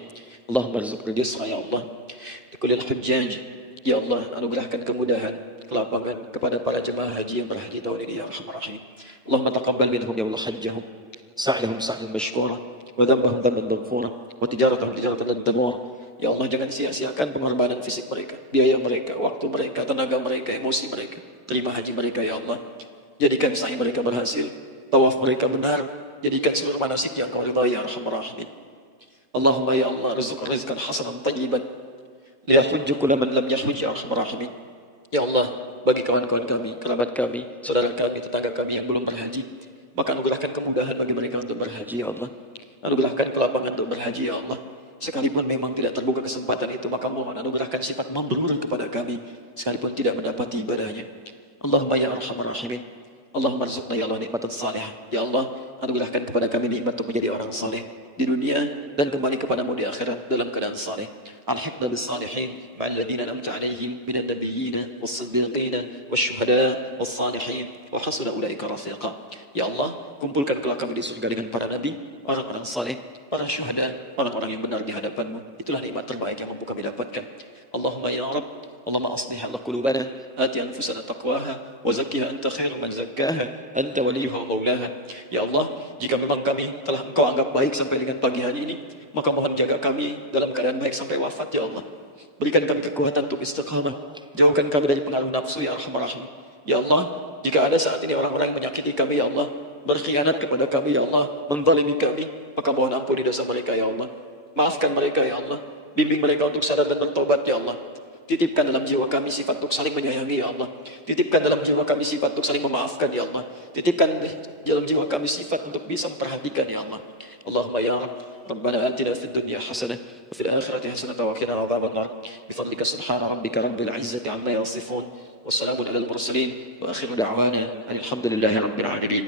Allahumma rizqna rizqa ya Allah. Likulil hujjaj. Ya Allah, anugerahkan kemudahan, kelapangan kepada para jemaah haji yang berhaji tahun ini ya arhamar rahimin. Allahumma taqabbal minhum ya Allah hajjahum, sa'yahum sa'yan mashkura, wa dhanbahum dhanban maghfura, wa tijaratahum tijaratan lan tabur. Ya Allah, jangan sia-siakan pengorbanan fisik mereka, biaya mereka, waktu mereka, tenaga mereka, emosi mereka. Terima haji mereka ya Allah. Jadikan sa'i mereka berhasil, tawaf mereka benar, jadikan seluruh manasik yang Kau ridai ya arhamar rahimin. Allahumma ya Allah, rizqan rizqan hasanan tayyiban liyahujju kulla man lam yahujj ya arhamar rahimin. Ya Allah, bagi kawan-kawan kami, kerabat kami, saudara kami, tetangga kami yang belum berhaji, maka anugerahkan kemudahan bagi mereka untuk berhaji ya Allah. Anugerahkan kelapangan untuk berhaji ya Allah. Sekalipun memang tidak terbuka kesempatan itu, maka mohon anugerahkan sifat mabrur kepada kami sekalipun tidak mendapati ibadahnya. Allahumma ya arhamar rahimin. Allahumma rizqna ya Allah nikmatan salihah. Ya Allah, anugerahkan kepada kami nikmat untuk menjadi orang saleh di dunia dan kembali kepadamu di akhirat dalam keadaan saleh. Alhiqna bis salihin ma'al ladina an'amta 'alaihim minan nabiyyin was-siddiqin wasyuhada was-salihin wa hasuna ulaika rafiqa. Ya Allah, kumpulkan kelak kami di surga dengan para nabi, orang-orang saleh, para syuhada, orang-orang yang benar di hadapan-Mu. Itulah nikmat terbaik yang mampu kami dapatkan. Allahumma ya Rabb, Allahumma aslih Allah qulubana, ati anfusana taqwaha, wa zakkiha anta khairu man zakkaha, anta waliyuha wa maulaha. Ya Allah, jika memang kami telah Engkau anggap baik sampai dengan pagi hari ini, maka mohon jaga kami dalam keadaan baik sampai wafat ya Allah. Berikan kami kekuatan untuk istiqamah, jauhkan kami dari pengaruh nafsu ya arhamar rahim. Ya Allah, jika ada saat ini orang-orang yang menyakiti kami ya Allah, berkhianat kepada kami ya Allah, menzalimi kami, maka mohon ampuni dosa mereka ya Allah. Maafkan mereka ya Allah, bimbing mereka untuk sadar dan bertobat ya Allah. Titipkan dalam jiwa kami sifat untuk saling menyayangi ya Allah. Titipkan dalam jiwa kami sifat untuk saling memaafkan ya Allah. Titipkan dalam jiwa kami sifat untuk bisa memperhatikan ya Allah. Allahumma ya Rabbana atina fid dunya hasanah wa fil akhirati hasanah wa qina adzaban nar. Bifadlika subhana rabbika rabbil izzati amma yasifun. Wassalamun alal mursalin wa akhiru da'wana alhamdulillahi rabbil alamin.